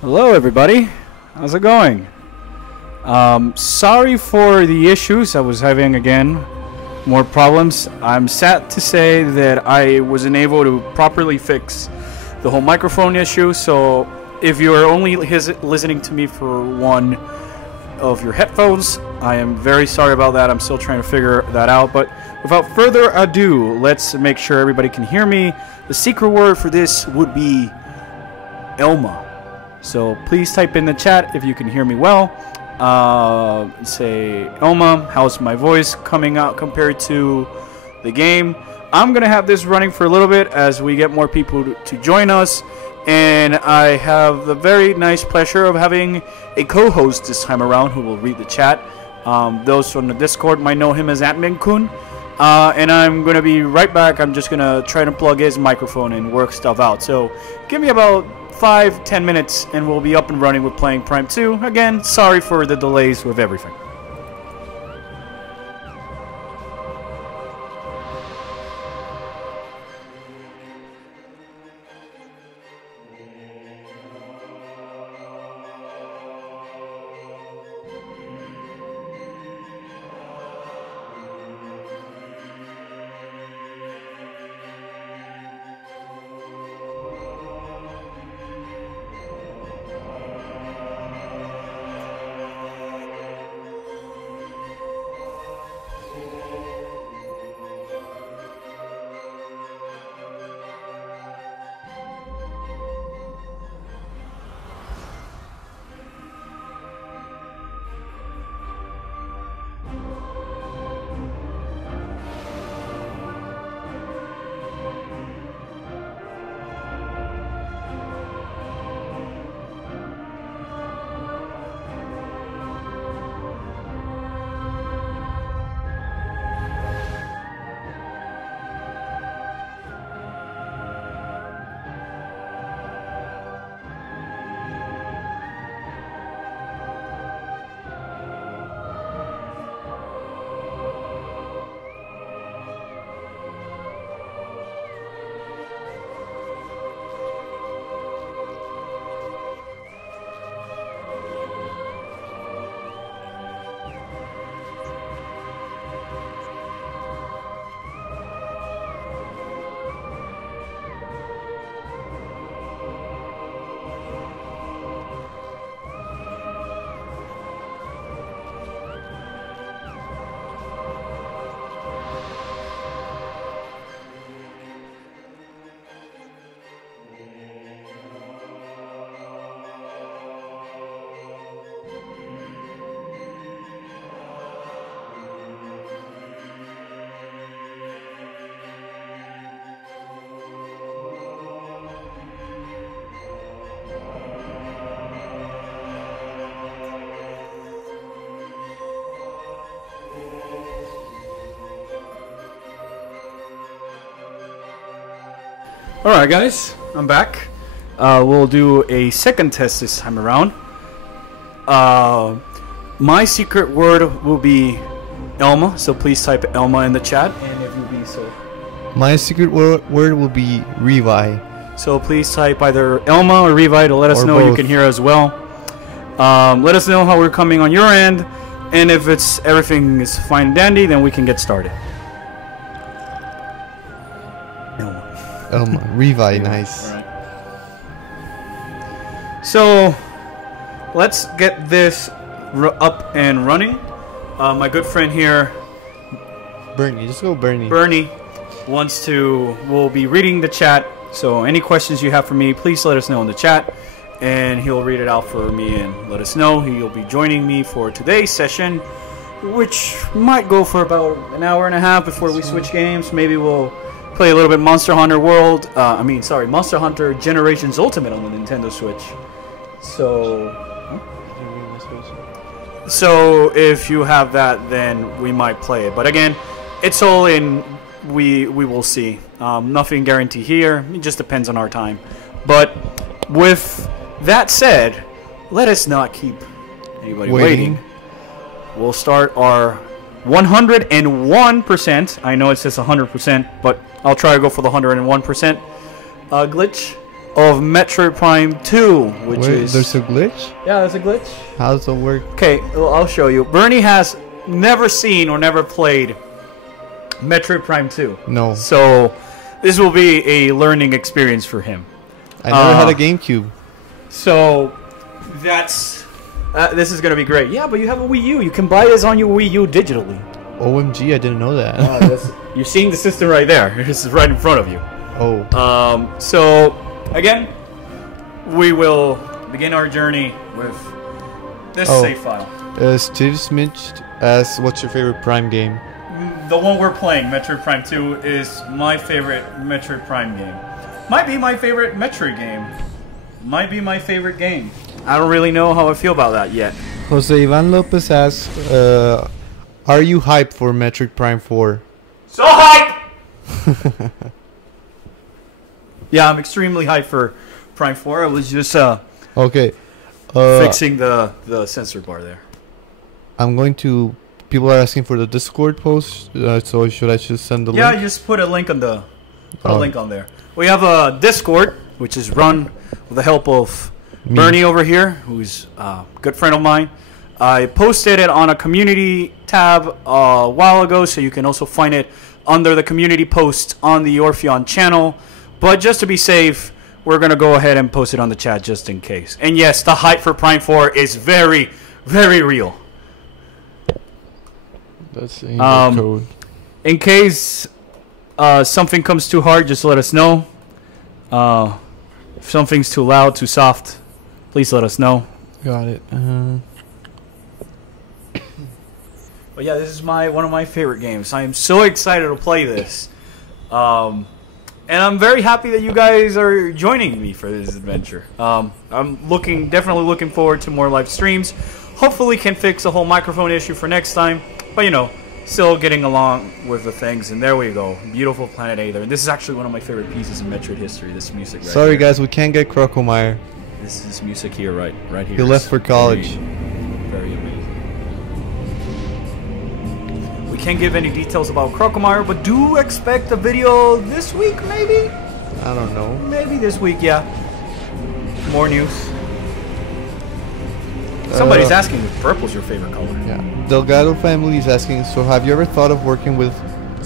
Hello everybody, how's it going? Sorry for the issues I was having again, more problems. I'm sad to say that I wasn't able to properly fix the whole microphone issue, so if you're only listening to me for one of your headphones, I am very sorry about that. I'm still trying to figure that out, but without further ado, let's make sure everybody can hear me. The secret word for this would be Elma. So please type in the chat if you can hear me well. Say, Elma, how's my voice coming out compared to the game? I'm going to have this running for a little bit as we get more people to join us. And I have the very nice pleasure of having a co-host this time around who will read the chat. Those from the Discord might know him as Admin-kun. And I'm going to be right back. I'm just going to try to plug his microphone and work stuff out. So give me about 5-10 minutes and we'll be up and running with playing Prime 2. Again, sorry for the delays with everything. Alright guys, I'm back. We'll do a second test this time around. My secret word will be Elma, so please type Elma in the chat. And if you'll be so. My secret word will be Revi. So please type either Elma or Revi to let us know both. You can hear as well. Let us know how we're coming on your end, and if everything is fine and dandy, then we can get started. Elma, Revi, nice. All right. So let's get this up and running. My good friend here, Bernie, just go Bernie. Bernie, will be reading the chat. So any questions you have for me, please let us know in the chat, and he'll read it out for me and let us know. He'll be joining me for today's session, which might go for about an hour and a half before we switch games. Maybe we'll play a little bit Monster Hunter World. Monster Hunter Generations Ultimate on the Nintendo Switch. So if you have that, then we might play it. But again, it's all in. We will see. Nothing guaranteed here. It just depends on our time. But with that said, let us not keep anybody waiting. We'll start our 101%. I know it says 100%, but I'll try to go for the 101% glitch. of Metroid Prime 2, which is... There's a glitch? Yeah, there's a glitch. How does it work? Okay, well, I'll show you. Bernie has never seen or never played Metroid Prime 2. No. So, this will be a learning experience for him. I never had a GameCube. So, that's... this is going to be great. Yeah, but you have a Wii U. You can buy this on your Wii U digitally. OMG, I didn't know that. You're seeing the system right there. This is right in front of you. Oh. So, again, we will begin our journey with this save file. Steve Smith asks, what's your favorite Prime game? The one we're playing, Metroid Prime 2, is my favorite Metroid Prime game. Might be my favorite Metroid game. Might be my favorite game. I don't really know how I feel about that yet. Jose Ivan Lopez asks, are you hyped for Metroid Prime 4? So hyped! Yeah, I'm extremely hyped for Prime 4. I was just okay. fixing the sensor bar there. I'm going to... People are asking for the Discord post, so should I just send the link? Yeah, just put a link on the link on there. We have a Discord, which is run with the help of Bernie over here, who's a good friend of mine. I posted it on a community tab a while ago, so you can also find it under the community post on the Orpheon channel. But just to be safe, we're going to go ahead and post it on the chat just in case. And yes, the hype for Prime 4 is very, very real. That's the code. In case something comes too hard, just let us know. If something's too loud, too soft, please let us know. Got it. But yeah, this is one of my favorite games. I am so excited to play this. And I'm very happy that you guys are joining me for this adventure. I'm definitely looking forward to more live streams. Hopefully can fix the whole microphone issue for next time. But you know, still getting along with the things. And there we go. Beautiful Planet Aether. And this is actually one of my favorite pieces in Metroid history, this music right Sorry here. Guys, we can't get Crocomire. This is this music here, right here. He left for college. Very amazing. We can't give any details about Crocomire, but do expect a video this week, maybe? I don't know. Maybe this week, yeah. More news. Somebody's asking if purple's your favorite color. Yeah. Delgado family is asking, so have you ever thought of working with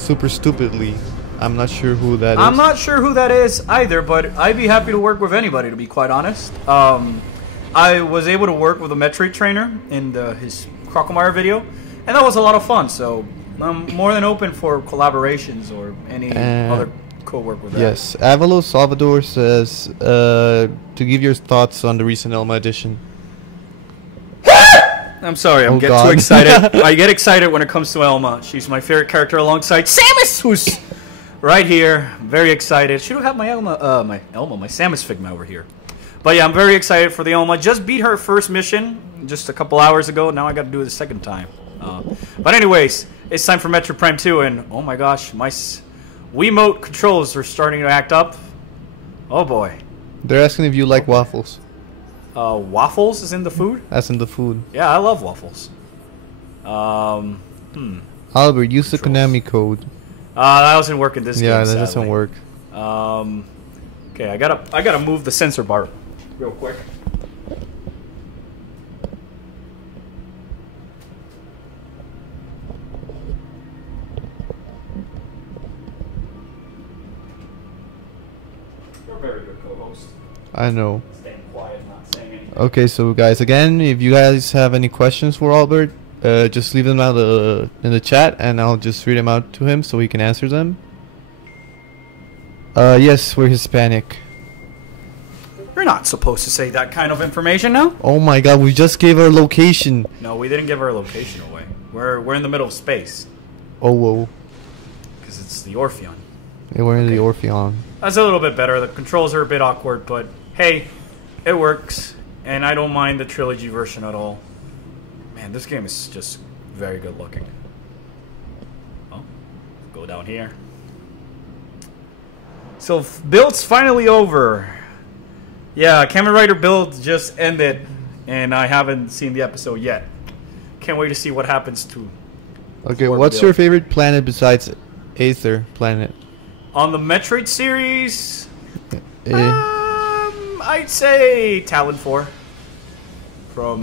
Super Stupidly? I'm not sure who that is. I'm not sure who that is either, but I'd be happy to work with anybody, to be quite honest. I was able to work with a Metroid trainer in his Crocomire video, and that was a lot of fun, so I'm more than open for collaborations or any other co-work with that. Yes. Avalo Salvador says, to give your thoughts on the recent Elma edition. I'm sorry, I'm getting too excited. I get excited when it comes to Elma. She's my favorite character alongside Samus, who's right here. Very excited. Should have my my Samus Figma over here. But yeah, I'm very excited for the Elma. Just beat her first mission just a couple hours ago. Now I got to do it the second time. But anyways, it's time for Metroid Prime 2, and oh my gosh, my Wiimote controls are starting to act up. Oh boy. They're asking if you like waffles. Waffles is in the food? That's in the food. Yeah, I love waffles. Albert, use the Konami code. That doesn't work in this game. Yeah, that sadly. doesn't work. Okay, I gotta move the sensor bar real quick. You're a very good co-host. I know. Staying quiet, not saying anything. Okay, so guys, again, if you guys have any questions for Albert, just leave them out in the chat, and I'll just read them out to him so he can answer them. Yes, we're Hispanic. You're not supposed to say that kind of information now. Oh my God, we just gave our location. No, we didn't give our location away. We're in the middle of space. Oh whoa. Because it's the Orpheon. Yeah, we're in the Orpheon. That's a little bit better. The controls are a bit awkward, but hey, it works. And I don't mind the trilogy version at all. Man, this game is just very good looking. Oh, go down here. So build's finally over. Yeah, Kamen Rider build just ended, and I haven't seen the episode yet. Can't wait to see what happens to. Okay, what's your favorite planet besides Aether planet? On the Metroid series, I'd say Talon 4 from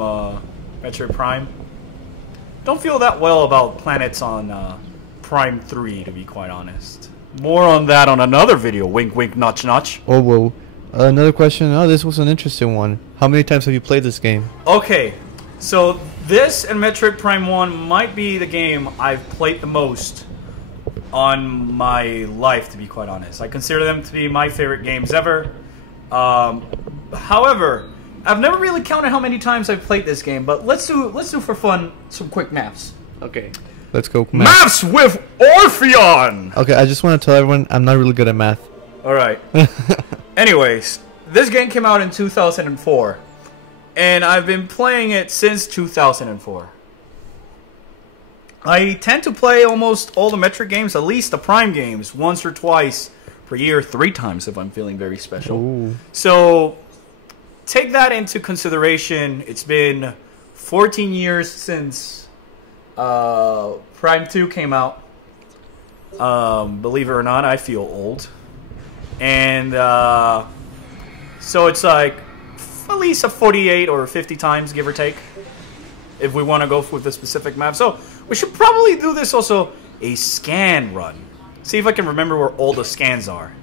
Metroid Prime. Don't feel that well about planets on Prime 3, to be quite honest. More on that on another video. Wink, wink, notch, notch. Oh, whoa. Another question. Oh, this was an interesting one. How many times have you played this game? Okay, so this and Metroid Prime 1 might be the game I've played the most on my life, to be quite honest. I consider them to be my favorite games ever. However, I've never really counted how many times I've played this game, but let's do for fun some quick maps. Okay. Let's go. Maps with Orpheon! Okay, I just want to tell everyone I'm not really good at math. Alright. Anyways, this game came out in 2004. And I've been playing it since 2004. I tend to play almost all the Metroid games, at least the Prime games, once or twice per year, 3 times if I'm feeling very special. Ooh. So, take that into consideration. It's been 14 years since Prime 2 came out. Believe it or not, I feel old. And so it's like at least a 48 or 50 times, give or take, if we want to go with a specific map. So we should probably do this also a scan run. See if I can remember where all the scans are.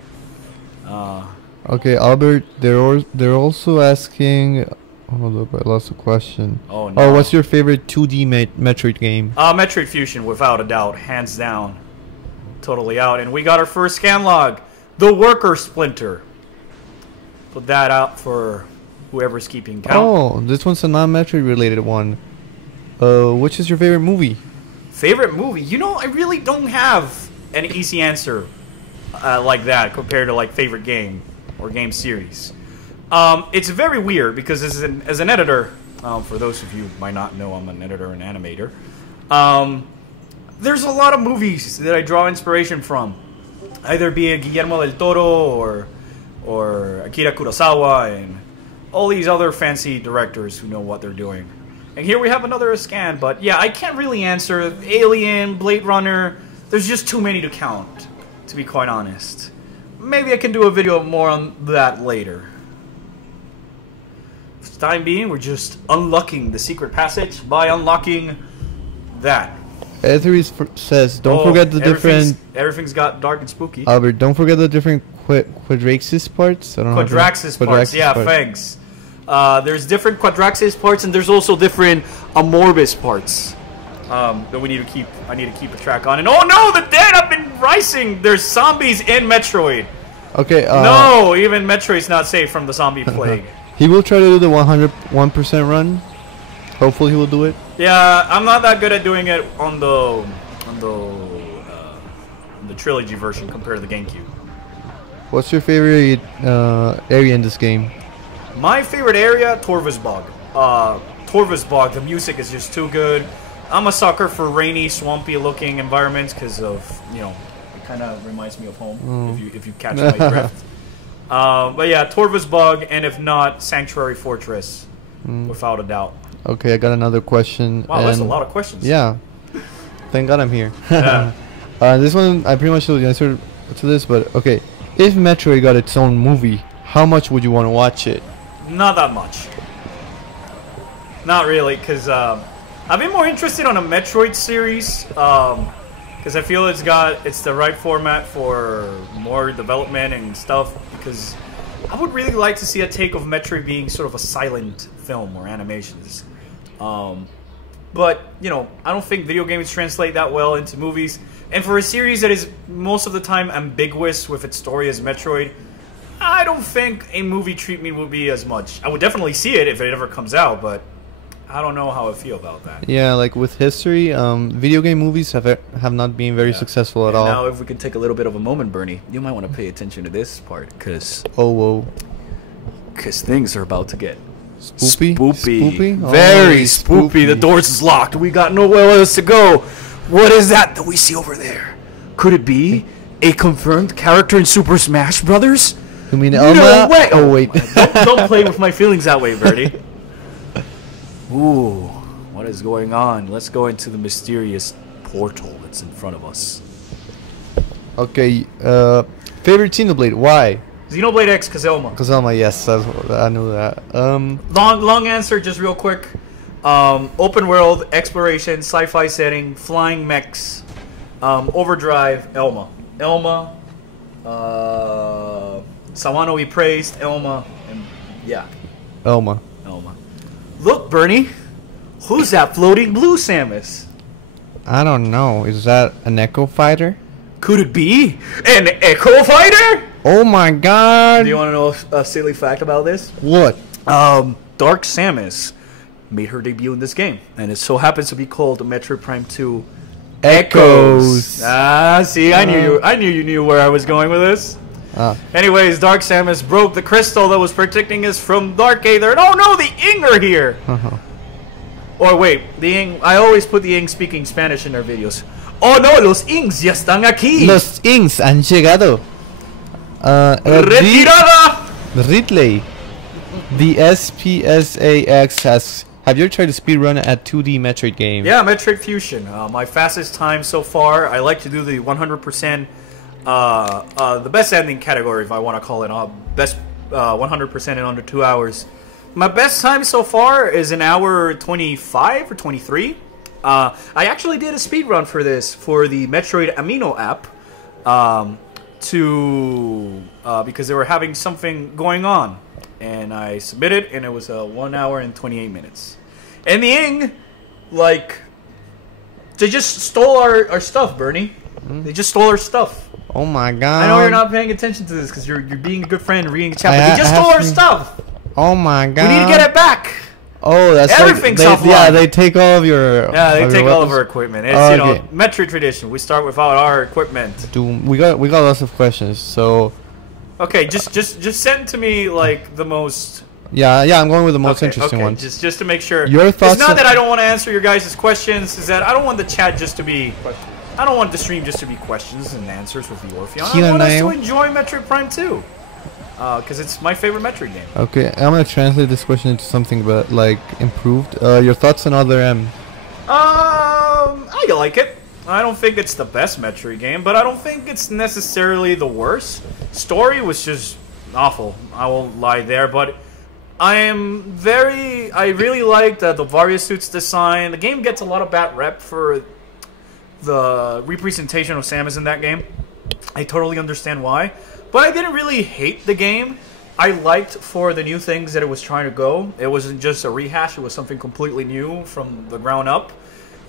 Okay, Albert, they're also asking... Hold up, I lost the question. Oh, no. Oh, what's your favorite 2D Metroid game? Metroid Fusion, without a doubt, hands down. Totally out. And we got our first scan log. The Worker Splinter. Put that out for whoever's keeping count. Oh, this one's a non-Metroid related one. Which is your favorite movie? Favorite movie? You know, I really don't have an easy answer like that compared to like favorite game or game series. It's very weird because as an editor, for those of you who might not know, I'm an editor and animator. There's a lot of movies that I draw inspiration from. Either be it Guillermo del Toro or Akira Kurosawa and all these other fancy directors who know what they're doing. And here we have another scan, but yeah, I can't really answer. Alien, Blade Runner, there's just too many to count, to be quite honest. Maybe I can do a video more on that later. For the time being, we're just unlocking the secret passage by unlocking that. Aether says, don't forget the different... Everything's got dark and spooky. Albert, don't forget the different Quadraxis parts. I don't know Quadraxis parts, yeah, thanks. There's different Quadraxis parts, and there's also different Amorbis parts that we need to keep. I need to keep a track on. And oh no, the dead have been rising. There's zombies in Metroid. Okay. No, even Metroid's not safe from the zombie plague. He will try to do the 101% run. Hopefully, he will do it. Yeah, I'm not that good at doing it on the trilogy version compared to the GameCube. What's your favorite area in this game? My favorite area, Torva's Bog. Torva's Bog, the music is just too good. I'm a sucker for rainy, swampy-looking environments because of, you know, it kind of reminds me of home, if you catch my drift. But yeah, Torva's Bog, and if not, Sanctuary Fortress, without a doubt. Okay, I got another question. Wow, that's a lot of questions. Yeah. Thank God I'm here. Yeah. This one, I pretty much know the answer to this, but okay. If Metroid got its own movie, how much would you want to watch it? Not that much. Not really, because I've been more interested on a Metroid series, because I feel it's the right format for more development and stuff, because I would really like to see a take of Metroid being sort of a silent film or animations. But, you know, I don't think video games translate that well into movies. And for a series that is most of the time ambiguous with its story as Metroid, I don't think a movie treatment would be as much. I would definitely see it if it ever comes out, but I don't know how I feel about that. Yeah, like with history, video game movies have not been very successful at all. Now, if we could take a little bit of a moment, Bernie, you might want to pay attention to this part, because... Oh, whoa. Because things are about to get... Spoopy? Spoopy. Oh, Very spoopy. The doors is locked. We got nowhere else to go. What is that we see over there? Could it be a confirmed character in Super Smash Brothers? You mean No Elma? way. Oh, wait. Don't play with my feelings that way, Birdie. Ooh, what is going on? Let's go into the mysterious portal that's in front of us. Okay, favorite Xenoblade, why? Xenoblade X Kazelma. Kazelma, yes, I knew that. Long answer, just real quick. Open world, exploration, sci-fi setting, flying mechs, overdrive, Elma. Sawano we praised, Elma, and yeah. Elma. Look, Bernie, who's that floating blue Samus? I don't know. Is that an Echo Fighter? Could it be an Echo Fighter? Oh my god! Do you want to know a silly fact about this? What? Dark Samus made her debut in this game, and it so happens to be called Metroid Prime 2 Echoes. Ah, see, I knew you knew where I was going with this. Anyways, Dark Samus broke the crystal that was protecting us from Dark Aether. And oh no, the Ing are here! Or wait, the Ing, I always put the Ing speaking Spanish in their videos. Oh no, los Ings ya están aquí! Los Ings han llegado. Retirada! Ridley. The SPSAX has... Have you ever tried to speedrun at 2D Metroid game? Yeah, Metroid Fusion. My fastest time so far, I like to do the 100%, the best ending category, if I want to call it, best 100% in under 2 hours. My best time so far is an hour 25 or 23. I actually did a speedrun for this, for the Metroid Amino app, because they were having something going on. And I submitted, and it was 1 hour and 28 minutes. And the Ing, like, they just stole our stuff, Bernie. They just stole our stuff. Oh my god. I know you're not paying attention to this because you're being a good friend and reading the chat, but they just stole our stuff. Oh my god. We need to get it back. Oh, that's everything's like, offline. Yeah, they take all of your. Yeah, they take all of our equipment. It's you know, Metroid tradition. We start without our equipment. Dude, we got lots of questions, so. Okay, just send to me like the most. Yeah, I'm going with the most interesting ones. Just to make sure. Your thoughts? It's not that I don't want to answer your guys' questions. Is that I don't want the chat just to be. I don't want the stream just to be questions and answers with the Orpheon. I want us to enjoy Metroid Prime 2. Because it's my favorite Metroid game. Okay, I'm gonna translate this question into something but like improved. Your thoughts on Other M? I like it. I don't think it's the best Metroid game, but I don't think it's necessarily the worst. Story was just awful. I won't lie there, but I really liked the Varia Suit's design. The game gets a lot of bad rep for the representation of Samus in that game. I totally understand why. But I didn't really hate the game. I liked for the new things that it was trying to go. It wasn't just a rehash. It was something completely new from the ground up.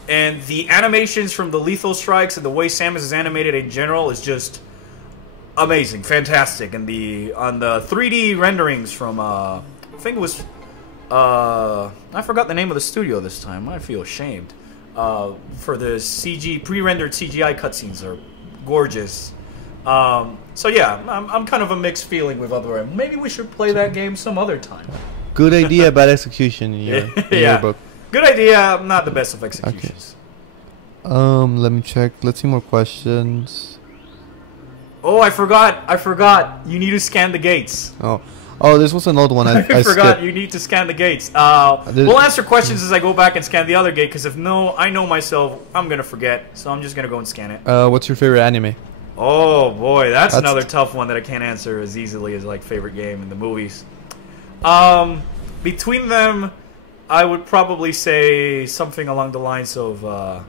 And the animations from the lethal strikes and the way Samus is animated in general is just amazing, fantastic. And on the 3D renderings from, I think it was, I forgot the name of the studio this time. I feel ashamed. For the pre-rendered CGI cutscenes are gorgeous. So yeah, I'm kind of a mixed feeling with Other M. Maybe we should play that game some other time. Good idea, bad execution in your book. Good idea, not the best of executions. Okay. Let me check. Let's see more questions. Oh, I forgot. You need to scan the gates. Oh, this was an old one. I forgot. skipped. You need to scan the gates. We'll answer questions as I go back and scan the other gate. Because I know myself, I'm gonna forget. So I'm just gonna go and scan it. What's your favorite anime? Oh boy, that's another tough one that I can't answer as easily as like favorite game in the movies. Between them, I would probably say something along the lines of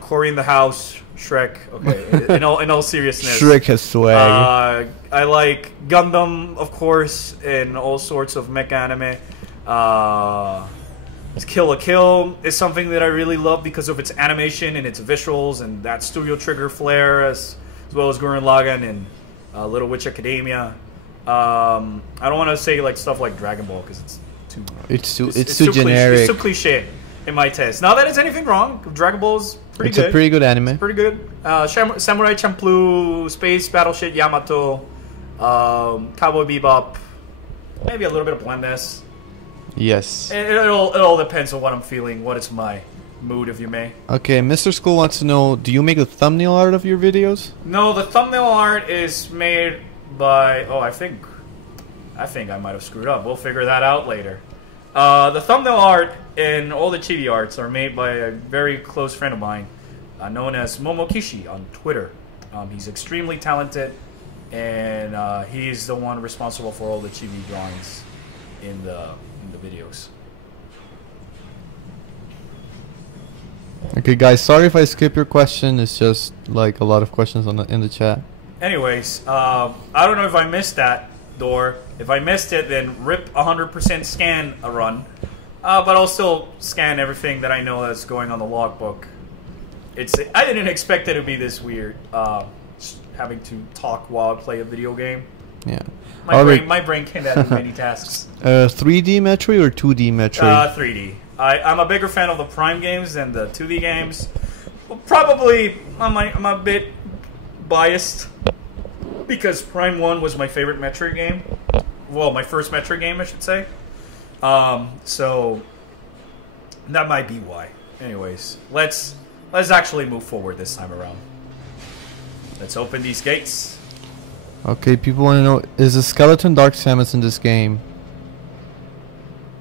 Cory in the House, Shrek. Okay, in all seriousness, Shrek has swag. I like Gundam, of course, and all sorts of mecha anime. Kill la Kill is something that I really love because of its animation and its visuals and that Studio Trigger flair, as well as Gurren Lagann and Little Witch Academia. I don't want to say like stuff like Dragon Ball because it's too generic. It's too cliche in my taste. Not that it's anything wrong. Dragon Ball is pretty good. It's a pretty good anime. It's pretty good. Samurai Champloo, Space Battleship Yamato, Cowboy Bebop, maybe a little bit of Blendness. Yes. It all depends on what I'm feeling, what is my mood, if you may. Okay, Mr. School wants to know, do you make the thumbnail art of your videos? No, the thumbnail art is made by... Oh, I think I might have screwed up. We'll figure that out later. The thumbnail art and all the chibi arts are made by a very close friend of mine, known as Momokishi on Twitter. He's extremely talented, and he's the one responsible for all the chibi drawings in the videos. Okay, guys, sorry if I skip your question. It's just like a lot of questions in the chat. Anyways, I don't know if I missed that door. If I missed it, then rip 100% scan a run. But I'll still scan everything that I know that's going on the logbook. I didn't expect it to be this weird, having to talk while I play a video game. Yeah. My brain can't handle many tasks. 3D Metroid or 2D Metroid? 3D. I'm a bigger fan of the Prime games than the 2D games. Well, probably I'm a bit biased because Prime 1 was my favorite Metroid game. Well, my first Metroid game, I should say. So that might be why. Anyways, let's actually move forward this time around. Let's open these gates. Okay, people want to know, is a skeleton Dark Samus in this game?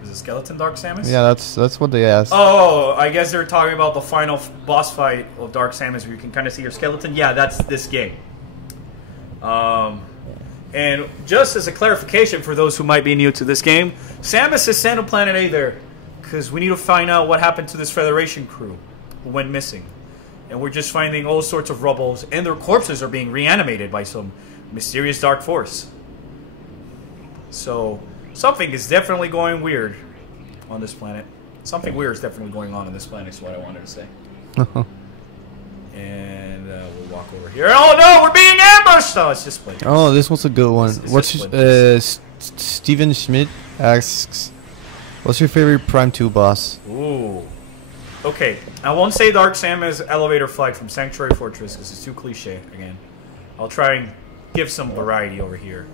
Is a skeleton Dark Samus? Yeah, that's what they asked. Oh, I guess they're talking about the final boss fight of Dark Samus where you can kind of see your skeleton. Yeah, that's this game. And just as a clarification for those who might be new to this game, Samus is sent to planet Aether because we need to find out what happened to this Federation crew who went missing. And we're just finding all sorts of rubbles, and their corpses are being reanimated by some mysterious dark force. So something is definitely going weird on this planet. Something weird is definitely going on this planet is what I wanted to say. And we'll walk over here. Oh no, we're being ambushed! Oh, it's just Splinters. Oh, this one's a good one. Steven Schmidt asks, what's your favorite Prime 2 boss? Ooh. Okay, I won't say Dark Samus elevator flight from Sanctuary Fortress because it's too cliche again. I'll try and give some variety over here.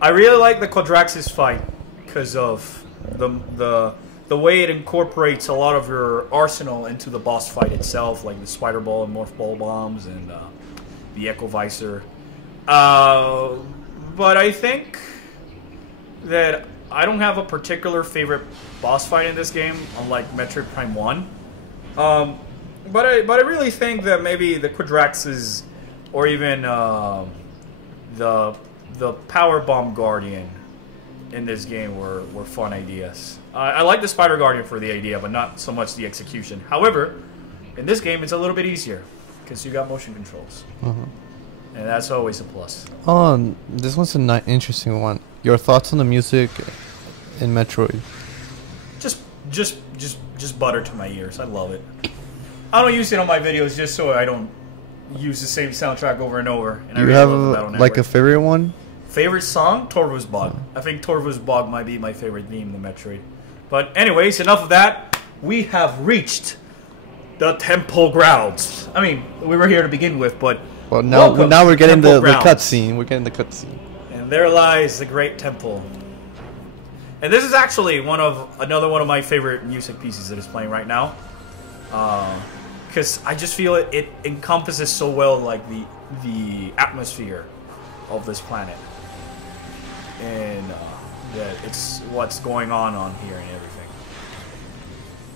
I really like the Quadraxis fight because of the way it incorporates a lot of your arsenal into the boss fight itself, like the Spider Ball and Morph Ball bombs and the Echo Visor. But I think that I don't have a particular favorite boss fight in this game, unlike Metroid Prime 1. But I really think that maybe the Quadraxis or even the Power Bomb Guardian in this game were fun ideas. I like the Spider Guardian for the idea, but not so much the execution. However, in this game it's a little bit easier because you got motion controls, and that's always a plus. Oh, this one's an interesting one. Your thoughts on the music in Metroid? Just butter to my ears. I love it. I don't use it on my videos just so I don't use the same soundtrack over and over. And you have like a favorite one? Favorite song? Torvu's Bog. I think Torvu's Bog might be my favorite theme in the Metroid. But anyways, enough of that. We have reached the temple grounds. I mean, we were here to begin with, but well, now we're getting the cutscene. We're getting the cutscene. And there lies the great temple. And this is actually another one of my favorite music pieces that is playing right now, because I just feel it encompasses so well like the atmosphere of this planet, and that it's what's going on here and everything.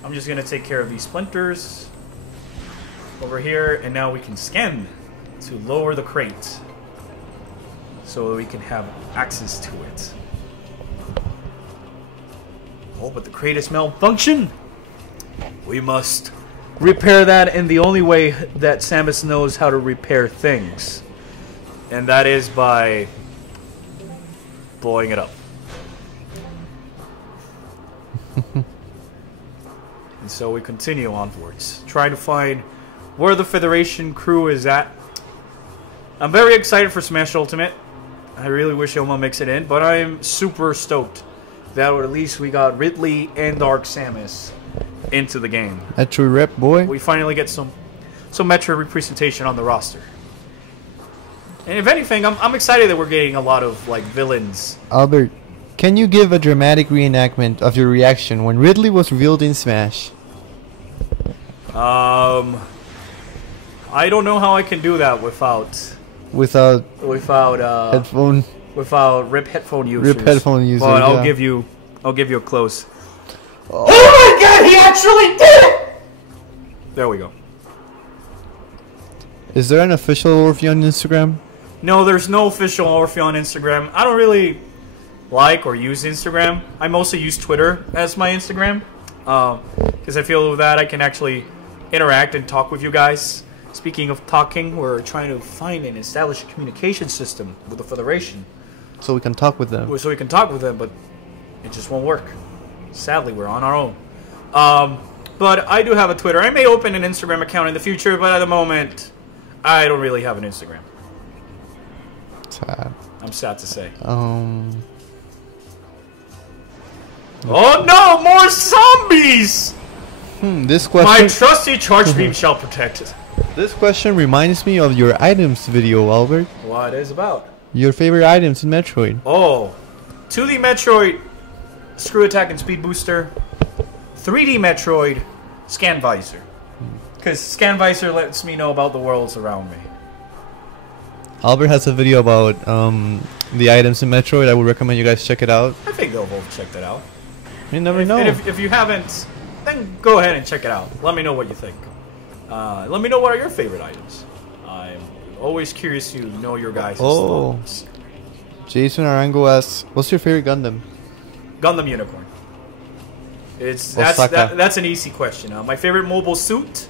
I'm just gonna take care of these splinters over here, and now we can scan to lower the crate so that we can have access to it. Oh, but the crate is malfunction. We must repair that in the only way that Samus knows how to repair things. And that is by blowing it up. And so we continue onwards, trying to find where the Federation crew is at. I'm very excited for Smash Ultimate. I really wish Ilma makes it in, but I'm super stoked that at least we got Ridley and Dark Samus into the game. Metroid rep, boy. We finally get some Metroid representation on the roster. And if anything, I'm excited that we're getting a lot of like villains. Albert, can you give a dramatic reenactment of your reaction when Ridley was revealed in Smash? I don't know how I can do that without headphone. Without RIP headphone users. RIP headphone users. But I'll give you a close. Oh my God! He actually did it! There we go. Is there an official Orpheon Instagram? No, there's no official Orpheon Instagram. I don't really like or use Instagram. I mostly use Twitter as my Instagram. Because I feel with that I can actually interact and talk with you guys. Speaking of talking, we're trying to find and establish a communication system with the Federation. So we can talk with them. So we can talk with them, but it just won't work. Sadly, we're on our own. But I do have a Twitter. I may open an Instagram account in the future, but at the moment, I don't really have an Instagram. Sad. I'm sad to say. Oh no, more zombies! This question. My trusty charge beam shall protect it. This question reminds me of your items video, Albert. What is about? Your favorite items in Metroid. Oh, 2D Metroid, screw attack and speed booster. 3D Metroid, scan visor. Because scan visor lets me know about the worlds around me. Albert has a video about the items in Metroid. I would recommend you guys check it out. I think they'll both check that out. You never know. And if you haven't, then go ahead and check it out. Let me know what you think. Let me know what are your favorite items. I'm always curious to know your guys' thoughts. Jason Arango asks, what's your favorite Gundam? Gundam Unicorn. That's an easy question. My favorite mobile suit,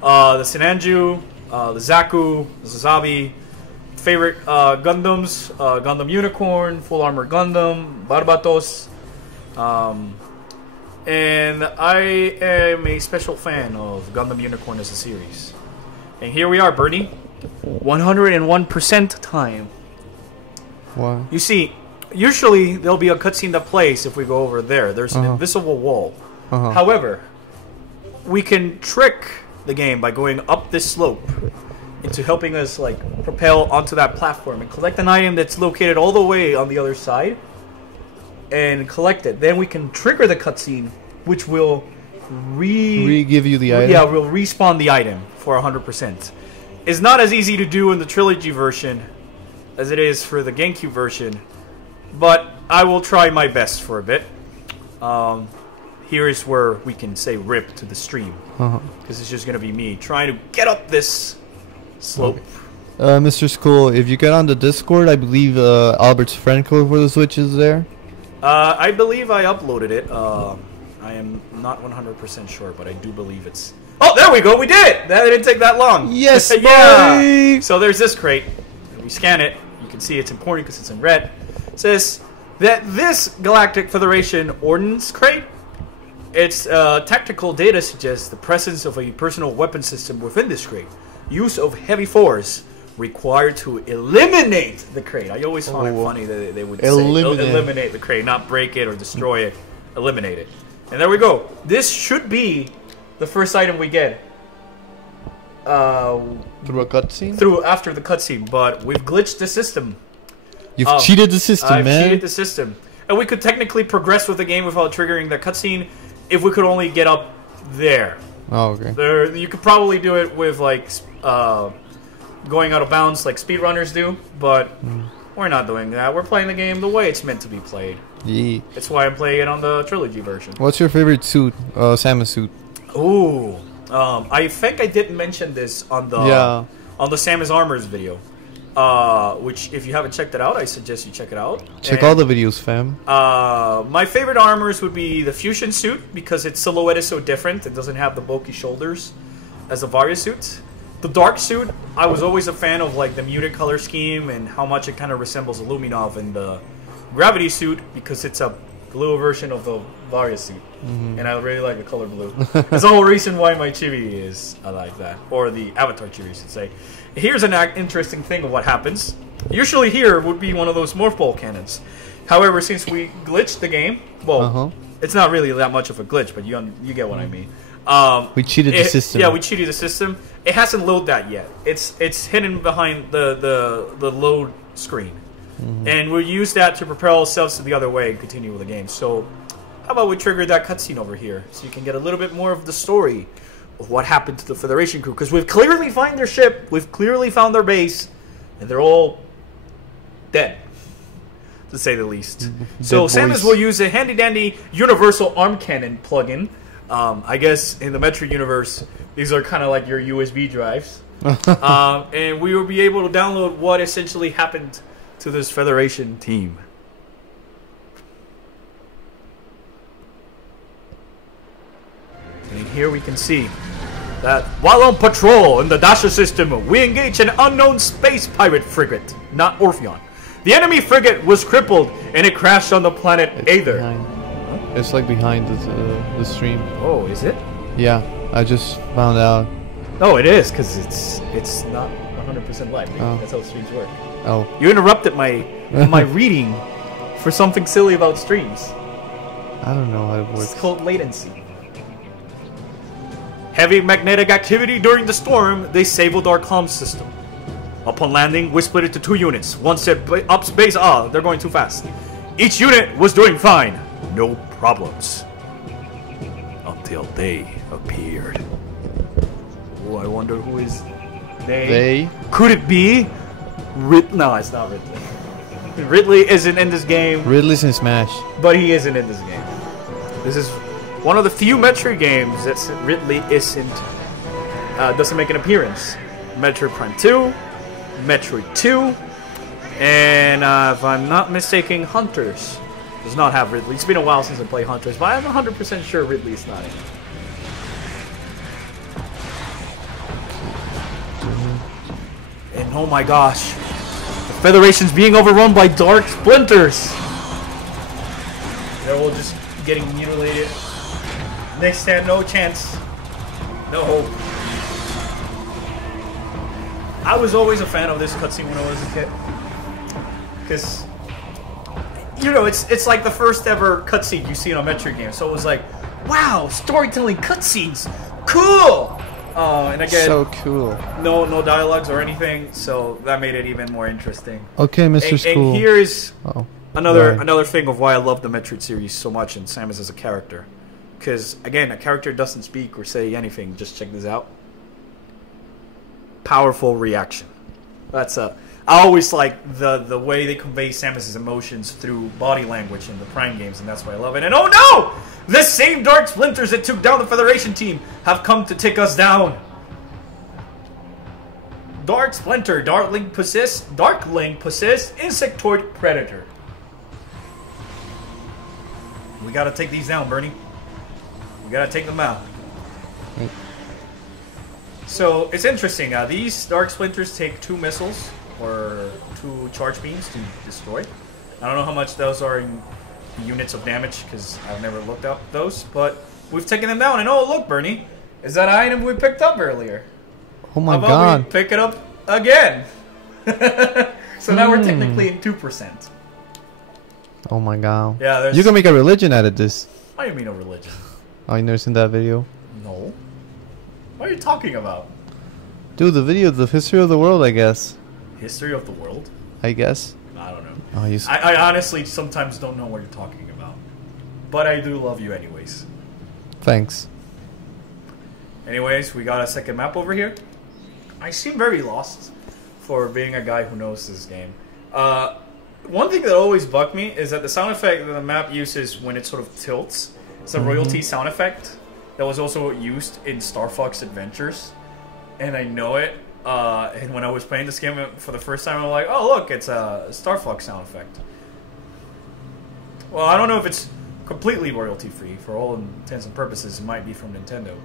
the Sinanju, the Zaku, the Zazabi. Favorite Gundams, Gundam Unicorn, Full Armor Gundam, Barbatos. And I am a special fan of Gundam Unicorn as a series. And here we are, Bernie. 101% time. Wow. You see, usually there'll be a cutscene that plays if we go over there. There's an invisible wall. However, we can trick the game by going up this slope into helping us like propel onto that platform and collect an item that's located all the way on the other side and collect it. Then we can trigger the cutscene, which will re-give you the item. Yeah, we'll respawn the item for 100%. It's not as easy to do in the trilogy version as it is for the GameCube version, but I will try my best for a bit. Here is where we can say rip to the stream, because it's just going to be me trying to get up this slope. Mr. School, if you get on the Discord, I believe Albert's friend code for the Switch is there. I believe I uploaded it. I am not 100% sure, but I do believe it's... Oh, there we go. We did it. That didn't take that long. Yes, yeah. buddy. So there's this crate. We scan it. You can see it's important because it's in red. It says that this Galactic Federation Ordnance crate, its tactical data suggests the presence of a personal weapon system within this crate. Use of heavy force required to eliminate the crate. I always found it funny that they would say eliminate the crate, not break it or destroy it. Eliminate it. And there we go. This should be the first item we get. Through a cutscene? After the cutscene, but we've glitched the system. You've cheated the system, man. I've cheated the system. And we could technically progress with the game without triggering the cutscene if we could only get up there. Oh, okay. There, you could probably do it with like going out of bounds like speedrunners do, but we're not doing that. We're playing the game the way it's meant to be played. Yeah. That's why I'm playing it on the trilogy version. What's your favorite suit? Samus suit. Ooh, I think I didn't mention this on the Samus Armors video. Which, if you haven't checked it out, I suggest you check it out. Check all the videos, fam. My favorite armors would be the Fusion suit, because its silhouette is so different. It doesn't have the bulky shoulders as the Varia suit. The Dark suit, I was always a fan of like the muted color scheme and how much it kind of resembles a Luminoth. And the Gravity suit, because it's a blue version of the Varia suit. And I really like the color blue. That's the whole reason why my chibi is like that. Or the Avatar chibi, I should say. Here's an interesting thing of what happens. Usually here would be one of those morph ball cannons. However, since we glitched the game, well, it's not really that much of a glitch, but you get what I mean. We cheated the system. Yeah, we cheated the system. It hasn't loaded that yet. It's hidden behind the load screen. And we'll use that to propel ourselves to the other way and continue with the game. So how about we trigger that cutscene over here so you can get a little bit more of the story of what happened to the Federation crew. Because we've clearly found their ship, we've clearly found their base, and they're all dead, to say the least. So Samus will use a handy-dandy universal arm cannon plugin. I guess in the Metroid universe, these are kind of like your USB drives. And we will be able to download what essentially happened to this Federation team. And here we can see that while on patrol in the Dasher system, we engage an unknown space pirate frigate, not Orpheon. The enemy frigate was crippled and it crashed on the planet Aether. Huh? It's like behind the stream. Oh, is it? Yeah, I just found out. No, it is, because it's not 100% live. Oh. That's how streams work. Oh. You interrupted my my reading for something silly about streams. I don't know how it works. It's called latency. Heavy magnetic activity during the storm, they disabled our comm system. Upon landing, we split it to 2 units. One set up space. Ah, they're going too fast. Each unit was doing fine. No problems. Until they appeared. Oh, I wonder who is they? Could it be No, it's not Ridley. Ridley isn't in this game. Ridley's in Smash. But he isn't in this game. This is one of the few Metroid games that Ridley doesn't make an appearance. Metroid Prime 2, Metroid 2, and if I'm not mistaken, Hunters does not have Ridley. It's been a while since I played Hunters, but I'm 100% sure Ridley is not in it. And oh my gosh, the Federation's being overrun by dark splinters. They're all just getting mutilated. They stand no chance, no hope. I was always a fan of this cutscene when I was a kid, because you know it's like the first ever cutscene you see in a Metroid game. So it was like, wow, storytelling cutscenes, cool. And again, so cool. No dialogues or anything, so that made it even more interesting. Okay, Mr. School. And here's another thing of why I love the Metroid series so much and Samus as a character. Because, again, a character doesn't speak or say anything. Just check this out. Powerful reaction. That's I always like the way they convey Samus's emotions through body language in the Prime games, and that's why I love it. And oh no! The same dark splinters that took down the Federation team have come to take us down. Dark Splinter, Darkling possessed Insectoid Predator. We gotta take these down, Bernie. We gotta take them out. Right. So it's interesting. These Dark Splinters take 2 missiles or 2 charge beams to destroy. I don't know how much those are in units of damage because I've never looked up those, but we've taken them down. And oh, look, Bernie, is that item we picked up earlier? Oh my how about god! We pick it up again. So now we're technically in 2%. Oh my god! Yeah, you can make a religion out of this. What do you mean a religion? Oh, you never seen that video? No. What are you talking about? Dude, the video, the history of the world, I guess. History of the world? I guess. I don't know. Oh, I honestly sometimes don't know what you're talking about. But I do love you anyways. Thanks. Anyways, we got a second map over here. I seem very lost for being a guy who knows this game. One thing that always bugged me is that the sound effect that the map uses when it sort of tilts, it's a royalty sound effect that was also used in Star Fox Adventures. And I know it. And when I was playing this game for the first time, I'm like, oh look, it's a Star Fox sound effect. Well, I don't know if it's completely royalty free. For all intents and purposes, it might be from Nintendo.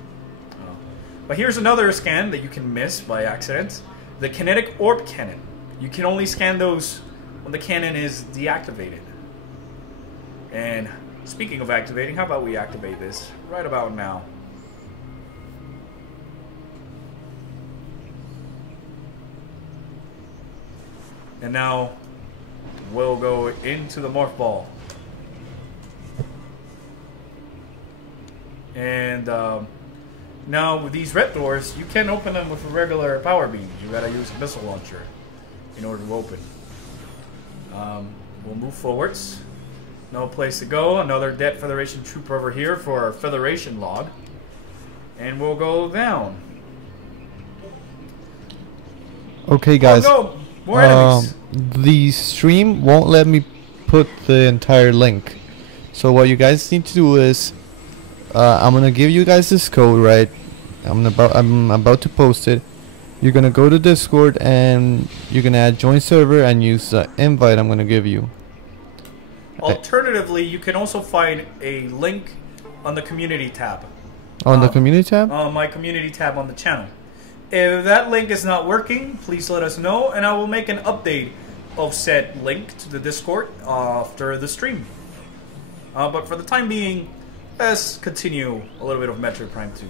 But here's another scan that you can miss by accident. The kinetic orb cannon. You can only scan those when the cannon is deactivated. And speaking of activating, how about we activate this right about now? And now we'll go into the morph ball. And now with these red doors, you can't open them with a regular power beam. You gotta use a missile launcher in order to open. We'll move forwards. No place to go. Another dead Federation trooper over here for our Federation log. And we'll go down. Okay, guys. Oh no! More enemies. The stream won't let me put the entire link. So what you guys need to do is, I'm gonna give you guys this code, right? I'm about to post it, You're gonna go to Discord and you're gonna add join server and use the invite I'm gonna give you. Alternatively, you can also find a link on the community tab. On the community tab? On my community tab on the channel. If that link is not working, please let us know, and I will make an update of said link to the Discord after the stream. But for the time being, let's continue a little bit of Metroid Prime 2.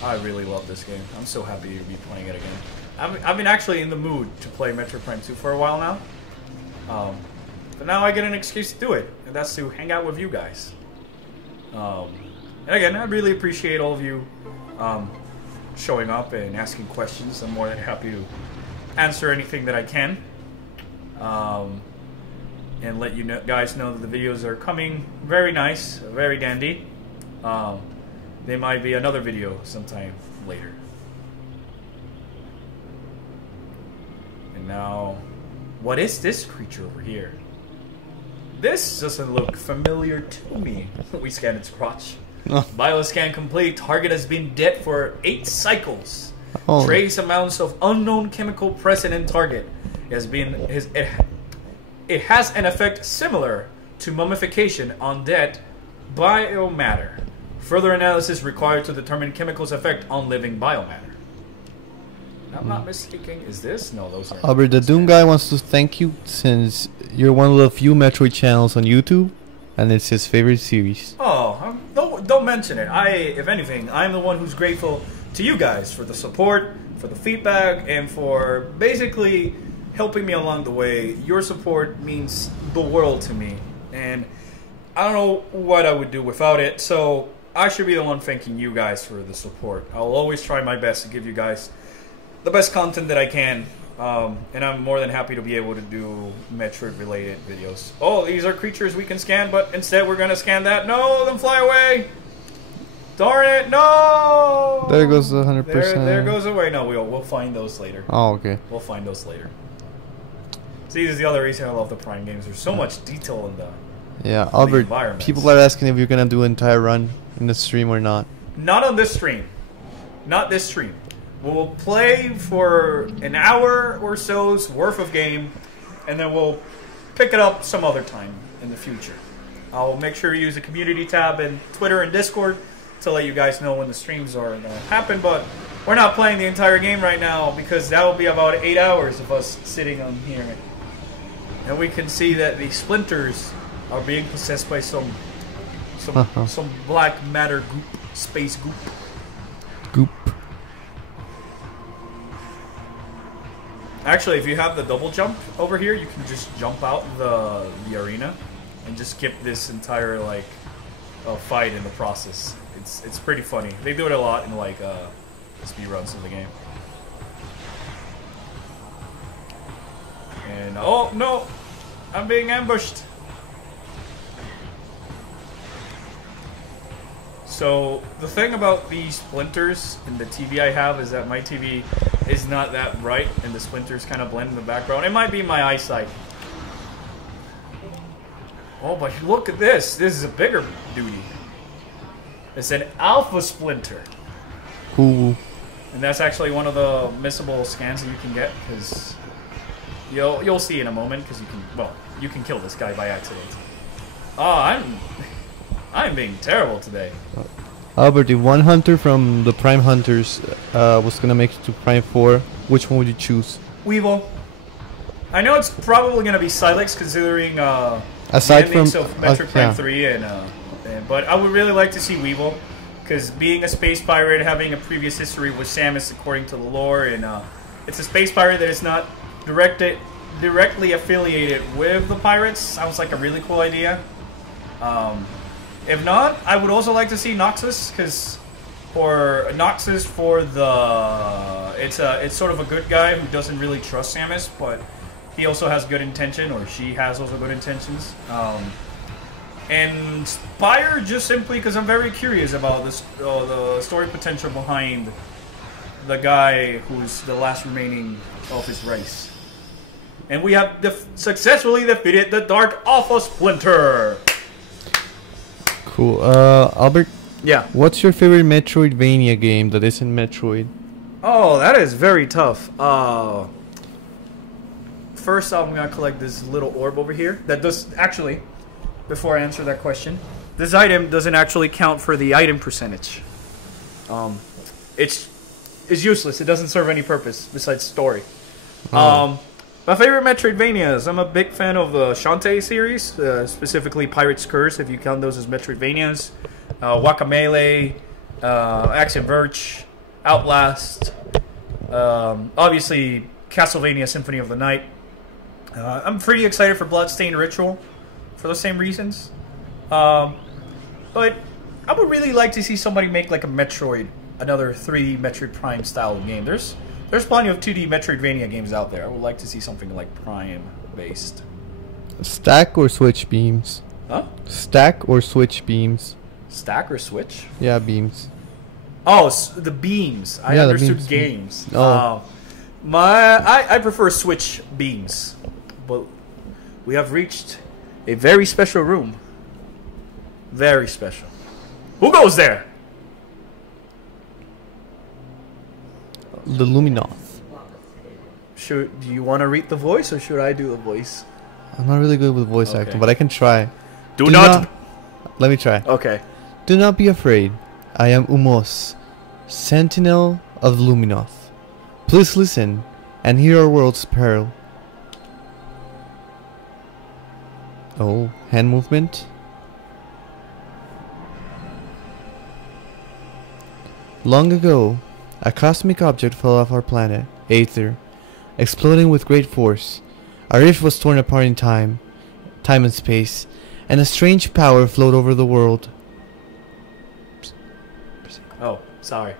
I really love this game. I'm so happy to be playing it again. I've been actually in the mood to play Metroid Prime 2 for a while now. But now I get an excuse to do it, and that's to hang out with you guys. And again, I really appreciate all of you showing up and asking questions. I'm more than happy to answer anything that I can. And let you guys know that the videos are coming. Very nice, very dandy. There might be another video sometime later. And now, what is this creature over here? This doesn't look familiar to me. We scan its crotch. Oh. Bioscan complete. Target has been dead for 8 cycles. Oh. Trace amounts of unknown chemical present in target. It has an effect similar to mummification on dead biomatter. Further analysis required to determine chemicals' effect on living biomatter. I'm not mistaken. Is this? No, those are. Albert, the Doom guy wants to thank you since you're one of the few Metroid channels on YouTube, and it's his favorite series. Oh, don't mention it. If anything, I'm the one who's grateful to you guys for the support, for the feedback, and for basically helping me along the way. Your support means the world to me, and I don't know what I would do without it, so I should be the one thanking you guys for the support. I'll always try my best to give you guys the best content that I can, and I'm more than happy to be able to do Metroid-related videos. Oh, these are creatures we can scan, but instead we're going to scan that. No, then fly away! Darn it, no! There goes the 100%. There goes away. No, we'll find those later. Oh, okay. We'll find those later. See, this is the other reason I love the Prime games. There's so much detail in the Albert, people are asking if you're going to do an entire run in the stream or not. Not on this stream. Not this stream. We'll play for an hour or so's worth of game, and then we'll pick it up some other time in the future. I'll make sure to use the community tab in Twitter and Discord to let you guys know when the streams are going to happen, but we're not playing the entire game right now because that will be about 8 hours of us sitting on here. And we can see that the splinters are being possessed by some black matter goop, space goop. Goop. Actually, if you have the double jump over here, you can just jump out the arena and just skip this entire like fight in the process. It's pretty funny. They do it a lot in like speedruns of the game. And oh no, I'm being ambushed. So the thing about these splinters in the TV I have is that my TV is not that bright and the splinters kind of blend in the background. It might be my eyesight. Oh, but look at this. This is a bigger duty. It's an alpha splinter. Ooh. And that's actually one of the missable scans that you can get because you'll see in a moment because you can kill this guy by accident. Oh, I'm being terrible today. Albert, the one hunter from the Prime Hunters was gonna make it to Prime 4. Which one would you choose? Weevil. I know it's probably gonna be Silex considering aside the from endings of Metroid Prime yeah. 3 but I would really like to see Weevil because being a space pirate, having a previous history with Samus according to the lore, and it's a space pirate that is not directly affiliated with the pirates. Sounds like a really cool idea. If not, I would also like to see Noxus, because it's sort of a good guy who doesn't really trust Samus, but he also has good intention, or she has also good intentions. And Spire just simply because I'm very curious about this, the story potential behind the guy who's the last remaining of his race. And we have successfully defeated the Dark Alpha Splinter. Cool. Albert, Yeah. What's your favorite Metroidvania game that isn't Metroid? Oh, that is very tough. First off, I'm gonna collect this little orb over here. That does actually, before I answer that question, this item doesn't actually count for the item percentage. It's useless. It doesn't serve any purpose besides story. My favorite Metroidvanias. I'm a big fan of the Shantae series, specifically Pirate's Curse, if you count those as Metroidvanias. Guacamelee, Axe and Verge, Outlast, obviously Castlevania Symphony of the Night. I'm pretty excited for Bloodstained Ritual for the same reasons. But I would really like to see somebody make like a Metroid, another 3D Metroid Prime style game. There's plenty of 2D Metroidvania games out there. I would like to see something like Prime based. Stack or switch beams? Huh? Stack or switch beams? Stack or switch? Yeah, beams. Oh, the beams. I understood games. Oh. I prefer switch beams. But we have reached a very special room. Very special. Who goes there? The Luminoth. Do you want to read the voice or should I do the voice? I'm not really good with voice acting, but I can try. Do not. Let me try. Okay. Do not be afraid. I am Umos, Sentinel of the Luminoth. Please listen and hear our world's peril. Oh, hand movement. Long ago, a cosmic object fell off our planet, Aether, exploding with great force. Our rift was torn apart in time and space, and a strange power flowed over the world. Oh, sorry.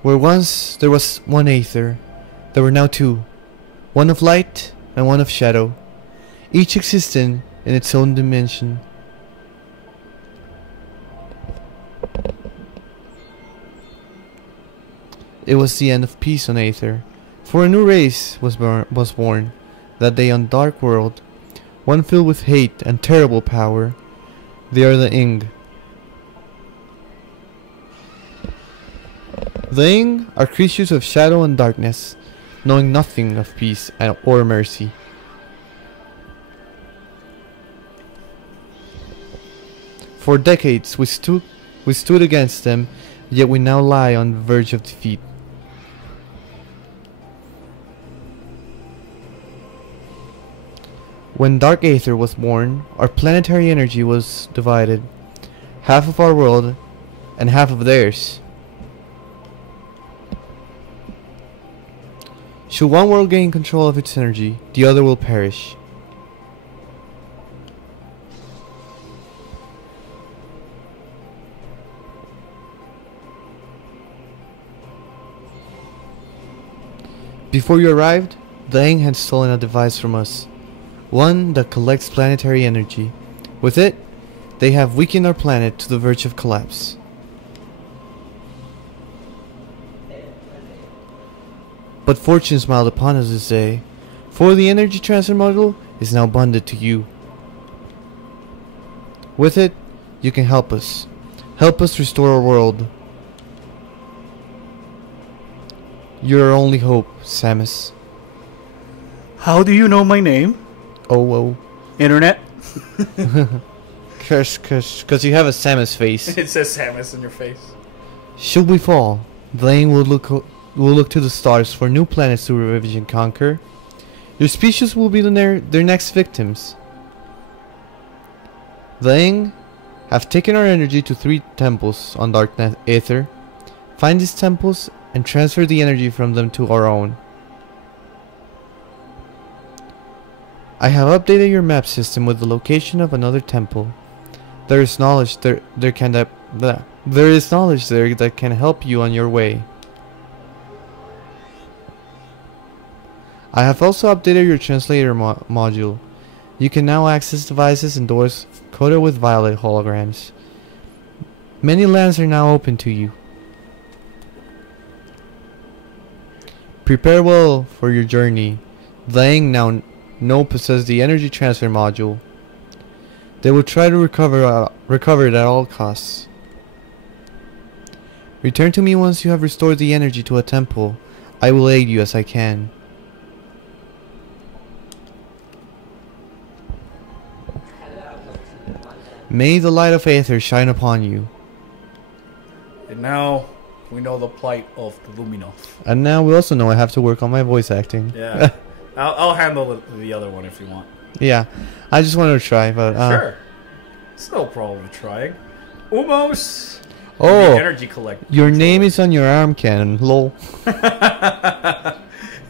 Where once there was one Aether, there were now two, one of light and one of shadow, each existing in its own dimension. It was the end of peace on Aether, for a new race was born that day on Dark World, one filled with hate and terrible power. They are the Ing. The Ing are creatures of shadow and darkness, knowing nothing of peace or mercy. For decades we stood against them, yet we now lie on the verge of defeat. When Dark Aether was born, our planetary energy was divided, half of our world and half of theirs. Should one world gain control of its energy, the other will perish. Before you arrived, the Aang had stolen a device from us, one that collects planetary energy. With it, they have weakened our planet to the verge of collapse. But fortune smiled upon us this day, for the energy transfer module is now bonded to you. With it, you can help us. Help us restore our world. You're our only hope, Samus. How do you know my name? Oh. Internet? Cause you have a Samus face. It says Samus in your face. Should we fall, the Aang will look to the stars for new planets to ravage and conquer. Your species will be their next victims. The Aang have taken our energy to 3 temples on Dark Aether. Find these temples and transfer the energy from them to our own. I have updated your map system with the location of another temple. There is knowledge there that can help you on your way. I have also updated your translator module. You can now access devices and doors coded with violet holograms. Many lands are now open to you. Prepare well for your journey. The Aang now possess the energy transfer module. They will try to recover it at all costs. Return to me once you have restored the energy to a temple. I will aid you as I can. May the light of Aether shine upon you. And now we know the plight of the Luminoth. And now we also know I have to work on my voice acting. Yeah. I'll handle the other one if you want. Yeah, I just wanted to try, but sure. It's no problem trying. Umos. Oh, energy collector. Your name is on your arm cannon, lol. Yeah,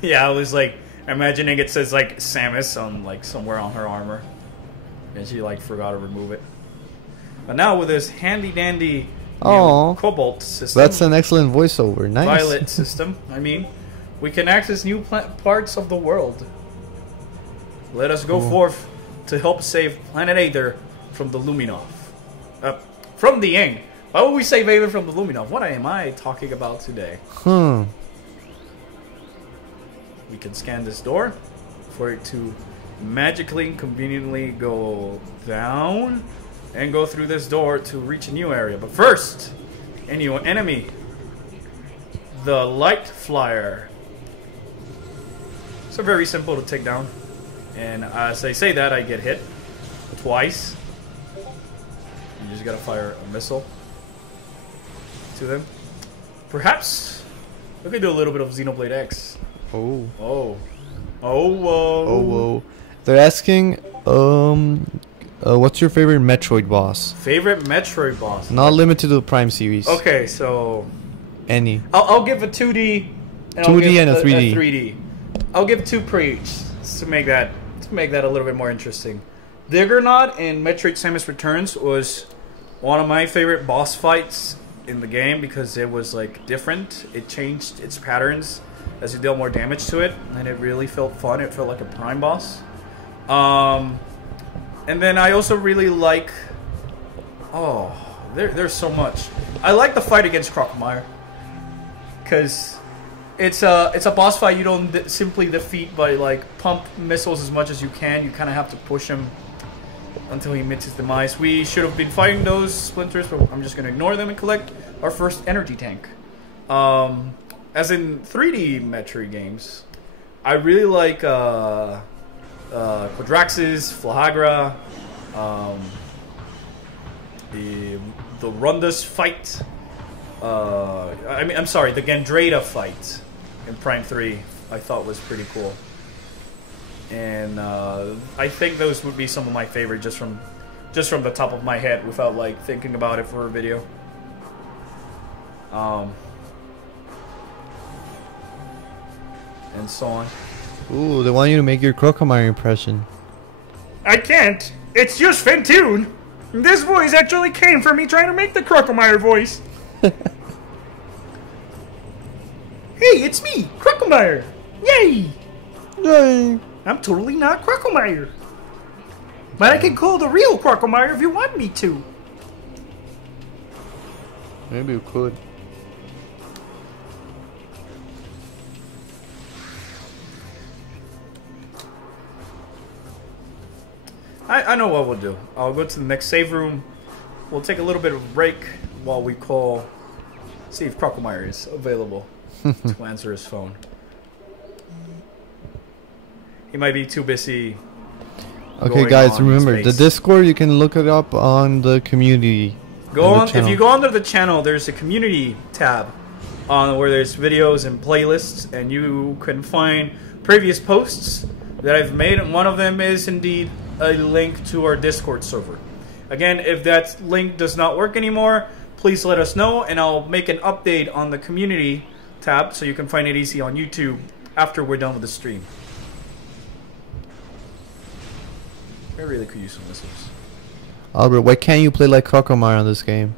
I was like imagining it says like Samus on like somewhere on her armor, and she like forgot to remove it. But now with this handy dandy cobalt system, that's an excellent voiceover. Nice. Violet system. I mean, we can access new parts of the world. Let us go forth to help save planet Aether from the Luminoth. From the Ying. Why would we save Aether from the Luminoth? What am I talking about today? We can scan this door for it to magically and conveniently go down and go through this door to reach a new area. But first, a new enemy. The Light Flyer. So very simple to take down. And as I say that, I get hit twice. You just gotta fire a missile to them. Perhaps we could do a little bit of Xenoblade X. Oh. Oh. Oh, whoa. Oh, whoa. They're asking, what's your favorite Metroid boss? Favorite Metroid boss? Not limited to the Prime series. Okay, so... Any. I'll give a 2D... And 2D and a 3D. 3D. I'll give 2 per each to make that a little bit more interesting. Diggernaut in Metroid Samus Returns was one of my favorite boss fights in the game because it was like different. It changed its patterns as you dealt more damage to it, and it really felt fun. It felt like a Prime boss. And then I also really like... Oh, there's so much. I like the fight against Crocomire because it's a boss fight you don't simply defeat by like pump missiles as much as you can. You kind of have to push him until he meets his demise. We should have been fighting those splinters, but I'm just going to ignore them and collect our first energy tank. As in 3D Metroid games, I really like Quadraxis, Flahagra, the Rundus fight. I'm sorry, the Gandrada fight in Prime 3 I thought was pretty cool. And I think those would be some of my favorite just from the top of my head without like thinking about it for a video. And so on. Ooh, they want you to make your Crocomire impression. I can't. It's just Fentune. This voice actually came from me trying to make the Crocomire voice. Hey, it's me, Crocomire. Yay! Yay! I'm totally not Crocomire. But I can call the real Crocomire if you want me to. Maybe you could. I know what we'll do. I'll go to the next save room. We'll take a little bit of a break while we see if Crocomire is available to answer his phone. He might be too busy. Okay, guys, remember the Discord. You can look it up on the community. If you go under the channel, there's a community tab where there's videos and playlists, and you can find previous posts that I've made, and one of them is indeed a link to our Discord server. Again, if that link does not work anymore, please let us know, and I'll make an update on the community tab so you can find it easy on YouTube after we're done with the stream. I really could use some missiles. Albert, why can't you play like Crocomire on this game?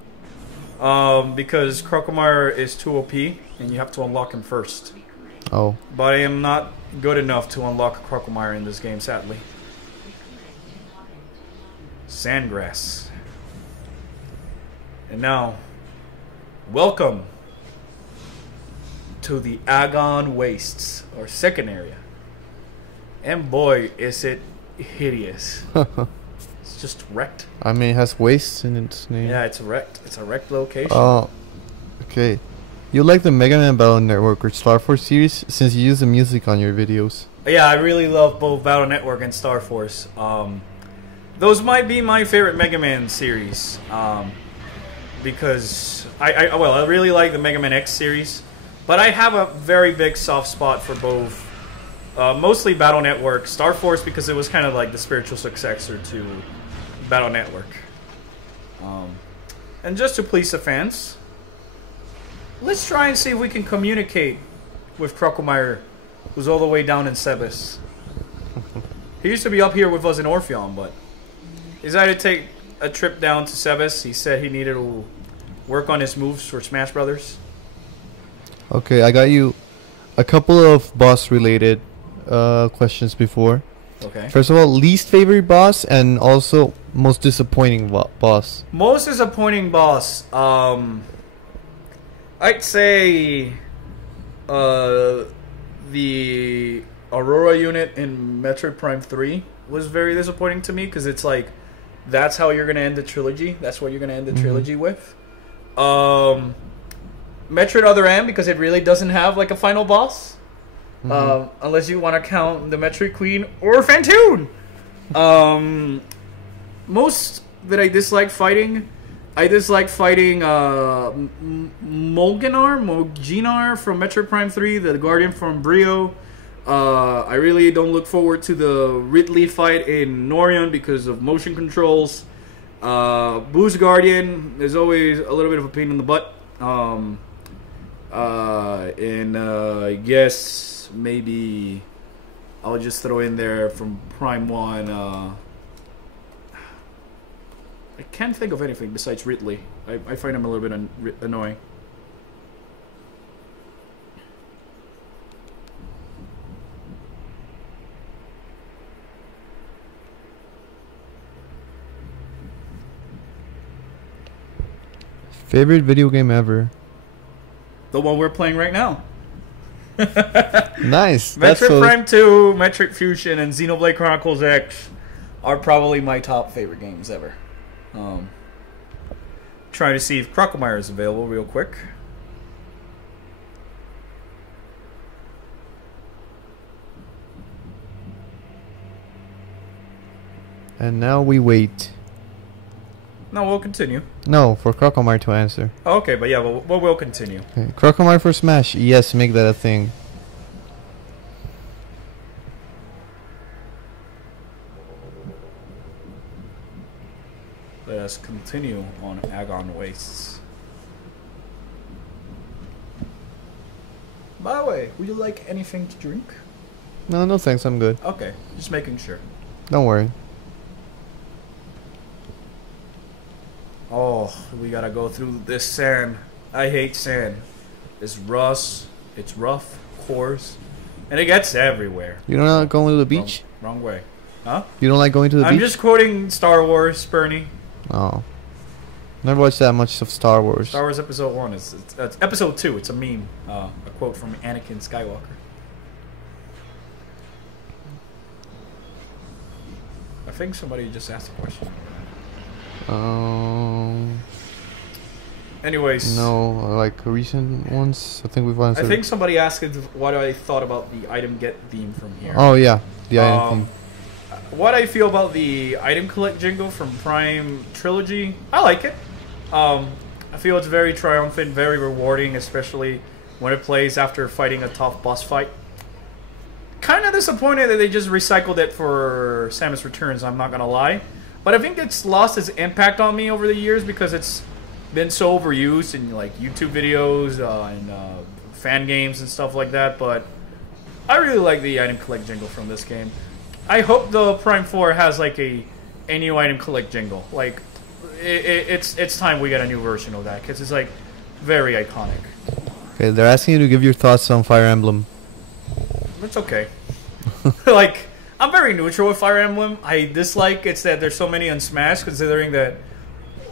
Because Crocomire is too OP, and you have to unlock him first. Oh. But I am not good enough to unlock Crocomire in this game, sadly. Sandgrass. And now, welcome to the Agon Wastes, our second area. And boy, is it hideous. It's just wrecked. I mean, it has waste in its name. Yeah, it's wrecked. It's a wrecked location. Oh, okay. You like the Mega Man Battle Network or Star Force series since you use the music on your videos? Yeah, I really love both Battle Network and Star Force. Those might be my favorite Mega Man series. Because I really like the Mega Man X series, but I have a very big soft spot for both. Mostly Battle Network, Star Force because it was kind of like the spiritual successor to Battle Network. And just to please the fans, let's try and see if we can communicate with Crocomire, who's all the way down in Sebes. He used to be up here with us in Orpheon, but he decided to take a trip down to Sebes. He said he needed to work on his moves for Smash Brothers. Okay, I got you a couple of boss related questions before. Okay. First of all, least favorite boss and also most disappointing boss. Most disappointing boss. I'd say the Aurora unit in Metroid Prime 3 was very disappointing to me because it's like that's how you're gonna end the trilogy. That's what you're gonna end the trilogy with. Metroid Other M because it really doesn't have like a final boss. Unless you want to count the Metroid Queen or Phantoon. Most that I dislike fighting, Molginar from Metroid Prime 3, the Guardian from Brio. I really don't look forward to the Ridley fight in Norion because of motion controls. Boo's Guardian is always a little bit of a pain in the butt. I guess maybe I'll just throw in there from Prime 1. I can't think of anything besides Ridley. I find him a little bit annoying. Favorite video game ever? The one we're playing right now. Nice. Metroid Prime 2, Metroid Fusion, and Xenoblade Chronicles X are probably my top favorite games ever. Trying to see if Crocomire is available real quick. And now we wait. No, we'll continue. No, for Crocomire to answer. Okay, but yeah, we'll continue. Okay. Crocomire for Smash. Yes, make that a thing. Let us continue on Agon Wastes. By the way, would you like anything to drink? No, no thanks, I'm good. Okay, just making sure. Don't worry. Oh, we gotta go through this sand. I hate sand. It's rust, it's rough, coarse, and it gets everywhere. You don't like going to the beach? Wrong way. Huh? You don't like going to the beach? I'm just quoting Star Wars, Bernie. Oh. Never watched that much of Star Wars. Star Wars Episode 1 it's Episode 2. It's a meme. A quote from Anakin Skywalker. I think somebody just asked a question. Anyways. No, like recent ones. I think we've answered. I think somebody asked what I thought about the item get theme from here. Oh yeah, the item theme. What I feel about the item collect jingle from Prime Trilogy, I like it. I feel it's very triumphant, very rewarding, especially when it plays after fighting a tough boss fight. Kind of disappointed that they just recycled it for Samus Returns, I'm not gonna lie. But I think it's lost its impact on me over the years because it's been so overused in like YouTube videos and fan games and stuff like that. But I really like the item collect jingle from this game. I hope the Prime 4 has like a new item collect jingle. Like it's time we get a new version of that because it's like very iconic. Okay, they're asking you to give your thoughts on Fire Emblem. It's okay. Like, I'm very neutral with Fire Emblem. I dislike it's that there's so many on Smash, considering that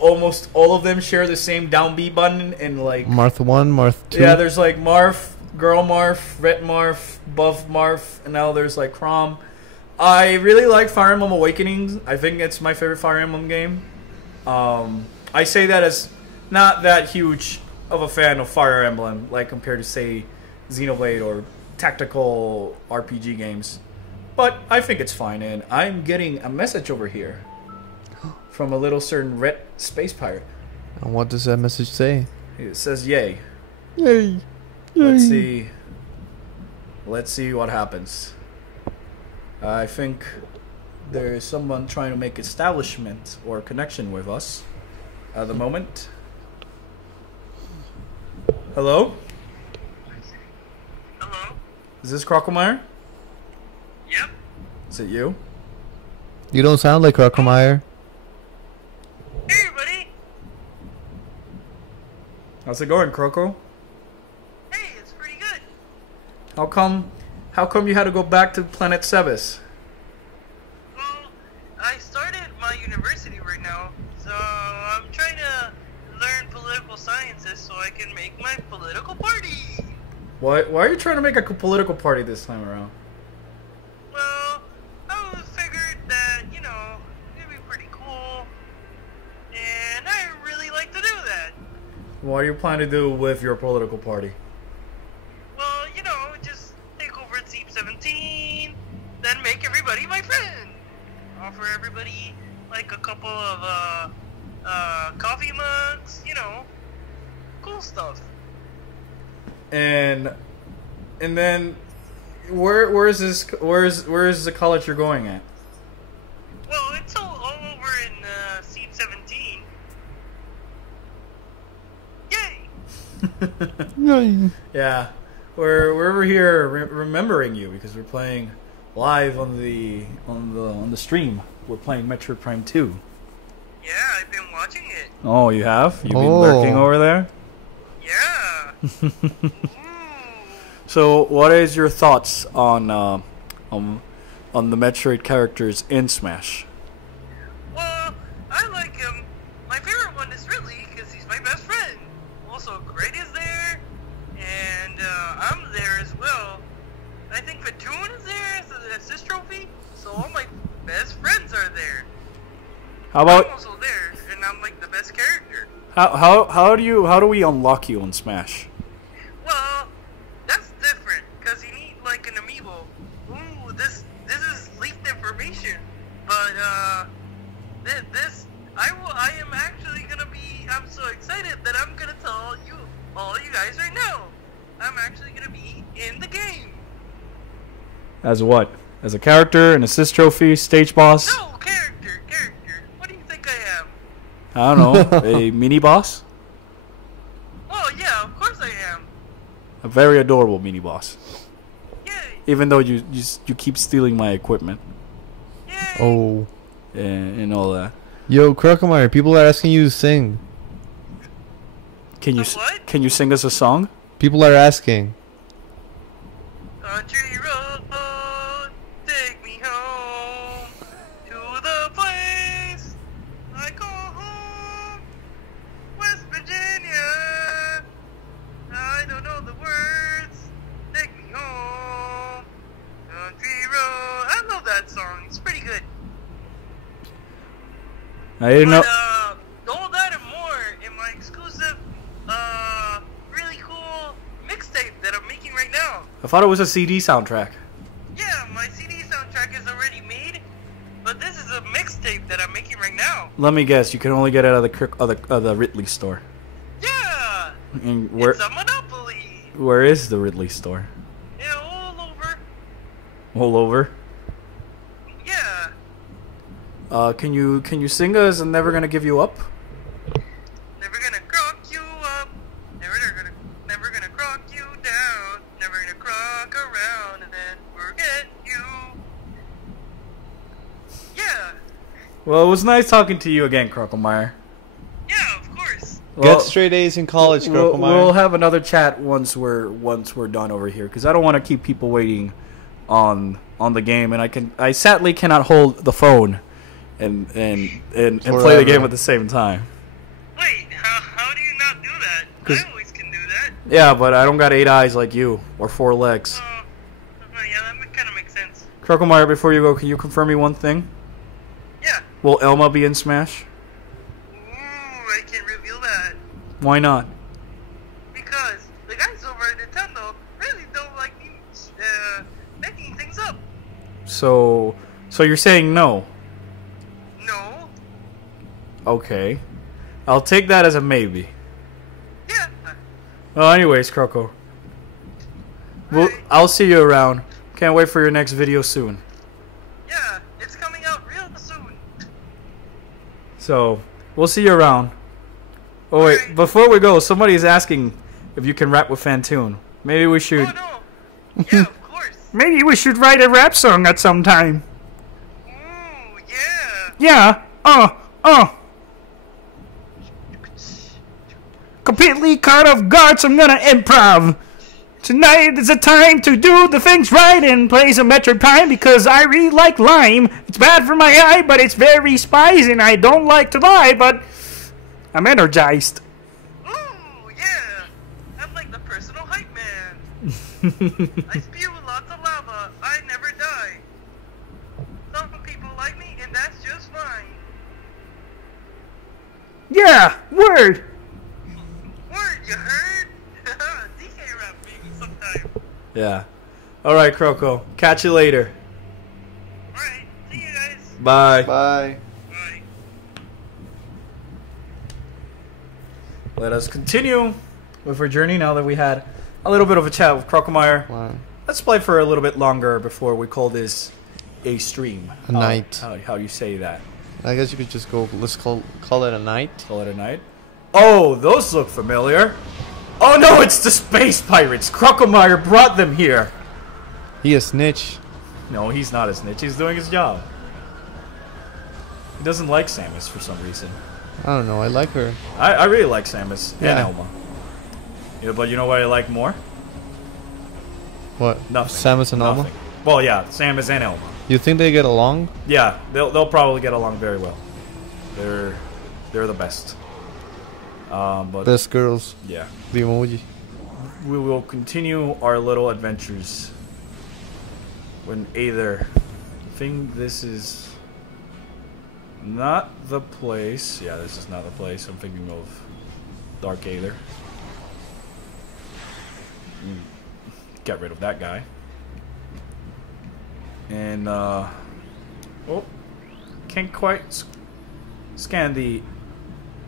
almost all of them share the same down B button and like Marth 1, Marth 2. Yeah, there's like Marth, Girl Marth, Red Marth, Buff Marth, and now there's like Chrom. I really like Fire Emblem Awakenings. I think it's my favorite Fire Emblem game. I say that as not that huge of a fan of Fire Emblem, like compared to, say, Xenoblade or tactical RPG games. But I think it's fine, and I'm getting a message over here from a little certain red space pirate. And what does that message say? It says yay. Yay. Let's see. Let's see what happens. I think there is someone trying to make establishment or connection with us at the moment. Hello? Hello? Is this Crocomire? Yep. Is it you? You don't sound like Crocomire. Hey, buddy. How's it going, Croco? Hey, it's pretty good. How come you had to go back to Planet Sebes? Well, I started my university right now, so I'm trying to learn political sciences so I can make my political party. Why are you trying to make a political party this time around? Well, I figured that, it'd be pretty cool, and I really like to do that. What are you planning to do with your political party? Well, just take over at Seep 17, then make everybody my friend. Offer everybody, like, a couple of, coffee mugs, cool stuff. And then where is the college you're going at? Well, it's all over in, Seep 17. Yay! Yeah, we're over here remembering you because we're playing live on the stream. We're playing Metroid Prime 2. Yeah, I've been watching it. Oh, you have? You've been lurking over there? Yeah. Ooh. So, what is your thoughts on the Metroid characters in Smash? Well, I like him. My favorite one is Ridley because he's my best friend. Also, Great is there, and I'm there as well. I think Vatoon is there as an assist trophy, so all my best friends are there. How about I'm also there, and I'm like the best character. how do we unlock you on Smash? Well, that's different because you need like an amiibo. Ooh, this is leaked information, but this I am actually gonna be. I'm so excited that I'm gonna tell all you guys right now. I'm actually gonna be in the game. As what? As a character, an assist trophy, stage boss? No, character. What do you think I am? I don't know, a mini boss? Oh yeah, of course I am. A very adorable mini boss. Yay! Even though you keep stealing my equipment Yay! Oh. and all that. Yo, Crocomire, people are asking you to sing. Can you The what? can you sing us a song? People are asking. Country road, take me home to the place I call home, West Virginia. I don't know the words. Take me home, country road. I love that song. It's pretty good. I didn't know. But all that and more in my exclusive, really cool mixtape that I'm making right now. I thought it was a CD soundtrack. Yeah, my CD soundtrack is already made, but this is a mixtape that I'm making right now. Let me guess. You can only get it out of the Ridley store. Yeah, And where it's a monopoly. where is the Ridley store? Yeah, all over. All over. Yeah, Can you sing us "I'm Never Gonna Give You Up"? never gonna crock you up. Never gonna crock you down. Never gonna crock around and then forget you. Yeah, Well, it was nice talking to you again, Crocomire. yeah, of course. Well, Get straight A's in college, we'll Crocomire. have another chat once we're done over here because I don't want to keep people waiting on the game, and I sadly cannot hold the phone and play the Forever. game at the same time. Wait, how do you not do that? 'Cause- I always can do that. Yeah, but I don't got 8 eyes like you or 4 legs. Yeah, that kind of makes sense. Crocomire, before you go, can you confirm me one thing? Yeah. Will Elma be in Smash? Ooh, I can't reveal that. Why not? Because the guys over at Nintendo really don't like me making things up. So you're saying no? No. Okay. I'll take that as a maybe. Yeah. Well, anyways, Croco. I'll see you around. Can't wait for your next video soon. Yeah, it's coming out real soon. So, we'll see you around. Oh wait, Alright. before we go, somebody's asking if you can rap with Fantoon. Maybe we should... Oh no. Yeah, of course. Maybe we should write a rap song at some time. Ooh, yeah. Yeah, completely caught off guard, so I'm gonna improv. Tonight is a time to do the things right and play some Metroid Prime because I really like lime. It's bad for my eye, but it's very spicy and I don't like to lie, but I'm energized. Ooh, yeah. I'm like the personal hype man. I spew lots of lava. I never die. Some people like me, and that's just fine. Yeah, word. Word, you heard? DK rap baby sometime. Yeah. Alright, Croco. Catch you later. Alright, see you guys. Bye. Bye. Bye. Let us continue with our journey now that we had a little bit of a chat with Crocomire. Wow. Let's play for a little bit longer before we call this a stream. A night. How you say that? I guess you could just go. Let's call it a night. Call it a night. Oh, those look familiar. Oh no, it's the space pirates. Crocomire brought them here. He a snitch. No, he's not a snitch. He's doing his job. He doesn't like Samus for some reason. I don't know. I like her. I really like Samus and Yeah. Elma. Yeah, but you know what I like more? What? Nothing. Samus and Elma. Nothing. Well, yeah, Samus and Elma. You think they get along? Yeah, they'll probably get along very well. They're the best. But Best girls. yeah, The emoji. we will continue our little adventures. When Aether, I think this is not the place. Yeah, this is not the place. I'm thinking of Dark Aether. Get rid of that guy. And oh, can't quite scan the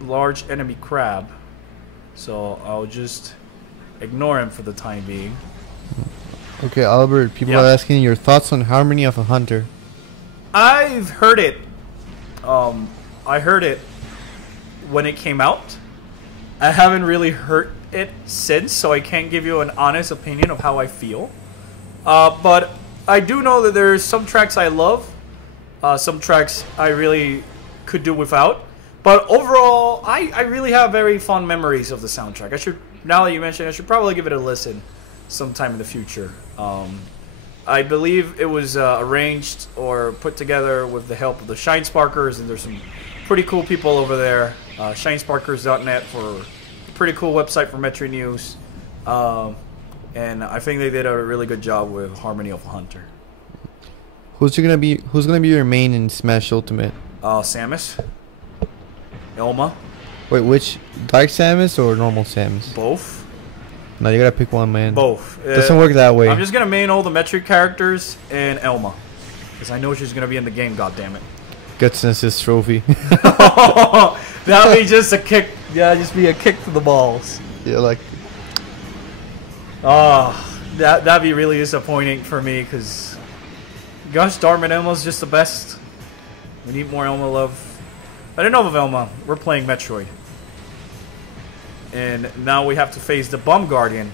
large enemy crab, so I'll just ignore him for the time being. Okay, Albert. People Yeah. are asking your thoughts on Harmony of a Hunter. I've heard it. I heard it when it came out. I haven't really heard it since, so I can't give you an honest opinion of how I feel. But I do know that there's some tracks I love, some tracks I really could do without. But overall, I really have very fond memories of the soundtrack. I should, now that you mention it, I should probably give it a listen sometime in the future. I believe it was arranged or put together with the help of the Shine Sparkers, and there's some pretty cool people over there. Shinesparkers.net for a pretty cool website for Metroid News. And I think they did a really good job with Harmony of a Hunter. Who's gonna be your main in Smash Ultimate? Samus, Elma, Wait, which Dark Samus or normal Samus? both. No, you gotta pick one, man. Both. Doesn't work that way. I'm just gonna main all the Metroid characters and Elma, because I know she's gonna be in the game. God damn it! Guts and assist trophy. That'll be just a kick. Yeah, just be a kick to the balls. Yeah, like That'd be really disappointing for me, because gosh darn it, Elma's just the best. We need more Elma love. I didn't know of Elma. We're playing Metroid. And now we have to face the Bum Guardian.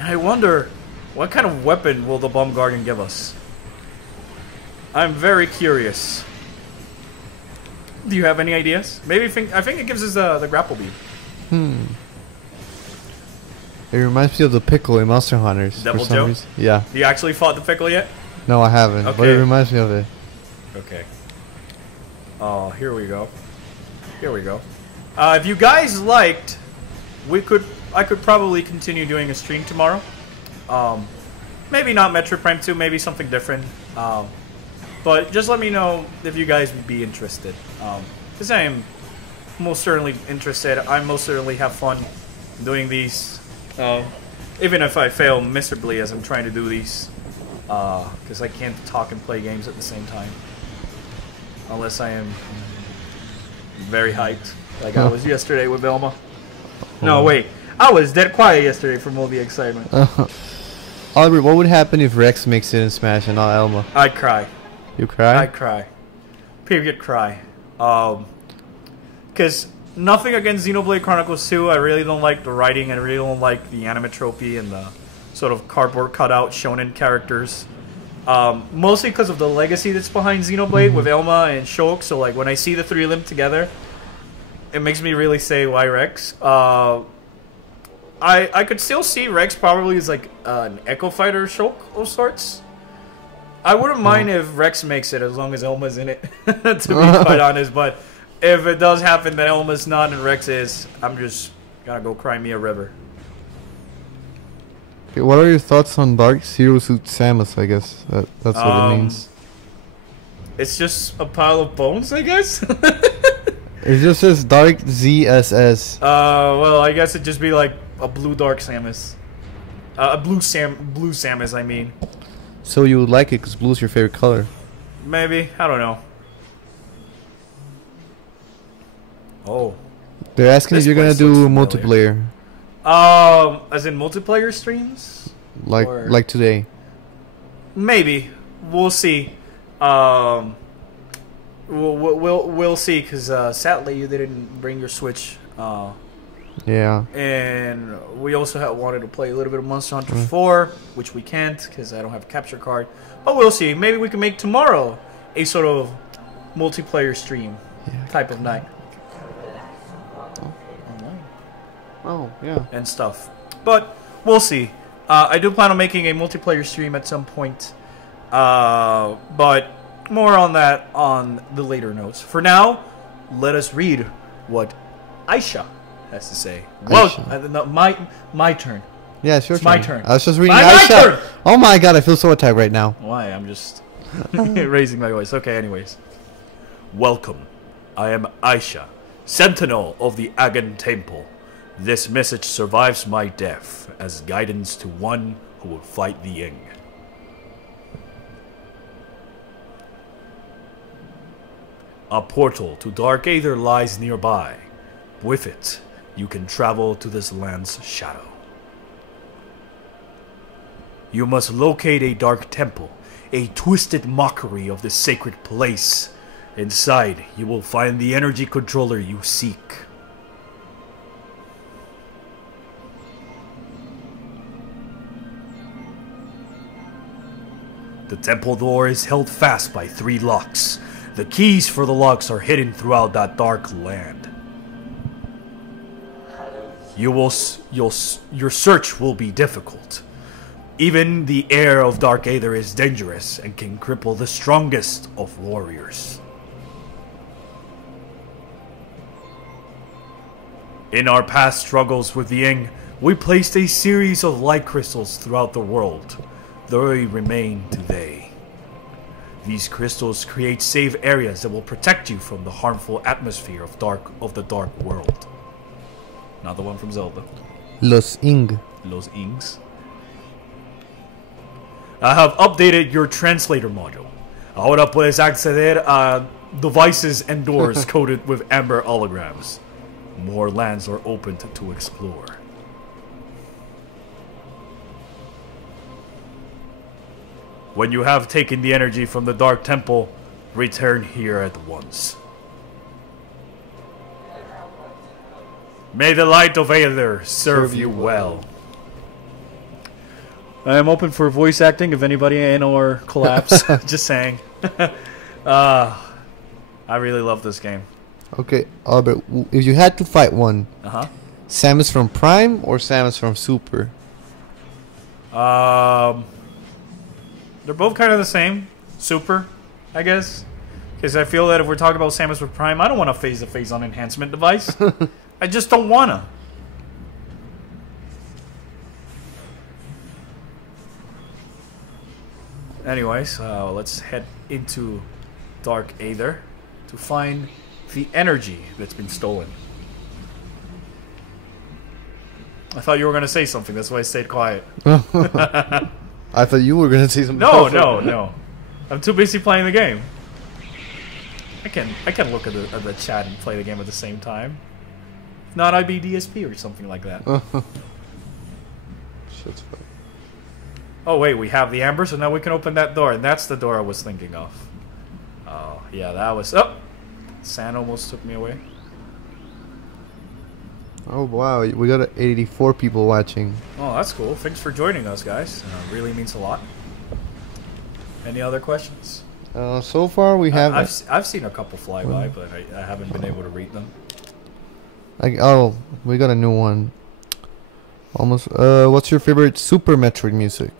And I wonder, what kind of weapon will the Bum Guardian give us? I'm very curious. Do you have any ideas? Maybe I think it gives us the grapple beam. it reminds me of the pickle in Monster Hunters. Devil for some Joe? reason. Yeah. You actually fought the pickle yet? No, I haven't. But Okay. it reminds me of it. Okay. Oh, here we go. Here we go. If you guys liked, I could probably continue doing a stream tomorrow. Maybe not Metroid Prime 2, maybe something different. But just let me know if you guys would be interested. Because I am most certainly interested. I most certainly have fun doing these. Even if I fail miserably as I'm trying to do these. Because I can't talk and play games at the same time. Unless I am very hyped. Like I was yesterday with Velma. No, wait. I was dead quiet yesterday from all the excitement. Albert, what would happen if Rex makes it in Smash and not Elma? I'd cry. You cry? I'd cry. Period cry. Because nothing against Xenoblade Chronicles 2. I really don't like the writing. I really don't like the animatropy and the sort of cardboard cutout shonen characters. Mostly because of the legacy that's behind Xenoblade with Elma and Shulk. So like when I see the three of them together, it makes me really say why Rex. I could still see Rex probably as like an Echo Fighter Shulk of sorts. I wouldn't mind if Rex makes it as long as Elma's in it, to be quite honest. But if it does happen that Elma's not and Rex is, I'm just gonna go cry me a river. Okay, what are your thoughts on Dark Zero Suit Samus? I guess that's what it means. It's just a pile of bones, I guess. It just says Dark ZSS. Well, I guess it'd just be like a blue Dark Samus. A blue Samus, I mean. So you would like it because blue's your favorite color? Maybe. I don't know. Oh. They're asking if you're gonna do multiplayer. As in multiplayer streams? Like today? Maybe. We'll see. We'll see, because sadly you didn't bring your Switch. Yeah. And we also wanted to play a little bit of Monster Hunter 4, which we can't because I don't have a capture card. But we'll see. Maybe we can make tomorrow a sort of multiplayer stream type of night. Oh, yeah. And stuff. But we'll see. I do plan on making a multiplayer stream at some point. But more on that on the later notes. For now, let us read what Aisha has to say. Well, no, my turn. Yeah, it's your turn. My turn. I was just reading my Aisha. turn. Oh my god, I feel so attacked right now. Why? I'm just raising my voice. Okay, anyways. Welcome. I am Aisha, Sentinel of the Agan Temple. This message survives my death as guidance to one who will fight the Ying. A portal to Dark Aether lies nearby. With it, you can travel to this land's shadow. You must locate a dark temple, a twisted mockery of the sacred place. Inside, you will find the energy controller you seek. The temple door is held fast by 3 locks. The keys for the locks are hidden throughout that dark land. Your search will be difficult. Even the air of Dark Aether is dangerous and can cripple the strongest of warriors. In our past struggles with the Ying, we placed a series of light crystals throughout the world. They remain today. These crystals create safe areas that will protect you from the harmful atmosphere of the dark world. Not the one from Zelda. Los Ing. Los Ings. I have updated your translator module. Ahora puedes acceder a devices and doors coated with amber holograms. More lands are open to explore. When you have taken the energy from the Dark Temple, return here at once. May the light of Aether serve you well. I am open for voice acting if anybody in or collapse. Just saying. I really love this game. Okay, Albert, if you had to fight one, Samus from Prime or Samus from Super? They're both kind of the same. Super, I guess. Because I feel that if we're talking about Samus with Prime, I don't want a phase-to-phase on enhancement device. I just don't want to. Anyways, let's head into Dark Aether to find the energy that's been stolen. I thought you were gonna say something. That's why I stayed quiet. I thought you were gonna say something. No. I'm too busy playing the game. I can look at the chat and play the game at the same time. If not, I'd be DSP or something like that. Shit's funny. Oh wait, we have the amber, so now we can open that door, and that's the door I was thinking of. Oh yeah, that was. Oh, sand almost took me away. Oh wow, we got 84 people watching. Oh, that's cool. Thanks for joining us, guys. Really means a lot. Any other questions? So far we have. I've seen a couple fly by, but I haven't been able to read them. Oh, we got a new one. Almost. What's your favorite Super Metroid music?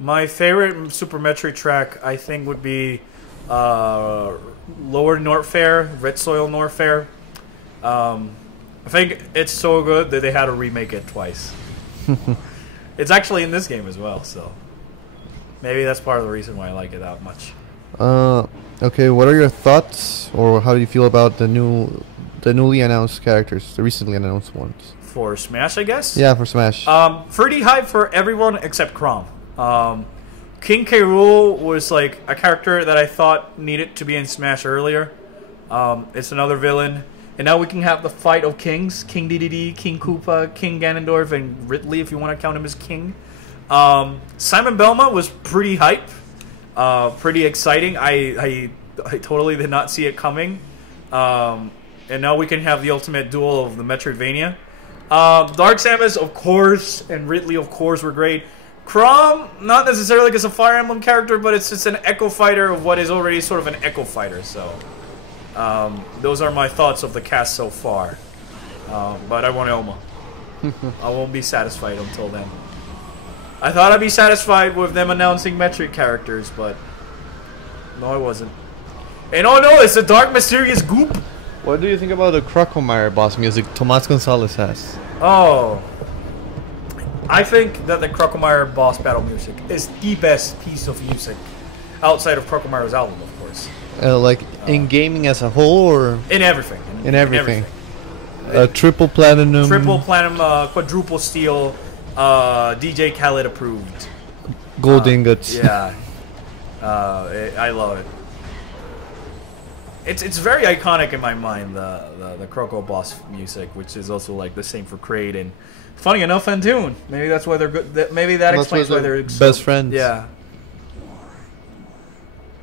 My favorite Super Metroid track, I think, would be Lower Norfair, Red Soil Norfair. I think it's so good that they had to remake it twice. It's actually in this game as well, so maybe that's part of the reason why I like it that much. Okay, what are your thoughts, or how do you feel about the newly announced characters, the recently announced ones? For Smash, I guess? Yeah, for Smash. Pretty hype for everyone except Chrom. King K. Rool was like a character that I thought needed to be in Smash earlier. It's another villain. And now we can have the fight of kings. King Dedede, King Koopa, King Ganondorf, and Ridley, if you want to count him as king. Simon Belmont was pretty hype. Pretty exciting. I totally did not see it coming. And now we can have the ultimate duel of the Metroidvania. Dark Samus, of course, and Ridley, of course, were great. Chrom, not necessarily because a Fire Emblem character, but it's just an Echo Fighter of what is already sort of an Echo Fighter, so... those are my thoughts of the cast so far. But I want Elma. I won't be satisfied until then. I thought I'd be satisfied with them announcing Metroid characters, but no, I wasn't. And oh no, it's a dark, mysterious goop! What do you think about the Crocomire boss music Tomas Gonzalez has? Oh. I think that the Crocomire boss battle music is the best piece of music outside of Crocomire's album, of course. In gaming as a whole, or in everything. In everything. Triple platinum. Triple platinum, quadruple steel, DJ Khaled approved. Gold ingots. Yeah. I love it. It's very iconic in my mind, the Croco boss music, which is also like the same for Kraid, and funny enough, Antoon. Maybe that's why they're good. Maybe that explains why they're best friends. Yeah.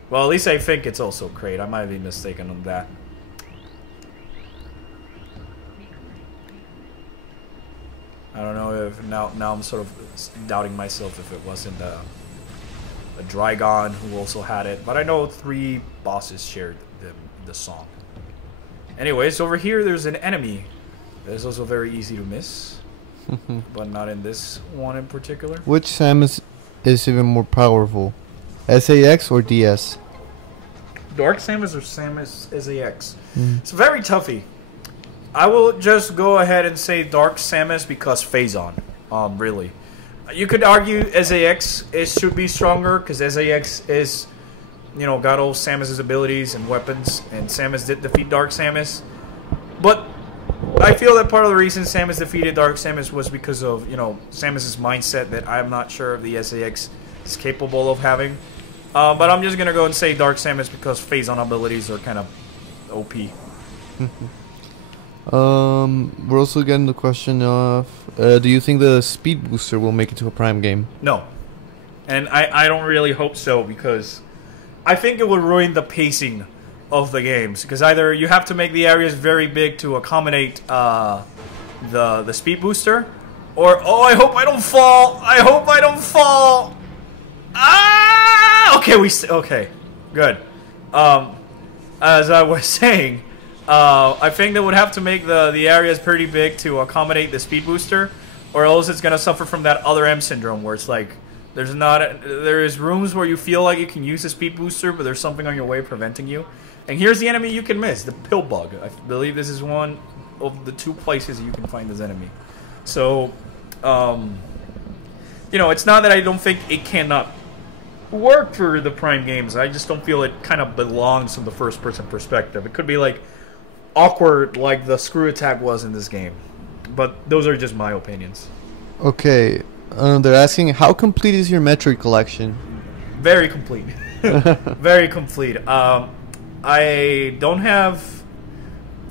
Well, at least I think it's also Kraid. I might be mistaken on that. I don't know if now I'm sort of doubting myself if it wasn't a Drygon who also had it, but I know 3 bosses shared the song. Anyways, over here there's an enemy that is also very easy to miss, but not in this one in particular. Which Samus is even more powerful? SAX or DS? Dark Samus or Samus SAX? It's very toughy. I will just go ahead and say Dark Samus because Phazon. Really. You could argue SAX should be stronger because SAX is, you know, got all Samus's abilities and weapons, and Samus did defeat Dark Samus. But I feel that part of the reason Samus defeated Dark Samus was because of, you know, Samus's mindset that I'm not sure if the SAX is capable of having. But I'm just going to go and say Dark Samus because Phazon abilities are kind of OP. We're also getting the question of, do you think the speed booster will make it to a Prime game? No. And I don't really hope so, because I think it will ruin the pacing of the games. Because either you have to make the areas very big to accommodate the speed booster, or, oh, I hope I don't fall! I hope I don't fall! Ah! Okay, okay, good. As I was saying, I think they would have to make the areas pretty big to accommodate the speed booster, or else it's gonna suffer from that other M syndrome where it's like there is rooms where you feel like you can use the speed booster, but there's something on your way preventing you. And here's the enemy you can miss, the pill bug. I believe this is one of the 2 places you can find this enemy. So, you know, it's not that I don't think it cannot work for the Prime games. I just don't feel it kind of belongs from the first-person perspective. It could be like awkward, like the screw attack was in this game. But those are just my opinions. Okay, they're asking, how complete is your Metroid collection? Very complete. Very complete. I don't have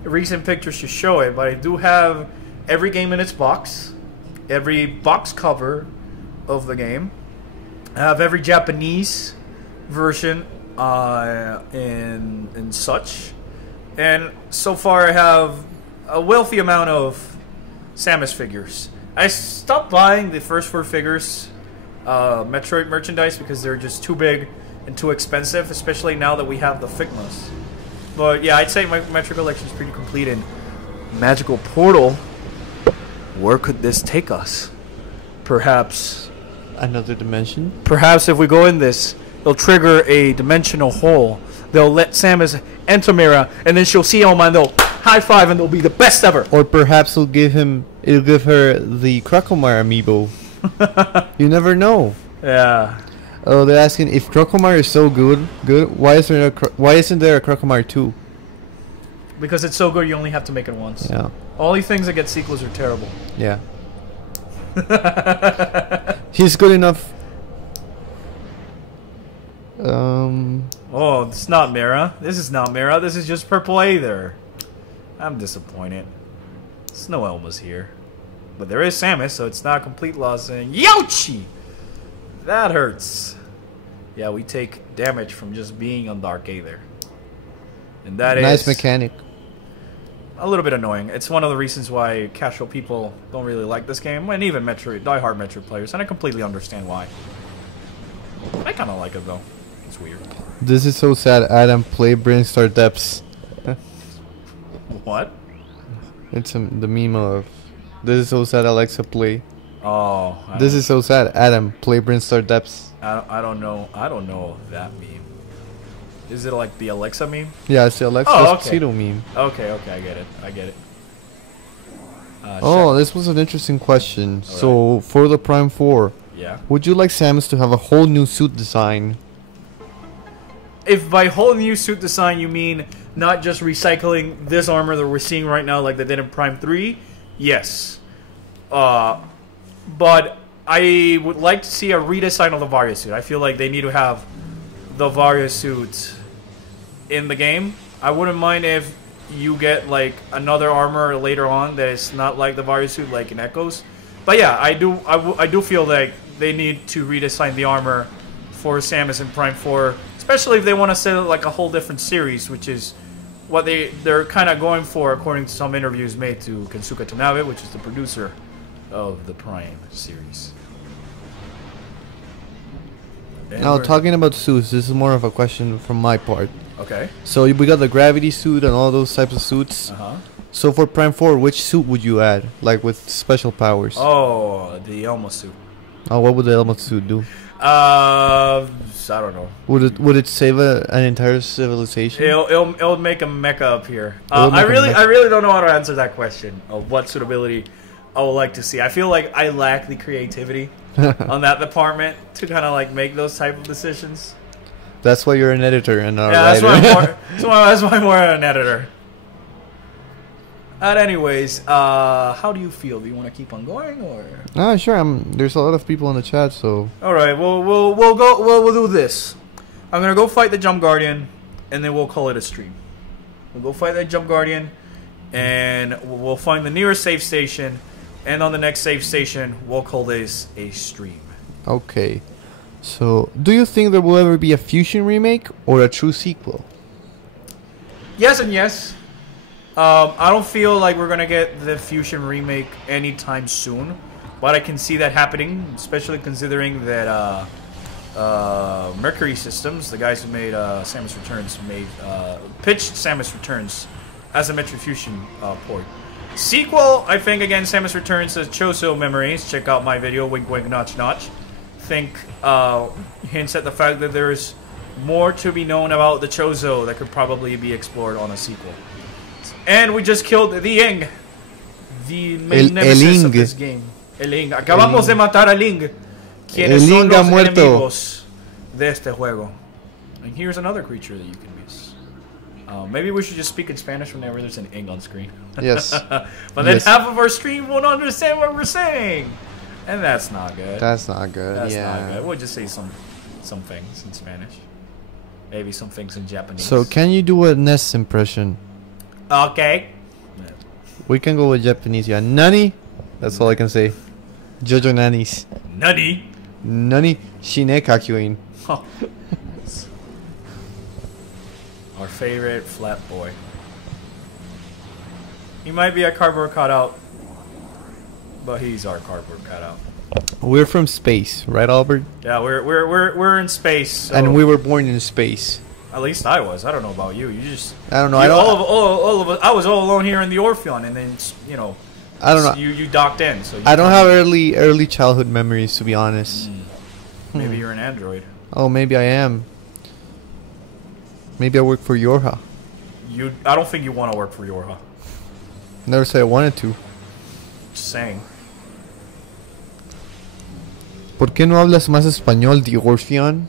recent pictures to show it, but I do have every game in its box, every box cover of the game. I have every Japanese version and such. And so far I have a wealthy amount of Samus figures. I stopped buying the first 4 figures, Metroid merchandise, because they're just too big and too expensive, especially now that we have the Figmas. But yeah, I'd say my Metroid collection is pretty complete. And Magical Portal, where could this take us? Perhaps Another dimension? Perhaps if we go in this, it'll trigger a dimensional hole. They'll let Samus enter Mira, and then she'll see Oma and they'll high five, and they'll be the best ever. Or perhaps it'll give her the Crocomire amiibo. You never know. Yeah. Oh, they're asking if Crocomire is so good. Why isn't there a Crocomire 2? Because it's so good, you only have to make it once. Yeah. All the things that get sequels are terrible. Yeah. He's good enough. Oh, it's not Mira. This is not Mira. This is just Purple Aether. I'm disappointed. Snow Elma's here. But there is Samus, so it's not a complete loss. And Yoshi! That hurts. Yeah, we take damage from just being on Dark Aether. And that nice is mechanic. a little bit annoying. It's one of the reasons why casual people don't really like this game, and even die-hard Metroid players, and I completely understand why. I kind of like it, though. It's weird. This is so sad. Adam, play Brainstar Depths. What? It's the meme of, this is so sad, Alexa, play. Oh. This is so sad. Adam, play Brainstar Depths. I don't know. I don't know that meme. Is it like the Alexa meme? Yeah, it's the Alexa Despacito meme. Okay, I get it. I get it. Oh, this was an interesting question. All so, for the Prime 4, yeah. would you like Samus to have a whole new suit design? If by whole new suit design you mean not just recycling this armor that we're seeing right now like they did in Prime 3, yes. But I would like to see a redesign of the Varia suit. I feel like they need to have the Varia suit in the game. I wouldn't mind if you get like another armor later on that is not like the Varia suit, like in Echoes. But yeah, I do feel like they need to redesign the armor for Samus in Prime 4, especially if they want to set it like a whole different series, which is what they're kind of going for, according to some interviews made to Kensuke Tanabe, which is the producer of the Prime series. And Now, talking about suits, this is more of a question from my part. Okay. So, we got the gravity suit and all those types of suits. Uh-huh. So, for Prime 4, which suit would you add? Like, with special powers? Oh, the Elmo suit. Oh, what would the Elmo suit do? I don't know. Would it save an entire civilization? It'll make a mecha appear. I really don't know how to answer that question of what suitability I would like to see. I feel like I lack the creativity on that department to kind of like make those type of decisions. That's why you're an editor and not a that's writer. that's why I'm more an editor. Anyways, how do you feel? Do you want to keep on going or? Sure. There's a lot of people in the chat, so. All right. We'll do this. I'm gonna go fight the Jump Guardian, and then we'll call it a stream. We'll go fight that Jump Guardian, and we'll find the nearest save station, and on the next save station, we'll call this a stream. Okay. So, do you think there will ever be a Fusion remake or a true sequel? Yes and yes. I don't feel like we're gonna get the Fusion remake anytime soon, but I can see that happening, especially considering that Mercury Systems, the guys who made Samus Returns, pitched Samus Returns as a Metroid Fusion port. Sequel, I think, again, Samus Returns as Choso Memories. Check out my video, wink wink notch notch. Think hints at the fact that there's more to be known about the Chozo that could probably be explored on a sequel. And we just killed the Ing, the main nemesis of this game. El Ing. Acabamos de matar a Ling. Quienes son los enemigos de este juego. And here's another creature that you can use. Maybe we should just speak in Spanish whenever there's an ing on screen. Yes. But then half of our stream won't understand what we're saying. And that's not good. That's not good. That's yeah. not good. We'll just say some things in Spanish. Maybe some things in Japanese. So can you do a Ness impression? Okay. We can go with Japanese. Yeah. Nani? That's all I can say. Jojo nanis. Nutty. Nani shine kakuin. Our favorite flat boy. He might be a cardboard cutout, but he's our cardboard cutout. We're from space, right, Albert? Yeah, we're in space. So And we were born in space. at least I was. I don't know about you. You just I don't know. all of us. I was all alone here in the Orpheon, and then I don't know. You docked in. So I don't have early childhood memories, to be honest. Maybe you're an android. Oh, maybe I am. Maybe I work for Yorha. I don't think you want to work for Yorha. Never said I wanted to. Just saying. ¿Por qué no hablas más español, the Orpheon?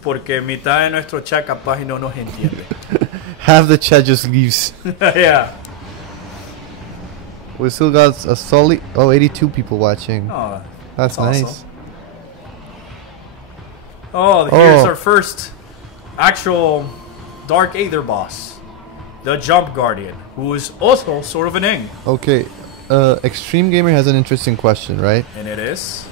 Porque mitad de nuestro chat capaz y no nos entiende. Half the chat just leaves. Yeah. We still got a solid 82 people watching. Oh, That's nice. awesome. Oh, here's our first actual Dark Aether boss. The Jump Guardian, who is also sort of an ing. Okay, Extreme Gamer has an interesting question, right? And it is?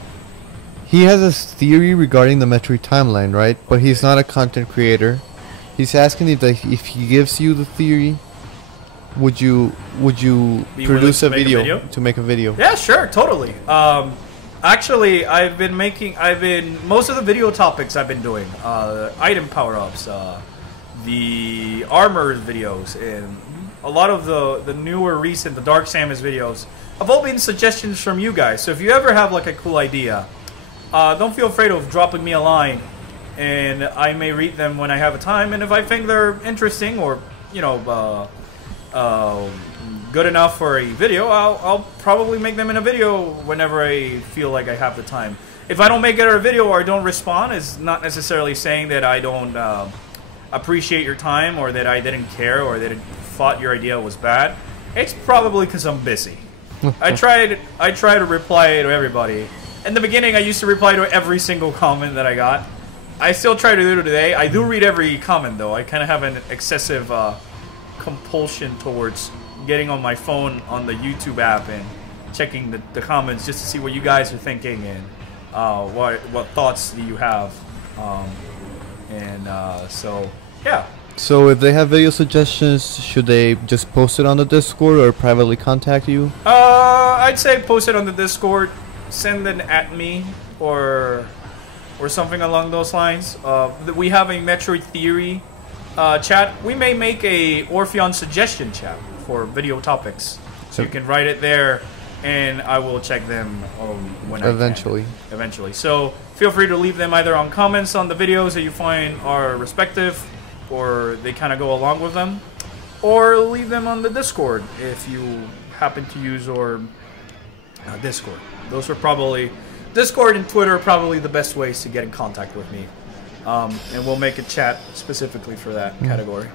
He has a theory regarding the Metroid timeline, right? But he's not a content creator. He's asking if he gives you the theory, would you produce a video to make a video? Yeah, sure, totally. Actually, most of the video topics I've been doing, item power-ups, the armor videos, and a lot of the newer recent, the Dark Samus videos, have all been suggestions from you guys. So if you ever have like a cool idea, don't feel afraid of dropping me a line, and I may read them when I have a time. And if I think they're interesting or good enough for a video, I'll probably make them in a video whenever I feel like I have the time. If I don't make it a video or I don't respond, it's not necessarily saying that I don't appreciate your time or that I didn't care or that I thought your idea was bad. It's probably because I'm busy. I try to reply to everybody. In the beginning, I used to reply to every single comment that I got. I still try to do it today. I do read every comment, though. I kind of have an excessive compulsion towards getting on my phone on the YouTube app and checking the comments just to see what you guys are thinking and what thoughts do you have. So, yeah. So if they have video suggestions, should they just post it on the Discord or privately contact you? I'd say post it on the Discord, send it at me, or something along those lines. We have a Metroid Theory chat. We may make a Orpheon suggestion chat for video topics, so you can write it there, and I will check them when eventually. Eventually. So feel free to leave them either on comments on the videos that you find are respective, or they kind of go along with them, or leave them on the Discord if you happen to use our Discord. Those are probably Discord and Twitter are probably the best ways to get in contact with me, and we'll make a chat specifically for that category.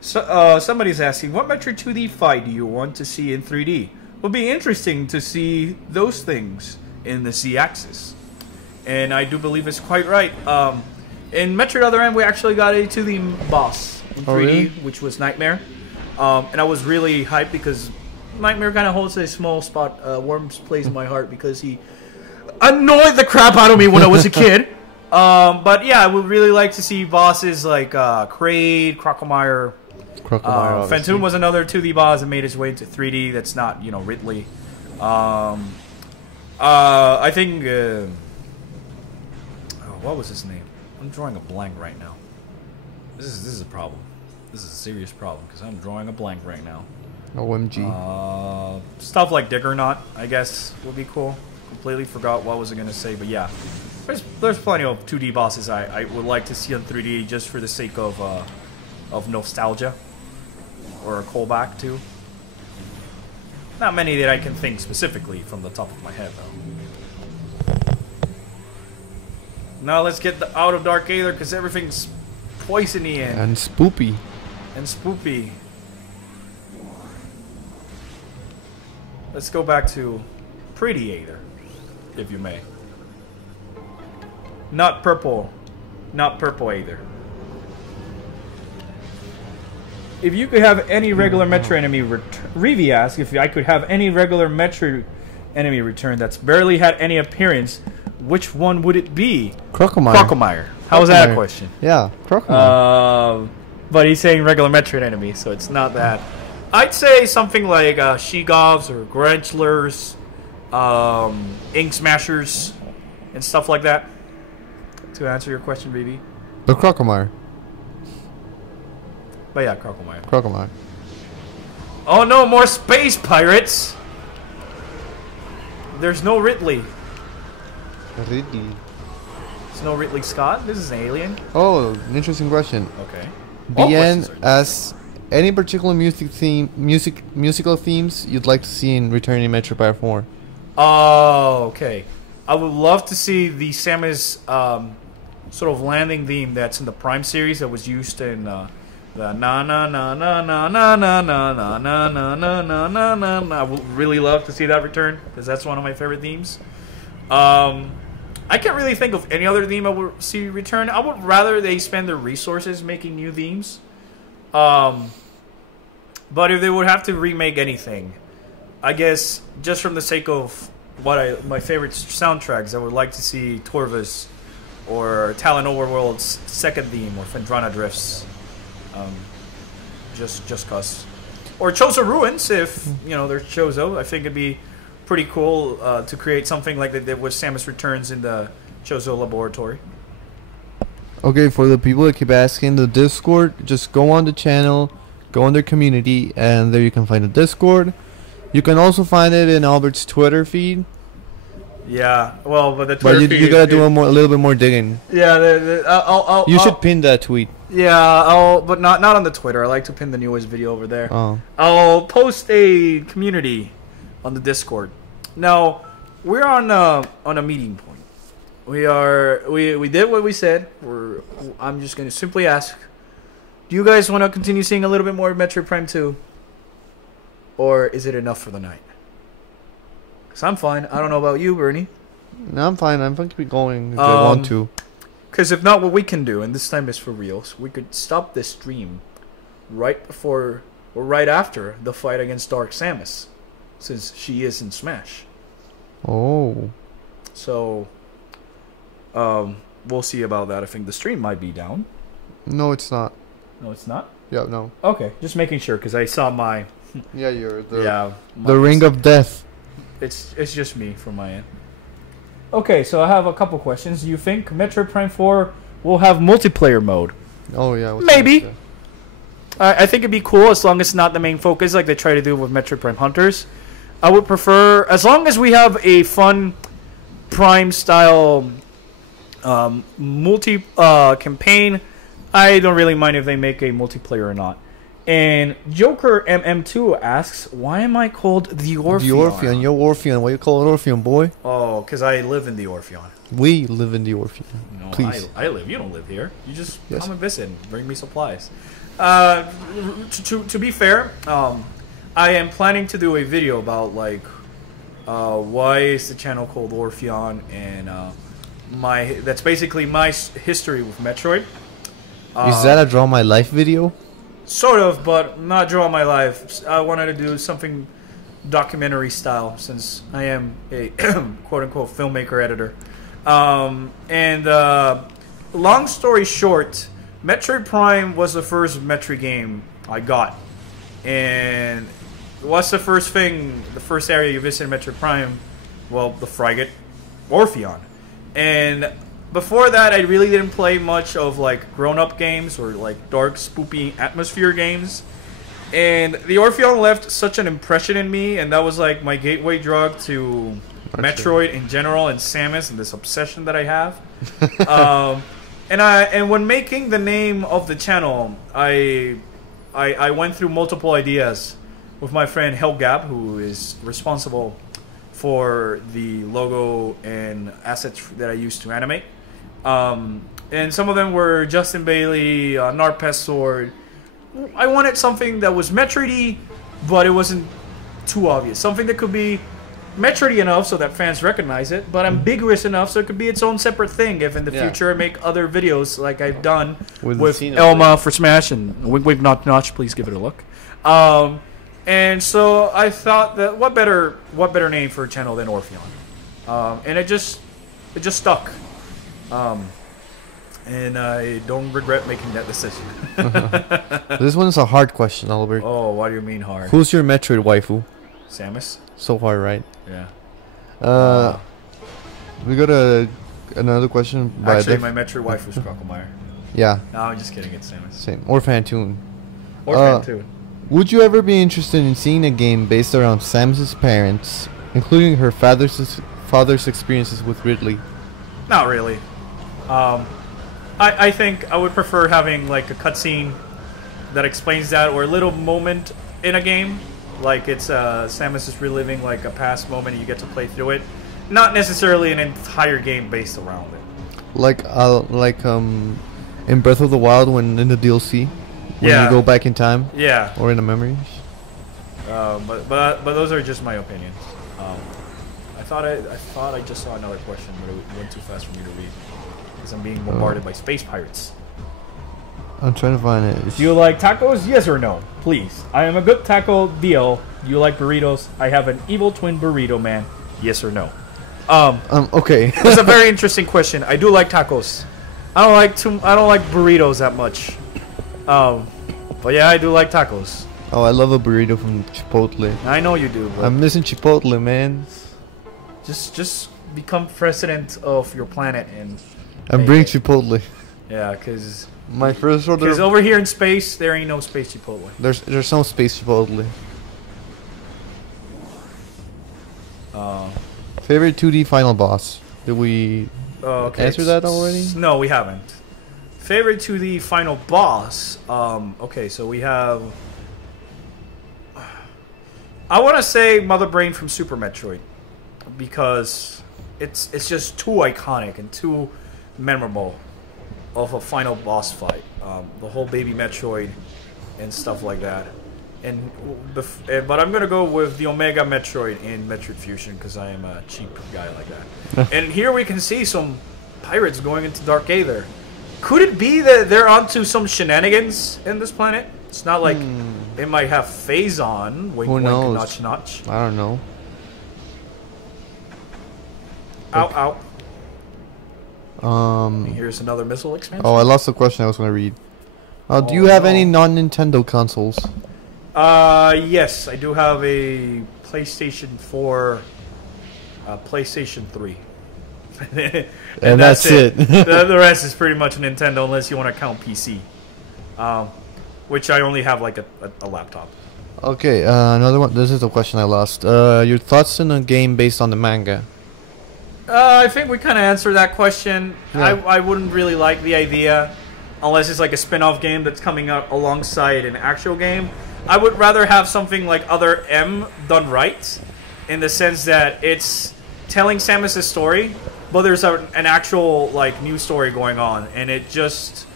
So, somebody's asking, what Metroid 2D fight do you want to see in 3D? Would be interesting to see those things in the Z-axis. And I do believe it's quite right. In Metroid Other M, we actually got a 2D boss in 3D, really? which was Nightmare. And I was really hyped because Nightmare kind of holds a small spot, warm place in my heart because he annoyed the crap out of me when I was a kid. But yeah, I would really like to see bosses like Kraid, Crocomire. Phantom was another 2D boss that made its way into 3D. That's not, Ridley. I think. What was his name? I'm drawing a blank right now. This is a problem. This is a serious problem because I'm drawing a blank right now. OMG. Stuff like Diggernaut, I guess, would be cool. Completely forgot what was I gonna say, but yeah, there's plenty of 2D bosses I would like to see on 3D just for the sake of nostalgia or a callback to. Not many that I can think specifically from the top of my head, though. Now let's get out of Dark Aether because everything's poisony And spoopy. and spoopy. Let's go back to pretty Aether, if you may. Not purple Aether. If you could have any regular Metro enemy Revi asks if I could have any regular Metro enemy return that's barely had any appearance, which one would it be? Crocomire. Crocomire. How was that a question? Yeah, Crocomire. But he's saying regular Metroid enemy, so it's not that. I'd say something like Sheegovs or Grentlers, Ink Smashers, and stuff like that. To answer your question, BB. But Crocomire. But yeah, Crocomire. Crocomire. Oh no, more space pirates! There's no Ridley. Ridley. There's no Ridley Scott. This is an alien. Oh, an interesting question. Okay. All questions BN are- asks any particular musical themes you'd like to see in returning Metroid Prime 4. Oh, okay. I would love to see the Samus sort of landing theme that's in the Prime series that was used in the na na na na na na na na na na na na na na na. I would really love to see that return because that's one of my favorite themes. I can't really think of any other theme I would see return. I would rather they spend their resources making new themes. But if they would have to remake anything, I guess just from the sake of my favorite soundtracks, I would like to see Torvus or Talon Overworld's second theme or Fendrana Drifts. Just cause. Or Chozo Ruins, if you know there's Chozo. I think it'd be pretty cool to create something like they did with Samus Returns in the Chozo Laboratory. Okay, for the people that keep asking, the Discord, just go on the channel, go on their community, and there you can find the Discord. You can also find it in Albert's Twitter feed. Yeah, well, but the Twitter But feed, you gotta do a little bit more digging. Yeah, You should pin that tweet. Yeah, but not on the Twitter. I like to pin the newest video over there. Oh. I'll post a community on the Discord. Now, we're on a meeting point. We did what we said. I'm just gonna simply ask, do you guys want to continue seeing a little bit more of Metroid Prime 2? Or is it enough for the night? Because I'm fine. I don't know about you, Bernie. No, I'm fine. I'm fine to keep going if they want to. Because if not, what we can do, and this time is for real, so we could stop this stream right before or right after the fight against Dark Samus, since she is in Smash. Oh. So, we'll see about that. I think the stream might be down. No, it's not. No, it's not? Yeah, no. Okay, just making sure, because I saw my... Yeah, you're the the Ring of Death. It's just me from my end. Okay, so I have a couple questions. Do you think Metroid Prime 4 will have multiplayer mode? Oh, yeah. Maybe. I think it'd be cool as long as it's not the main focus like they try to do with Metroid Prime Hunters. I would prefer, as long as we have a fun Prime-style campaign, I don't really mind if they make a multiplayer or not. And Joker MM2 asks, why am I called the Orpheon? The Orpheon. You're Orpheon. Why you call it Orpheon, boy? Oh, because I live in the Orpheon. We live in the Orpheon. No, Please. I live. You don't live here. You just Yes. come and visit and bring me supplies. To be fair, I am planning to do a video about like why is the channel called Orpheon, and that's basically my history with Metroid. Is that a Draw My Life video? Sort of, but not Draw My Life. I wanted to do something documentary style since I am a quote-unquote filmmaker editor. Long story short, Metroid Prime was the first Metroid game I got. And what's the first area you visit in Metroid Prime? Well, the frigate Orpheon. And before that, I really didn't play much of like grown-up games or like dark, spoopy atmosphere games. And the Orpheon left such an impression in me, and that was like my gateway drug to Metroid in general and Samus and this obsession that I have. And when making the name of the channel, I went through multiple ideas, with my friend Helgab, who is responsible for the logo and assets that I used to animate. And some of them were Justin Bailey, Narpest Sword. I wanted something that was Metroid-y, but it wasn't too obvious. Something that could be Metroid-y enough so that fans recognize it, but ambiguous enough so it could be its own separate thing if in the future I make other videos like I've done with Elma for Smash and Wink Wink Notch Notch. Please give it a look. And so I thought that what better name for a channel than Orpheon? And it just stuck. And I don't regret making that decision. This one is a hard question, Albert. Oh, what do you mean hard? Who's your Metroid waifu? Samus? So hard, right? Yeah. We got another question. By Actually, my Metroid wife was Crocomire. Yeah. No, I'm just kidding. It's Samus. Same. Or Fantoon. Or Fantoon. Would you ever be interested in seeing a game based around Samus's parents, including her father's experiences with Ridley? Not really. I think I would prefer having like a cutscene that explains that, or a little moment in a game, like it's Samus is reliving like a past moment and you get to play through it. Not necessarily an entire game based around it. Like in Breath of the Wild, when in the DLC, when you go back in time. Yeah. Or in the memories. But those are just my opinions. I thought I just saw another question, but it went too fast for me to read because I'm being bombarded by space pirates. I'm trying to find it. Do you like tacos? Yes or no? Please. I am a good taco deal. Do you like burritos? I have an evil twin burrito man. Yes or no? Okay. It's a very interesting question. I do like tacos. I don't like burritos that much. But yeah, I do like tacos. Oh, I love a burrito from Chipotle. I know you do. But I'm missing Chipotle, man. just become president of your planet and bring Chipotle. Yeah, because my first order. Because over here in space, there ain't no space Chipotle. There's no space Chipotle. Favorite 2D final boss? Did we answer that already? No, we haven't. Favorite 2D final boss? Okay, so we have... I want to say Mother Brain from Super Metroid, because it's just too iconic and too memorable of a final boss fight. The whole Baby Metroid and stuff like that. But I'm gonna go with the Omega Metroid in Metroid Fusion because I am a cheap guy like that. And here we can see some pirates going into Dark Aether. Could it be that they're onto some shenanigans in this planet? It's not like they might have Phazon, wink wink, notch notch. I don't know. Ow ow. And here's another missile expansion. Oh, I lost the question I was gonna read. Do you have any non-Nintendo consoles? Yes, I do have a PlayStation 4, PlayStation 3. and that's it. The rest is pretty much Nintendo, unless you want to count PC. Which I only have like a laptop. Okay, another one. This is the question I lost. Your thoughts on a game based on the manga? I think we kind of answered that question. Yeah. I wouldn't really like the idea, unless it's like a spin-off game that's coming out alongside an actual game. I would rather have something like Other M done right, in the sense that it's telling Samus' story, but there's an actual like new story going on, and it just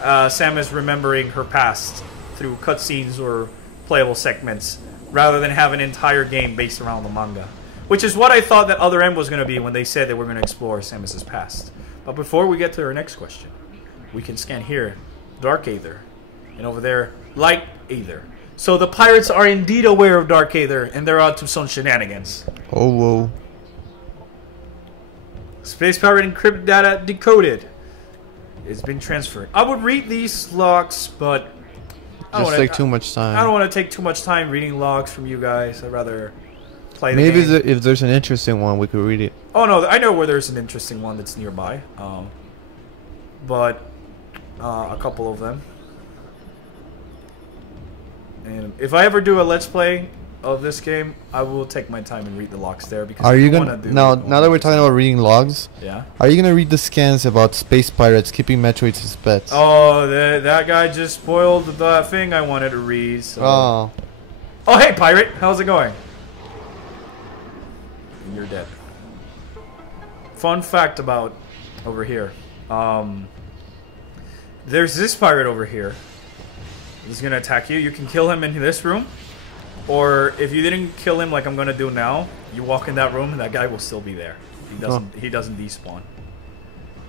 Samus remembering her past through cutscenes or playable segments, rather than have an entire game based around the manga. Which is what I thought that Other M was going to be when they said that we're going to explore Samus' past. But before we get to our next question, we can scan here, Dark Aether, and over there, Light Aether. So the pirates are indeed aware of Dark Aether, and they're out to some shenanigans. Oh, whoa. Space pirate encrypted data decoded. It's been transferred. I would read these logs, but I don't take too much time. I don't want to take too much time reading logs from you guys. I'd rather play the game. Maybe if there's an interesting one, we could read it. Oh no, I know where there's an interesting one that's nearby. But a couple of them. And if I ever do a Let's Play of this game, I will take my time and read the logs there. Because are you gonna now that we're talking about reading logs? Yeah. Are you gonna read the scans about space pirates keeping Metroids as pets? Oh, that guy just spoiled the thing I wanted to read. So. Oh. Oh, hey, pirate. How's it going? You're dead. Fun fact about over here. There's this pirate over here. He's gonna attack you. You can kill him in this room. Or if you didn't kill him like I'm gonna do now, you walk in that room and that guy will still be there. He doesn't despawn.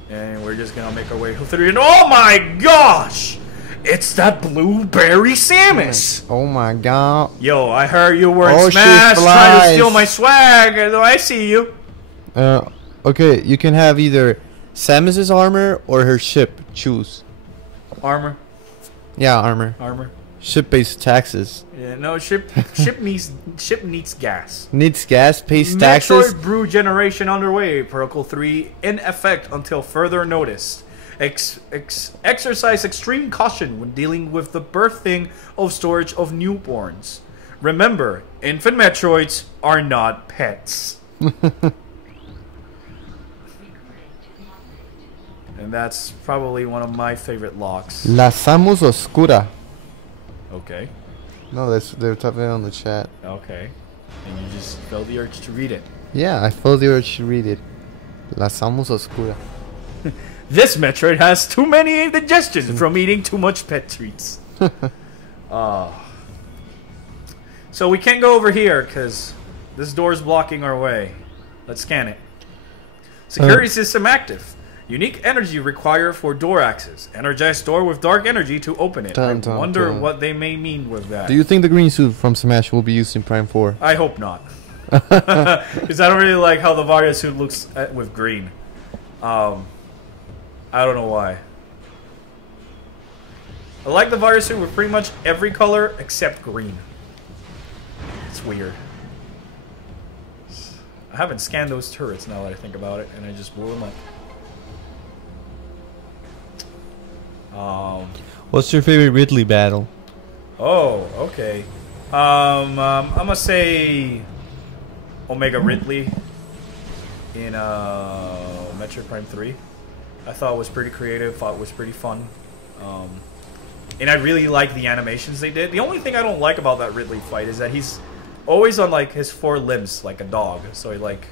And we're just gonna make our way through. And oh my gosh! It's that blueberry Samus! Oh my god. Yo, I heard you were in Smash trying to steal my swag. I see you. Okay, you can have either Samus's armor or her ship. Choose. Armor. Yeah, armor. Armor. Ship-based taxes. Yeah, no, ship needs gas. Needs gas, pays taxes. Metroid Brew generation underway. Protocol 3 in effect until further notice. Exercise extreme caution when dealing with the birthing of storage of newborns. Remember, infant Metroids are not pets. And that's probably one of my favorite locks. La Samus Oscura. Okay. No, they're typing it on the chat. Okay. And you just felt the urge to read it. Yeah, I felt the urge to read it. La Samus Oscura. This Metroid has too many indigestion from eating too much pet treats. So we can't go over here because this door is blocking our way. Let's scan it. Security system active. Unique energy required for door access. Energize door with dark energy to open it. I wonder what they may mean with that. Do you think the green suit from Smash will be used in Prime 4? I hope not. Because I don't really like how the Varia suit looks with green. I don't know why. I like the Varia suit with pretty much every color except green. It's weird. I haven't scanned those turrets now that I think about it, and I just blew them up. What's your favorite Ridley battle? Oh, okay. I'm gonna say Omega Ridley in Metroid Prime 3. I thought it was pretty creative, thought it was pretty fun. And I really like the animations they did. The only thing I don't like about that Ridley fight is that he's always on like his four limbs like a dog. So he like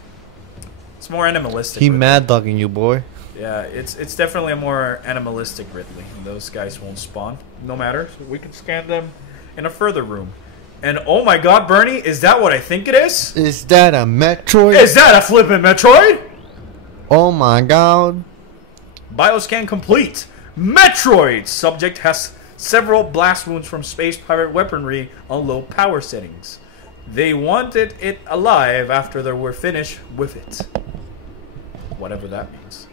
it's more animalistic. He mad dogging you, boy. Yeah, it's definitely a more animalistic Ridley. Those guys won't spawn, no matter. So we can scan them in a further room. And oh my god, Bernie, is that what I think it is? Is that a Metroid? Is that a flippin' Metroid? Oh my god. Bioscan complete. Metroid! Subject has several blast wounds from space pirate weaponry on low power settings. They wanted it alive after they were finished with it. Whatever that means.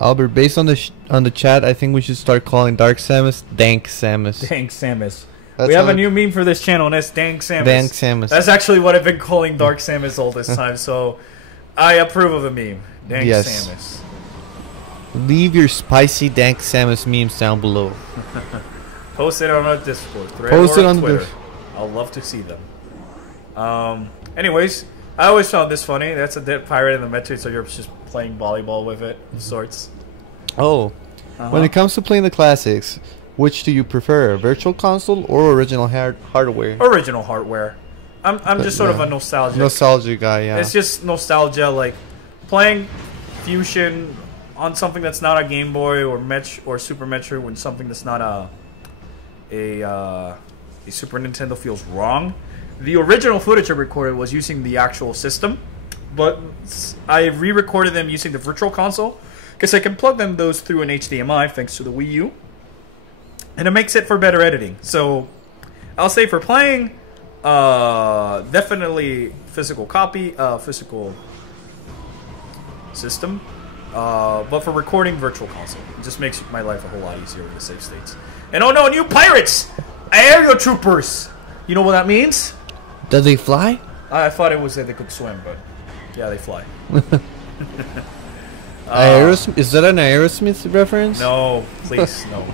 Albert, based on the chat, I think we should start calling Dark Samus Dank Samus. Dank Samus. We have a new meme for this channel, and it's Dank Samus. Dank Samus. That's actually what I've been calling Dark Samus all this time, so I approve of the meme. Dank Samus. Leave your spicy Dank Samus memes down below. Post it on our Discord, thread, Post or it on Twitter. I'll love to see them. Anyways, I always found this funny. That's a dead pirate in the Metroid, so you're just playing volleyball with it, of sorts. Oh. When it comes to playing the classics, which do you prefer, Virtual Console or original hardware? Original hardware. I'm just sort of a nostalgia guy, yeah. It's just nostalgia, like playing Fusion on something that's not a Game Boy or Super Metroid when something that's not a Super Nintendo feels wrong. The original footage I recorded was using the actual system, but I re-recorded them using the Virtual Console because I can plug those through an HDMI thanks to the Wii U, and it makes it for better editing. So I'll say for playing, definitely physical system, but for recording, Virtual Console. It just makes my life a whole lot easier with the save states. And oh no, new pirates! Aerial troopers! You know what that means? Do they fly? I thought it was that they could swim, but yeah, they fly. Is that an Aerosmith reference? No, please, no.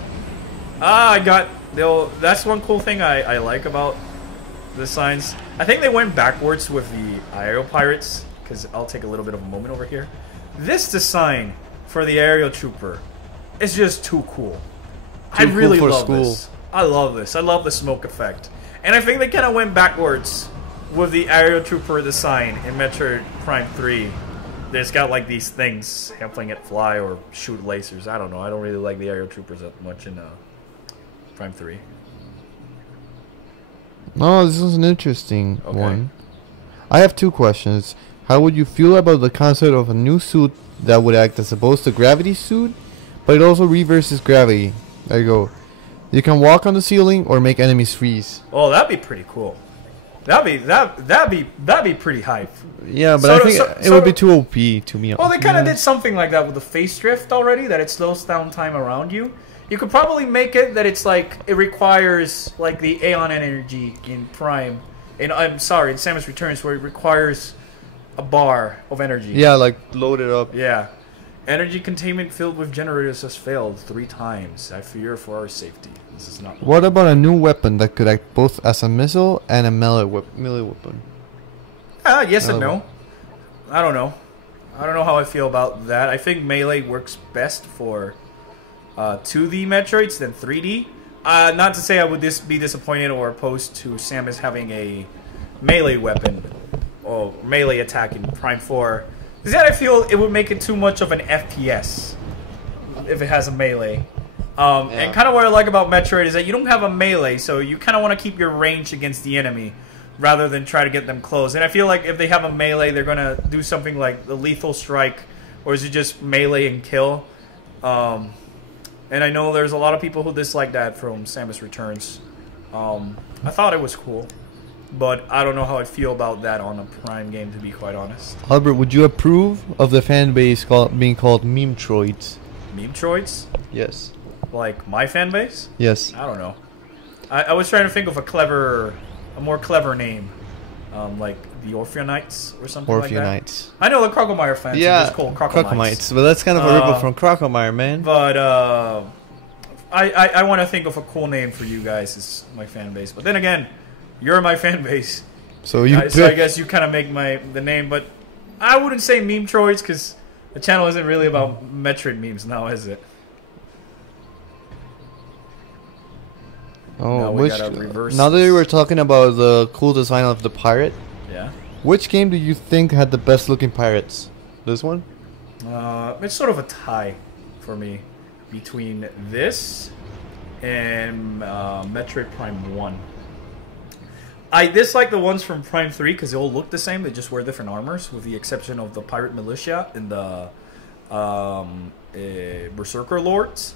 That's one cool thing I like about the signs. I think they went backwards with the aerial pirates, because I'll take a little bit of a moment over here. This design for the aerial trooper is just too cool. I really love this. I love this. I love the smoke effect. And I think they kind of went backwards with the aerial trooper design in Metroid Prime 3. It's got like these things, helping it fly or shoot lasers. I don't know. I don't really like the aerial troopers that much in Prime 3. No, this is an interesting Okay. one. I have two questions. How would you feel about the concept of a new suit that would act as opposed to gravity suit, but it also reverses gravity? There you go. You can walk on the ceiling or make enemies freeze. Oh, that'd be pretty cool. That'd be pretty hype. Yeah, but I think it would be too OP to me. Well, they kind of did something like that with the phase drift already, that it slows down time around you. You could probably make it that it's like it requires like the Aeon energy in Prime, and I'm sorry, in Samus Returns, where it requires a bar of energy. Yeah, like load it up. Yeah. Energy containment filled with generators has failed 3 times. I fear for our safety. This is not. What about a new weapon that could act both as a missile and a melee weapon? Yes and no. I don't know. I don't know how I feel about that. I think melee works best for 2D Metroids than 3D. Not to say I would be disappointed or opposed to Samus having a melee weapon or melee attack in Prime 4. Because that I feel it would make it too much of an FPS if it has a melee. And kind of what I like about Metroid is that you don't have a melee, so you kind of want to keep your range against the enemy rather than try to get them close. And I feel like if they have a melee, they're going to do something like the lethal strike, or is it just melee and kill? And I know there's a lot of people who dislike that from Samus Returns. I thought it was cool, but I don't know how I feel about that on a Prime game, to be quite honest. Albert, would you approve of the fan base being called Meme-troids? Meme-troids? Yes. Like my fan base? Yes. I don't know. I was trying to think of a more clever name, like the Orpheonites or something like that. Orpheonites. I know the Crocomire fans are just called Crocomites. But that's kind of a rip from Crocomire, man. But I want to think of a cool name for you guys as my fan base. But then again, you're my fan base, so I guess you kind of make the name. But I wouldn't say Meme-troids because the channel isn't really about Metroid memes now, is it? Oh, now that we were talking about the cool design of the pirate, yeah. Which game do you think had the best looking pirates? This one? It's sort of a tie for me between this and Metroid Prime 1. I dislike the ones from Prime 3 because they all look the same. They just wear different armors, with the exception of the Pirate Militia and the Berserker Lords.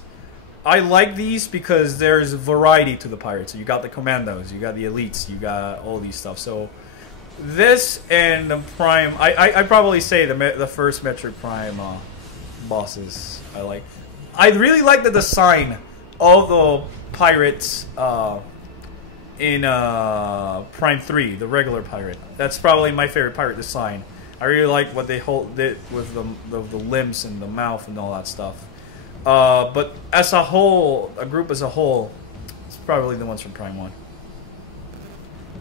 I like these because there's variety to the pirates. So you got the commandos, you got the elites, you got all these stuff. So this and the Prime, I probably say the first Metroid Prime bosses I like. I really like the design of the pirates in Prime 3, the regular pirate. That's probably my favorite pirate design. I really like what they did with the limbs and the mouth and all that stuff. But as a whole, a group as a whole, it's probably the ones from Prime 1.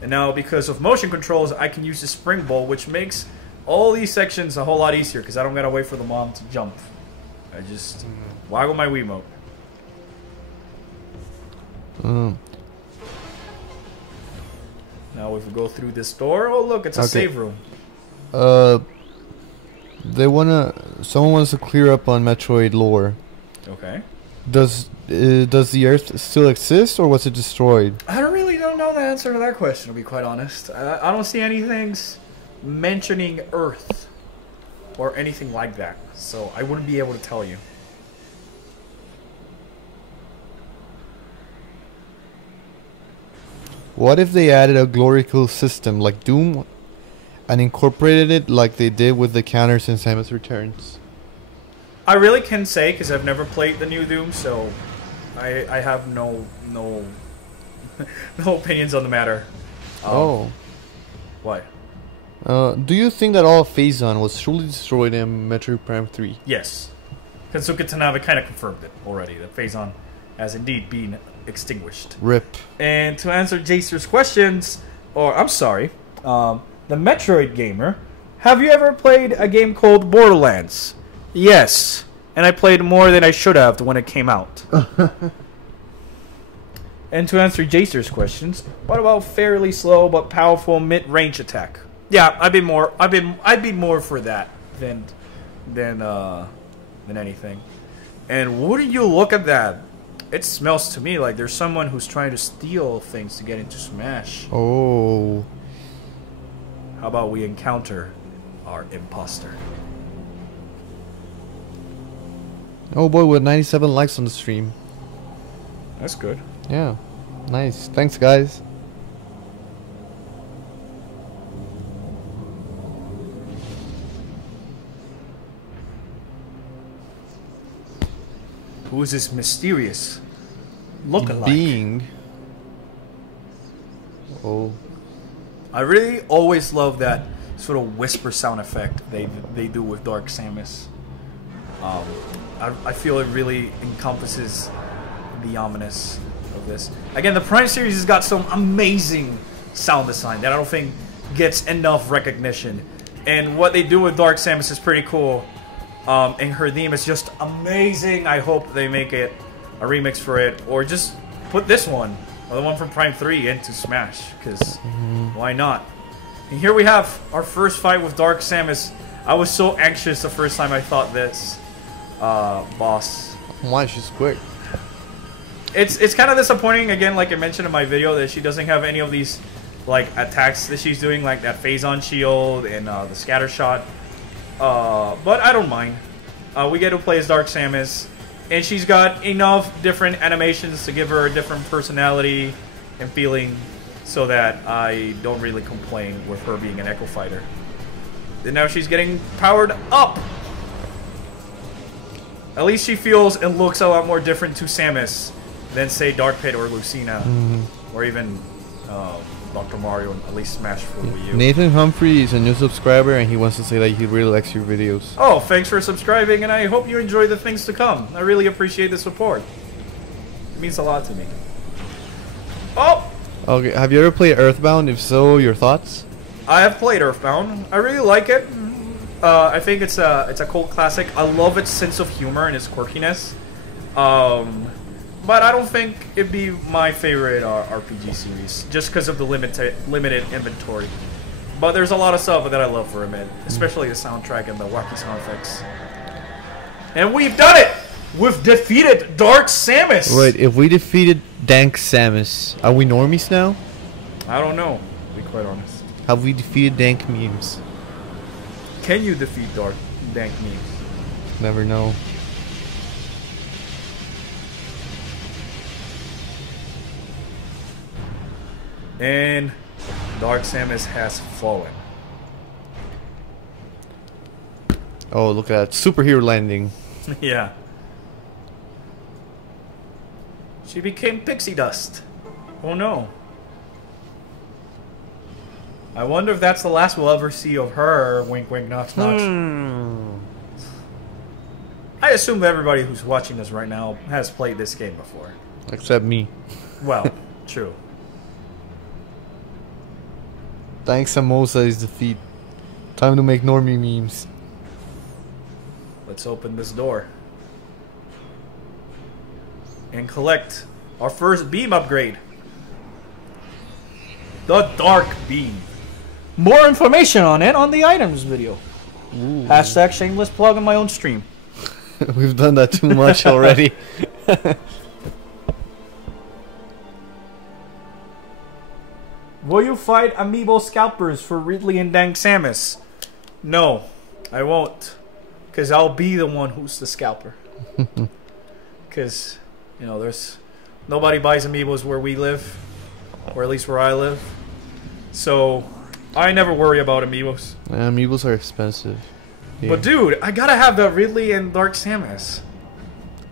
And now, because of motion controls, I can use the spring bowl, which makes all these sections a whole lot easier, because I don't gotta wait for the mom to jump. I just waggle my Wiimote. Now if we go through this door, oh look, it's a save room. Someone wants to clear up on Metroid lore. Okay. Does the Earth still exist, or was it destroyed? I don't know the answer to that question, to be quite honest. I don't see anything mentioning Earth or anything like that, so I wouldn't be able to tell you. What if they added a glory kill system like Doom and incorporated it like they did with the counters in Samus Returns? I really can't say because I've never played the new Doom, so I have no no opinions on the matter. What? Do you think that all Phazon was truly destroyed in Metroid Prime 3? Yes. Kensuke Tanabe kind of confirmed it already, that Phazon has indeed been extinguished. RIP. And to answer Jacer's questions, or I'm sorry, the Metroid gamer, have you ever played a game called Borderlands? Yes. And I played more than I should have when it came out. And to answer Jacer's questions, what about fairly slow but powerful mid-range attack? Yeah, I'd be more for that than anything. And wouldn't you look at that? It smells to me like there's someone who's trying to steal things to get into Smash. Oh. How about we encounter our imposter? Oh boy, with 97 likes on the stream. That's good. Yeah. Nice. Thanks, guys. Who is this mysterious lookalike? Being. Oh. I really always love that sort of whisper sound effect they do with Dark Samus. I feel it really encompasses the ominous of this. Again, the Prime series has got some amazing sound design that I don't think gets enough recognition. And what they do with Dark Samus is pretty cool. And her theme is just amazing. I hope they make it a remix for it, or just put this one, or the one from Prime 3, into Smash, because why not? And here we have our first fight with Dark Samus. I was so anxious the first time I thought this boss. Why? She's quick. It's kind of disappointing, again, like I mentioned in my video, that she doesn't have any of these like attacks that she's doing, like that phase-on shield and the scatter shot. But I don't mind. We get to play as Dark Samus, and she's got enough different animations to give her a different personality and feeling, so that I don't really complain with her being an Echo Fighter. And now she's getting powered up. At least she feels and looks a lot more different to Samus than, say, Dark Pit or Lucina, or even Dr. Mario, at least Smash for Wii U. Nathan Humphrey is a new subscriber, and he wants to say that he really likes your videos. Oh, thanks for subscribing, and I hope you enjoy the things to come. I really appreciate the support. It means a lot to me. Oh! Okay, have you ever played Earthbound? If so, your thoughts? I have played Earthbound. I really like it. I think it's a cult classic. I love its sense of humor and its quirkiness. But I don't think it'd be my favorite RPG series, just because of the limited inventory. But there's a lot of stuff that I love for it, especially the soundtrack and the wacky sound effects. And we've done it! We've defeated Dark Samus! Wait, if we defeated Dank Samus, are we normies now? I don't know, to be quite honest. Have we defeated Dank memes? Can you defeat Dank memes? Never know. And Dark Samus has fallen. Oh, look at that. Superhero landing. Yeah. She became pixie dust. Oh no. I wonder if that's the last we'll ever see of her. Wink, wink, notch, notch. I assume that everybody who's watching this right now has played this game before. Except me. Well, true. Thanks, Samosa is defeat. Time to make normie memes. Let's open this door. And collect our first beam upgrade. The Dark Beam. More information on it on the items video. Ooh. Hashtag shameless plug on my own stream. We've done that too much already. Will you fight amiibo scalpers for Ridley and Dank Samus? No, I won't. Because I'll be the one who's the scalper. Because, you know, there's... Nobody buys amiibos where we live. Or at least where I live. So, I never worry about amiibos. Amiibos are expensive. Yeah. But dude, I gotta have the Ridley and Dark Samus.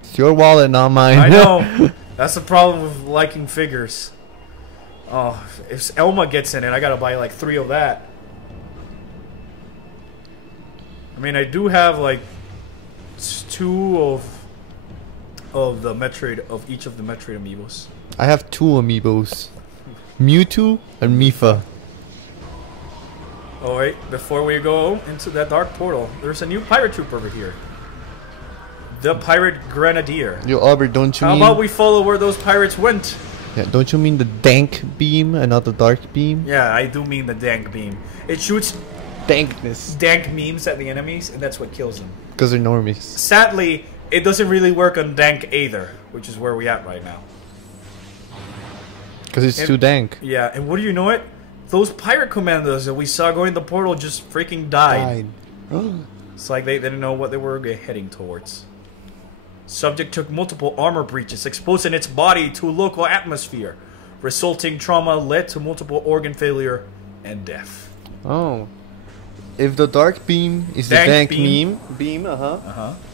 It's your wallet, not mine. I know. That's the problem with liking figures. Oh, if Elma gets in it, I gotta buy like 3 of that. I mean, I do have like 2 of the Metroid, of each of the Metroid amiibos. I have 2 amiibos. Mewtwo and Mifa. Oh wait, before we go into that dark portal, there's a new pirate troop over here. The Pirate Grenadier. Yo, Albert, don't you How mean... about we follow where those pirates went? Yeah, don't you mean the dank beam and not the dark beam? Yeah, I do mean the dank beam. It shoots Dankness. dank memes at the enemies, and that's what kills them. Because they're normies. Sadly, it doesn't really work on dank Aether, which is where we at right now. Because it's too dank. Yeah, and what do you know it? Those pirate commandos that we saw going the portal just freaking died. It's like they didn't know what they were heading towards. Subject took multiple armor breaches, exposing its body to local atmosphere. Resulting trauma led to multiple organ failure and death. Oh. If the dark beam is Dank the dank beam. beam,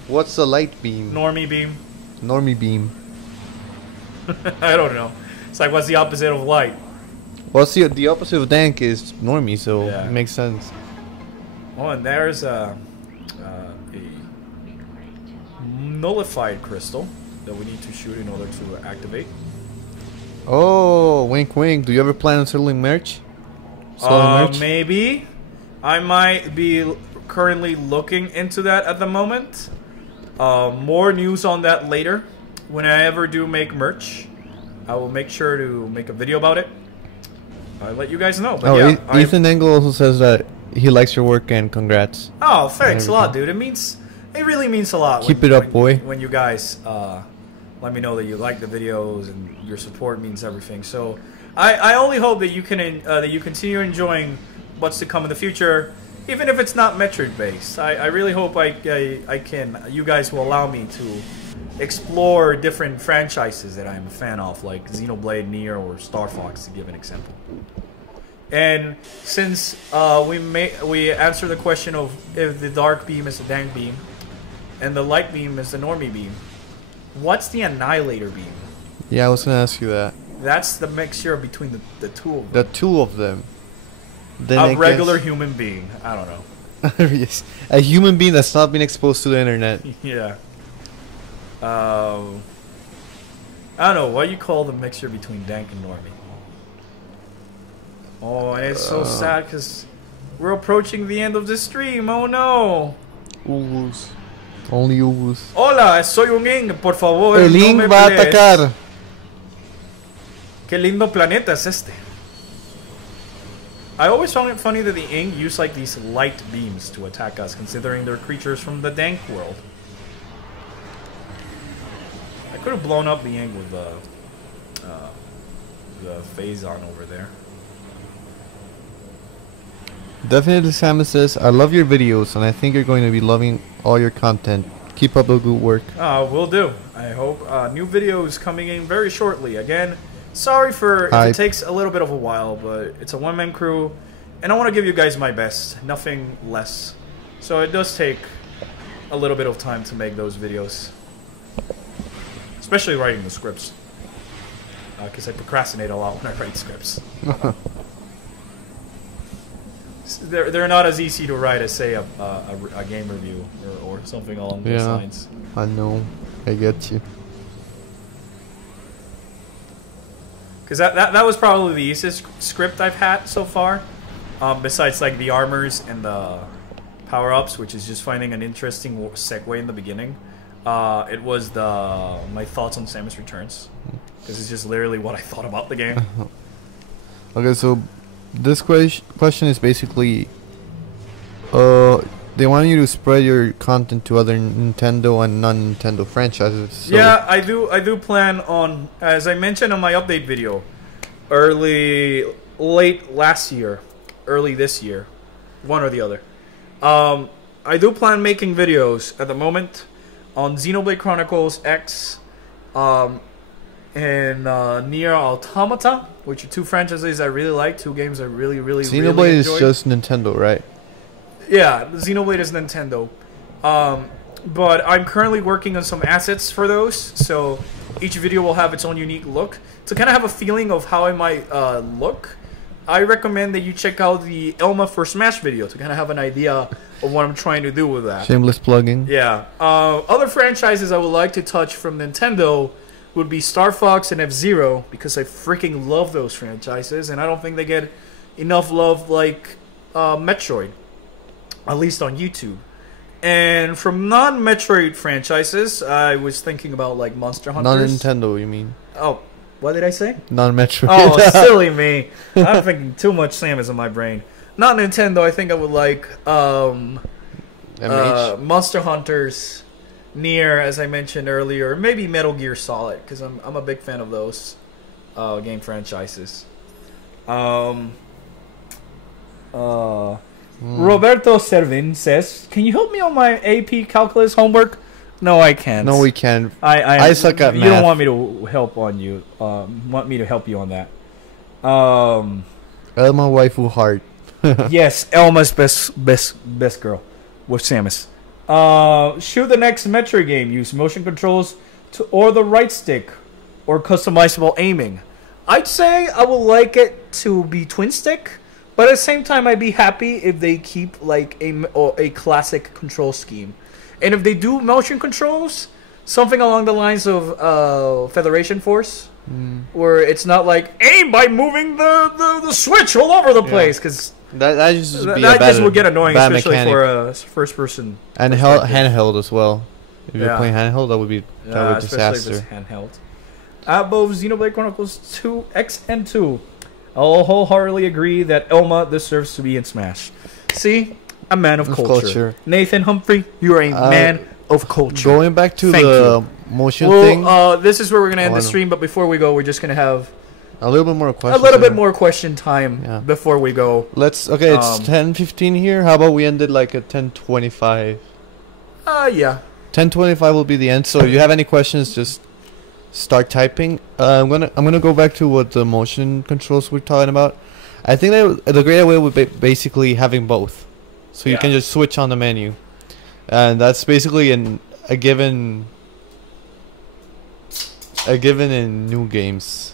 what's the light beam? Normie beam. Normie beam. I don't know. It's like, what's the opposite of light? Well, see, the opposite of dank is normie, so Yeah. it makes sense. Oh, and there's a nullified crystal that we need to shoot in order to activate. Oh, wink wink. Do you ever plan on selling merch? Selling merch? Maybe. I might be currently looking into that at the moment. More news on that later. When I ever do make merch, I will make sure to make a video about it. I'll let you guys know. But Oh, yeah, Ethan Engel also says that he likes your work and congrats. Oh, thanks a lot, dude. It really means a lot. Keep it up, boy. When you guys let me know that you like the videos and your support means everything. So I only hope that you can that you continue enjoying what's to come in the future, even if it's not Metroid based. I really hope I can. You guys will allow me to explore different franchises that I'm a fan of, like Xenoblade, Nier, or Star Fox, to give an example. And since we answered the question of if the dark beam is the dank beam and the light beam is the normie beam, what's the annihilator beam? Yeah, I was gonna ask you that. That's the mixture between the two of them. The two of them. Then A regular human being. I don't know. Yes, a human being that's not been exposed to the internet. Yeah. I don't know. What do you call the mixture between dank and normie? Oh, and it's so sad because we're approaching the end of the stream. Oh no. Ugus. Only Ugus. Hola, soy un Ing. Por favor, El no Ing me va a pelees. atacar. Qué lindo planeta es este. I always found it funny that the Ing use like these light beams to attack us, considering they're creatures from the dank world. I could have blown up the Ing with the Phazon over there. Definitely, Samus says, I love your videos and I think you're going to be loving all your content. Keep up the good work. Will do. I hope new videos coming in very shortly. Again, sorry for if it takes a little bit of a while, but it's a one-man crew, and I want to give you guys my best, nothing less. So it does take a little bit of time to make those videos, especially writing the scripts, because I procrastinate a lot when I write scripts. They're not as easy to write as, say, a game review or something along those lines. I know. I get you. Because that was probably the easiest script I've had so far. Besides, like, the armors and the power-ups, which is just finding an interesting segue in the beginning. It was my thoughts on Samus Returns. Because it's just literally what I thought about the game. Okay, so this question is basically, they want you to spread your content to other Nintendo and non-Nintendo franchises. So Yeah, I do plan on, as I mentioned on my update video, late last year, early this year, one or the other. I do plan making videos at the moment on Xenoblade Chronicles X, and Nier Automata, which are two franchises I really like, two games I really Xenoblade is just Nintendo, right? Yeah, Xenoblade is Nintendo. But I'm currently working on some assets for those, so each video will have its own unique look. To kind of have a feeling of how I might look, I recommend that you check out the Elma for Smash video to kind of have an idea of what I'm trying to do with that. Shameless plugging. Yeah. Other franchises I would like to touch from Nintendo would be Star Fox and F-Zero, because I freaking love those franchises, and I don't think they get enough love like Metroid, at least on YouTube. And from non-Metroid franchises, I was thinking about like Monster Hunters. Non-Nintendo, you mean? Oh, What did I say? Non-Metroid. Oh, silly me. I'm thinking too much Samus in my brain. Not Nintendo. I think I would like Monster Hunters, Nier, as I mentioned earlier, or maybe Metal Gear Solid, because I'm a big fan of those game franchises. Roberto Servin says, "Can you help me on my AP calculus homework?" No, I can't. No, we can't. I suck at math. You don't want me to help on you. Want me to help you on that? Elma waifu heart. Yes, Elma's best girl with Samus. Shoot the next Metroid game. Use motion controls or the right stick, or customizable aiming. I'd say I would like it to be twin stick, but at the same time, I'd be happy if they keep like a classic control scheme. And if they do motion controls, something along the lines of Federation Force, where it's not like aim by moving the switch all over the place, because that just would get annoying, especially mechanic. for a first person. And handheld as well. If you're playing handheld, that would be especially disaster. if it's handheld. Above Xenoblade Chronicles 2 X and 2, I'll wholeheartedly agree that Elma deserves to be in Smash. See, a man of culture. Nathan Humphrey, you are a man of culture. Going back to the motion thing. This is where we're gonna end the stream. But before we go, we're just gonna have a little bit more questions. A little bit more question time before we go. Let's. Okay, it's 10:15 here. How about we end it like at 10:25? Yeah. 10:25 will be the end. So if you have any questions, just start typing. I'm gonna go back to what the motion controls we're talking about. I think that the great way would be basically having both, so you can just switch on the menu, and that's basically a given in new games.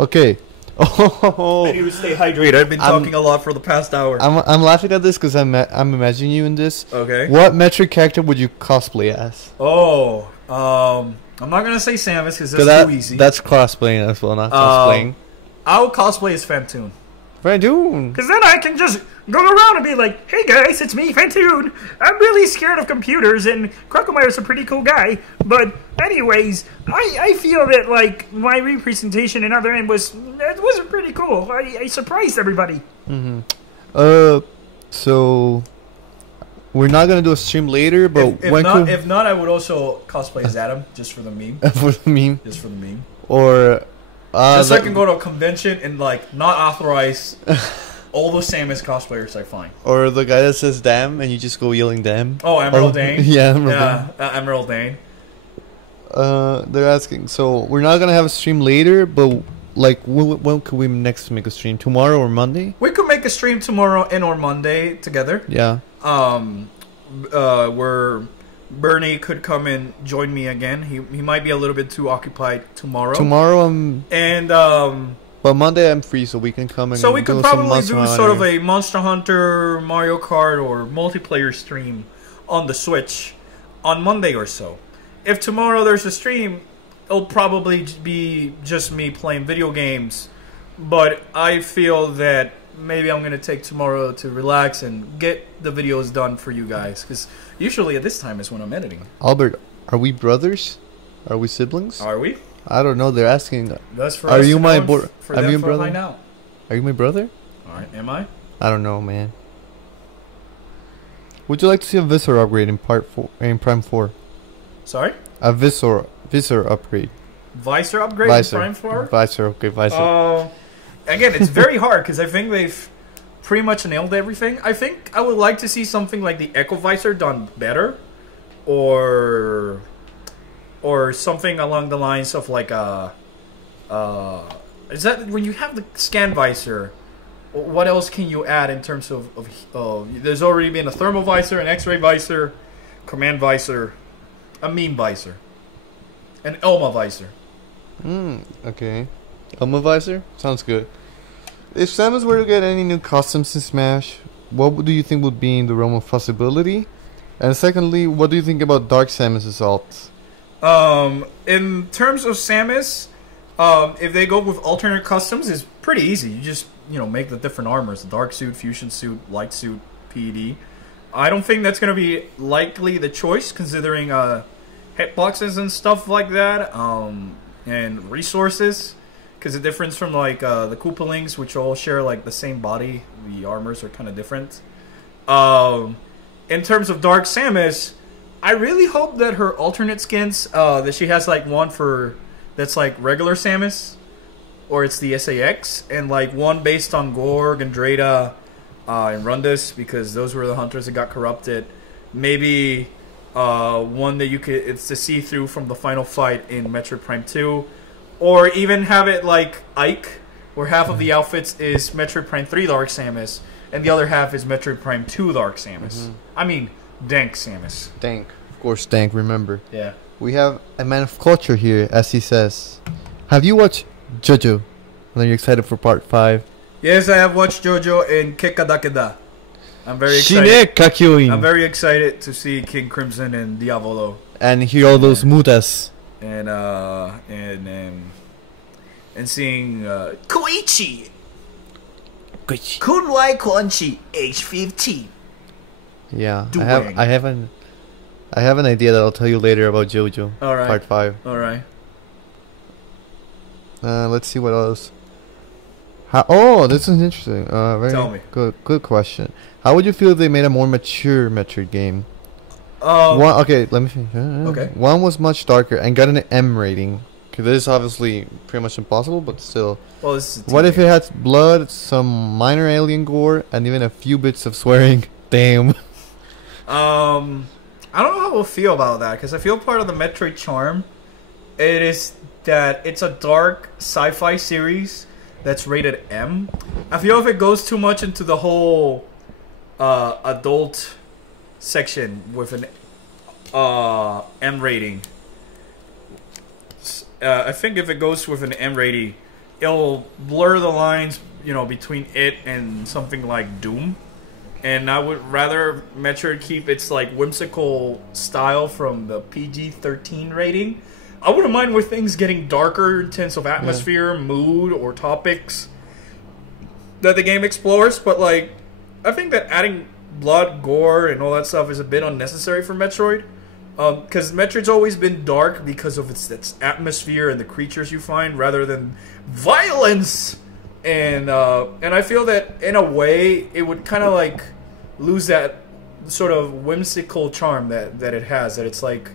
Okay. I need to stay hydrated. I've been talking a lot for the past hour. I'm laughing at this because I'm imagining you in this. Okay. What Metroid character would you cosplay as? Oh, I'm not gonna say Samus because that's too easy. That's cosplaying as well, not cosplaying. I'll cosplay as Phantoon. Phantoon. Because then I can just go around and be like, "Hey guys, it's me, Phantoon. I'm really scared of computers, and Crocomire's a pretty cool guy. But anyways, I feel that like my representation in Other End wasn't pretty cool. I surprised everybody." So we're not gonna do a stream later, but if not, I would also cosplay as Adam just for the meme. For the meme. Just for the meme. Or just so I can go to a convention and like not authorize all the Samus cosplayers I find. Or the guy that says "damn" and you just go yelling "damn." Oh, Emerald Dane. Yeah, Emerald Dane. They're asking. So we're not gonna have a stream later, but like when could we next make a stream? Tomorrow or Monday? We could make a stream tomorrow and or Monday together. Yeah. Where Bernie could come and join me again. He might be a little bit too occupied tomorrow. But Monday I'm free, so we can come and. So we could probably do sort of a Monster Hunter, Mario Kart, or multiplayer stream on the Switch on Monday or so. If tomorrow there's a stream, it'll probably be just me playing video games. But I feel that maybe I'm gonna take tomorrow to relax and get the videos done for you guys, because usually at this time is when I'm editing. Albert, are we brothers? Are we siblings? Are we? I don't know. They're asking. That's for are us you to my brother? Are you brother? Are you my brother? All right, am I? I don't know, man. Would you like to see a visor upgrade in Prime 4? Sorry? A visor upgrade. Visor upgrade in Prime 4? Visor, okay, visor. Again, it's very hard because I think they've pretty much nailed everything. I think I would like to see something like the Echo Visor done better, or something along the lines of like is that when you have the scan visor, what else can you add in terms of there's already been a thermal visor, an X-ray visor, command visor, a meme visor, an Elma visor. Okay. Elma visor? Sounds good. If Samus were to get any new costumes in Smash, what do you think would be in the realm of possibility? And secondly, what do you think about Dark Samus Assault? In terms of Samus, if they go with alternate customs, it's pretty easy. You just, make the different armors. The dark suit, fusion suit, light suit, PED. I don't think that's going to be likely the choice, considering hitboxes and stuff like that. and resources. Because the difference from like the Koopalings, which all share like the same body, the armors are kind of different. In terms of Dark Samus, I really hope that her alternate skins, that she has like one for that's like regular Samus, or it's the SAX, and like one based on Gore, Gandrada, and Rundus, because those were the hunters that got corrupted. Maybe one that it's to see through from the final fight in Metroid Prime 2. Or even have it like Ike, where half of the outfits is Metroid Prime 3 Dark Samus, and the other half is Metroid Prime 2 Dark Samus. I mean, Dank Samus. Dank. Of course, Dank, remember. Yeah. We have a man of culture here, as he says. Have you watched JoJo? Are you excited for part 5? Yes, I have watched JoJo and Kekadakeda. I'm very excited. I'm very excited to see King Crimson and Diavolo. And hear all those mutas. And seeing Koichi Kunwai Konchi age 15. Yeah, I have an idea that I'll tell you later about JoJo. All right. Part 5. All right. Let's see what else. Oh, this is interesting. Tell me. Good question. How would you feel if they made a more mature Metroid game? Okay, let me finish. Okay. One was much darker and got an M rating. Because this is obviously pretty much impossible, but still. Well, this is what if it had blood, some minor alien gore, and even a few bits of swearing? Damn. I don't know how we'll feel about that, because I feel part of the Metroid charm, it is that it's a dark sci-fi series that's rated M. I feel if it goes too much into the whole adult section with an M rating, I think if it goes with an M rating, it'll blur the lines, between it and something like Doom. And I would rather Metroid keep its like whimsical style from the PG-13 rating. I wouldn't mind with things getting darker in terms of atmosphere, mood, or topics that the game explores. But like, I think that adding blood, gore, and all that stuff is a bit unnecessary for Metroid. Because Metroid's always been dark because of its atmosphere and the creatures you find, rather than violence. And I feel that in a way it would kind of like lose that sort of whimsical charm that it has. That it's like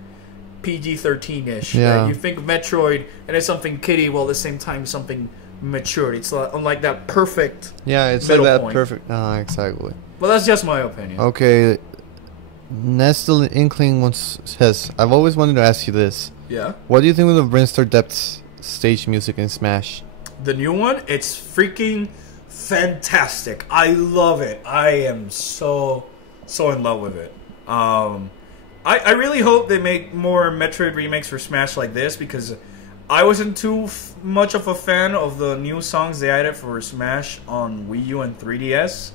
PG-13-ish. Yeah. Right? You think of Metroid and it's something kiddie, while at the same time something mature. It's unlike that perfect. Yeah, it's middle like that point. perfect. Exactly. Well, that's just my opinion. Okay. Nestle Inkling once says, I've always wanted to ask you this. Yeah. What do you think of the Brinstar Depths stage music in Smash? The new one, it's freaking fantastic. I love it. I am so in love with it. I really hope they make more Metroid remakes for Smash like this, because I wasn't too much of a fan of the new songs they added for Smash on Wii U and 3DS.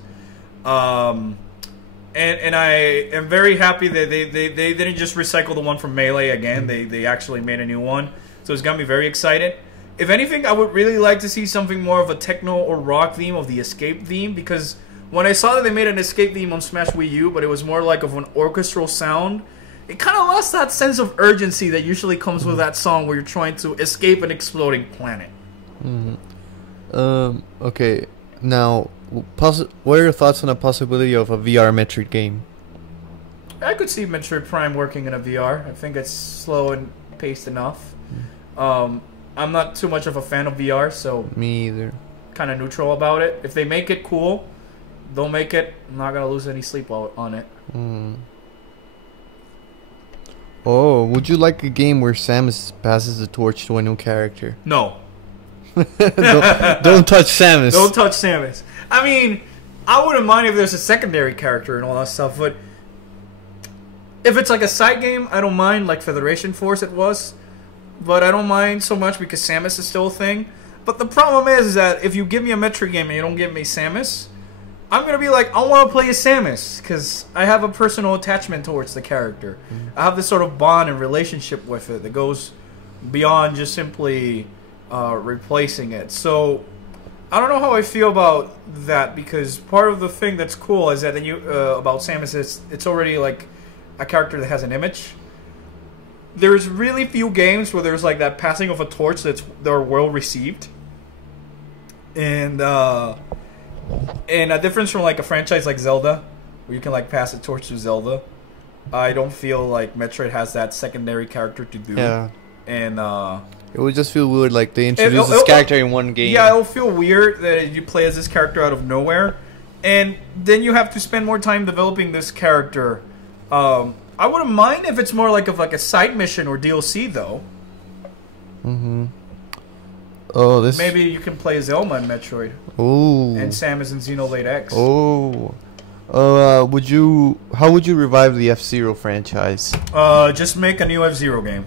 And I am very happy that they didn't just recycle the one from Melee again. They actually made a new one. So it's got me very excited. If anything, I would really like to see something more of a techno or rock theme of the Escape theme, because when I saw that they made an Escape theme on Smash Wii U, but it was more like of an orchestral sound, it kind of lost that sense of urgency that usually comes with that song where you're trying to escape an exploding planet. Okay. Now, what are your thoughts on the possibility of a VR Metroid game? I could see Metroid Prime working in a VR. I think it's slow and paced enough. I'm not too much of a fan of VR, so Me either. kind of neutral about it. If they make it cool, they'll make it. I'm not gonna lose any sleep on it. Oh, would you like a game where Samus passes the torch to a new character? No. Don't touch Samus. Don't touch Samus. I mean, I wouldn't mind if there's a secondary character and all that stuff, but if it's like a side game, I don't mind, like Federation Force it was. But I don't mind so much because Samus is still a thing. But the problem is that if you give me a Metroid game and you don't give me Samus, I'm going to be like, I want to play as Samus, because I have a personal attachment towards the character. I have this sort of bond and relationship with it that goes beyond just simply replacing it. So I don't know how I feel about that, because part of the thing that's cool is that about Samus is it's already like a character that has an image. there's really few games where there's like that passing of a torch they're well received, and a difference from like a franchise like Zelda, where you can like pass a torch to Zelda. I don't feel like Metroid has that secondary character to do. Yeah. And it would just feel weird, like they introduced this character in one game. Yeah, it'll feel weird that you play as this character out of nowhere, and then you have to spend more time developing this character. I wouldn't mind if it's more like a side mission or DLC though. Oh, this. Maybe you can play as Elma in Metroid. Oh. And Samus in Xenoblade X. Oh. How would you revive the F-Zero franchise? Just make a new F-Zero game.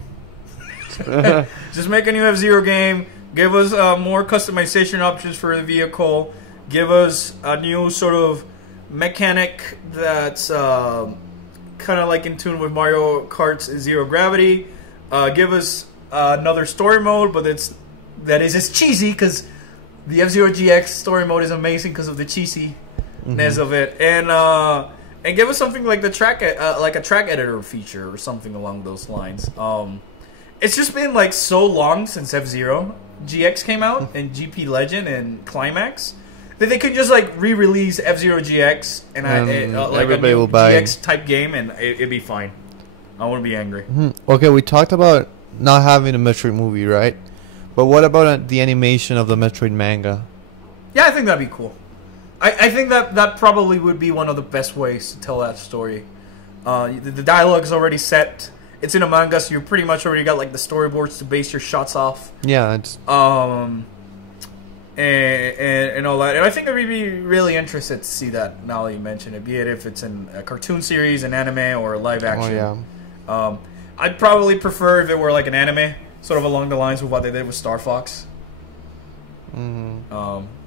Just make a new F-Zero game. Give us more customization options for the vehicle. Give us a new sort of mechanic that's kind of like in tune with Mario Kart's Zero Gravity. Give us another story mode, but it's cheesy because the F-Zero GX story mode is amazing because of the cheesiness of it, and give us something like the track, like a track editor feature or something along those lines. It's just been like so long since F-Zero GX came out and GP Legend and Climax that they could just like re-release F-Zero GX and like a new GX type game, and it'd be fine. I wouldn't be angry. Okay, we talked about not having a Metroid movie, right? But what about the animation of the Metroid manga? Yeah, I think that'd be cool. I think that probably would be one of the best ways to tell that story. The dialogue's already set. It's in a manga, so you pretty much already got like the storyboards to base your shots off. Yeah, it's and all that. And I think I'd be really interested to see that now that you mention it, be it if it's in a cartoon series, an anime, or a live action. Oh, yeah. I'd probably prefer if it were like an anime, sort of along the lines of what they did with Star Fox.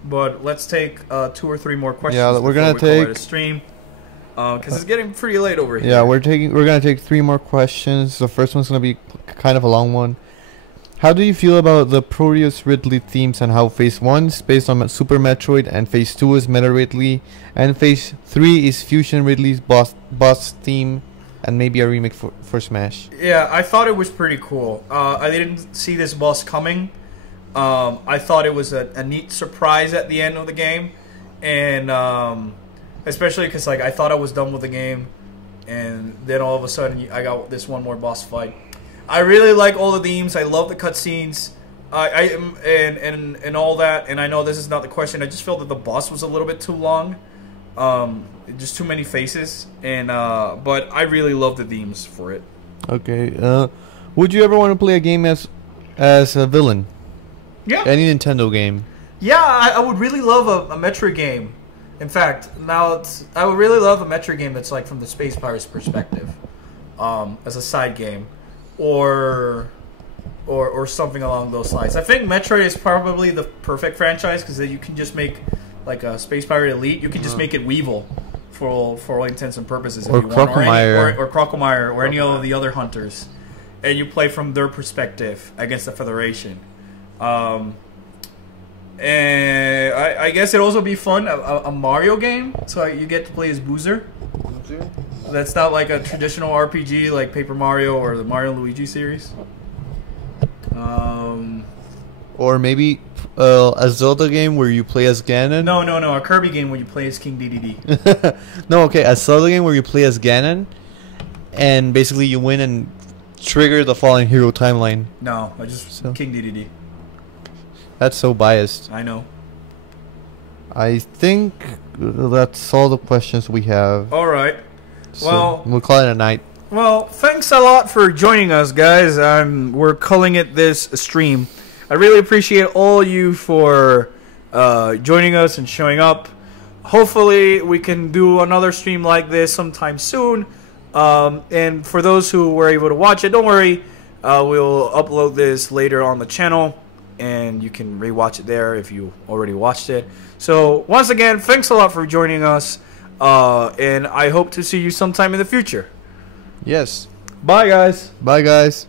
But let's take 2 or 3 more questions. Yeah, we're gonna take a stream because it's getting pretty late over here. Yeah, we're gonna take 3 more questions. The first one's gonna be kind of a long one. How do you feel about the Proteus Ridley themes and how Phase 1 is based on Super Metroid and Phase 2 is Meta Ridley and Phase 3 is Fusion Ridley's boss theme and maybe a remake for Smash? Yeah, I thought it was pretty cool. I didn't see this boss coming. I thought it was a neat surprise at the end of the game, and especially because like I thought I was done with the game, and then all of a sudden I got this one more boss fight. I really like all the themes. I love the cutscenes, and all that. And I know this is not the question. I just felt that the boss was a little bit too long, just too many faces, and but I really love the themes for it. Okay. Would you ever want to play a game as a villain? Yeah. Any Nintendo game. Yeah, I would really love a Metroid game. In fact, I would really love a Metroid game that's like from the Space Pirates perspective, as a side game, or something along those lines. I think Metroid is probably the perfect franchise because you can just make like a Space Pirate Elite. You can just make it Weevil for all intents and purposes, if or you want, Crocomire, or Crocomire, or any of the other hunters, and you play from their perspective against the Federation. And I guess it'd also be fun, a Mario game, so you get to play as Boozer. That's not like a traditional RPG like Paper Mario or the Mario and Luigi series. Or maybe a Zelda game where you play as Ganon. No, a Kirby game where you play as King Dedede. No, okay, a Zelda game where you play as Ganon, and basically you win and trigger the Fallen Hero timeline. No, King Dedede. That's so biased. I know. I think that's all the questions we have. All right. So Well, we'll call it a night. Well, thanks a lot for joining us, guys. We're calling it this stream. I really appreciate all you for joining us and showing up. Hopefully, we can do another stream like this sometime soon. And for those who were able to watch it, don't worry. We'll upload this later on the channel, and you can rewatch it there if you already watched it. So, once again, thanks a lot for joining us. And I hope to see you sometime in the future. Yes. Bye, guys. Bye, guys.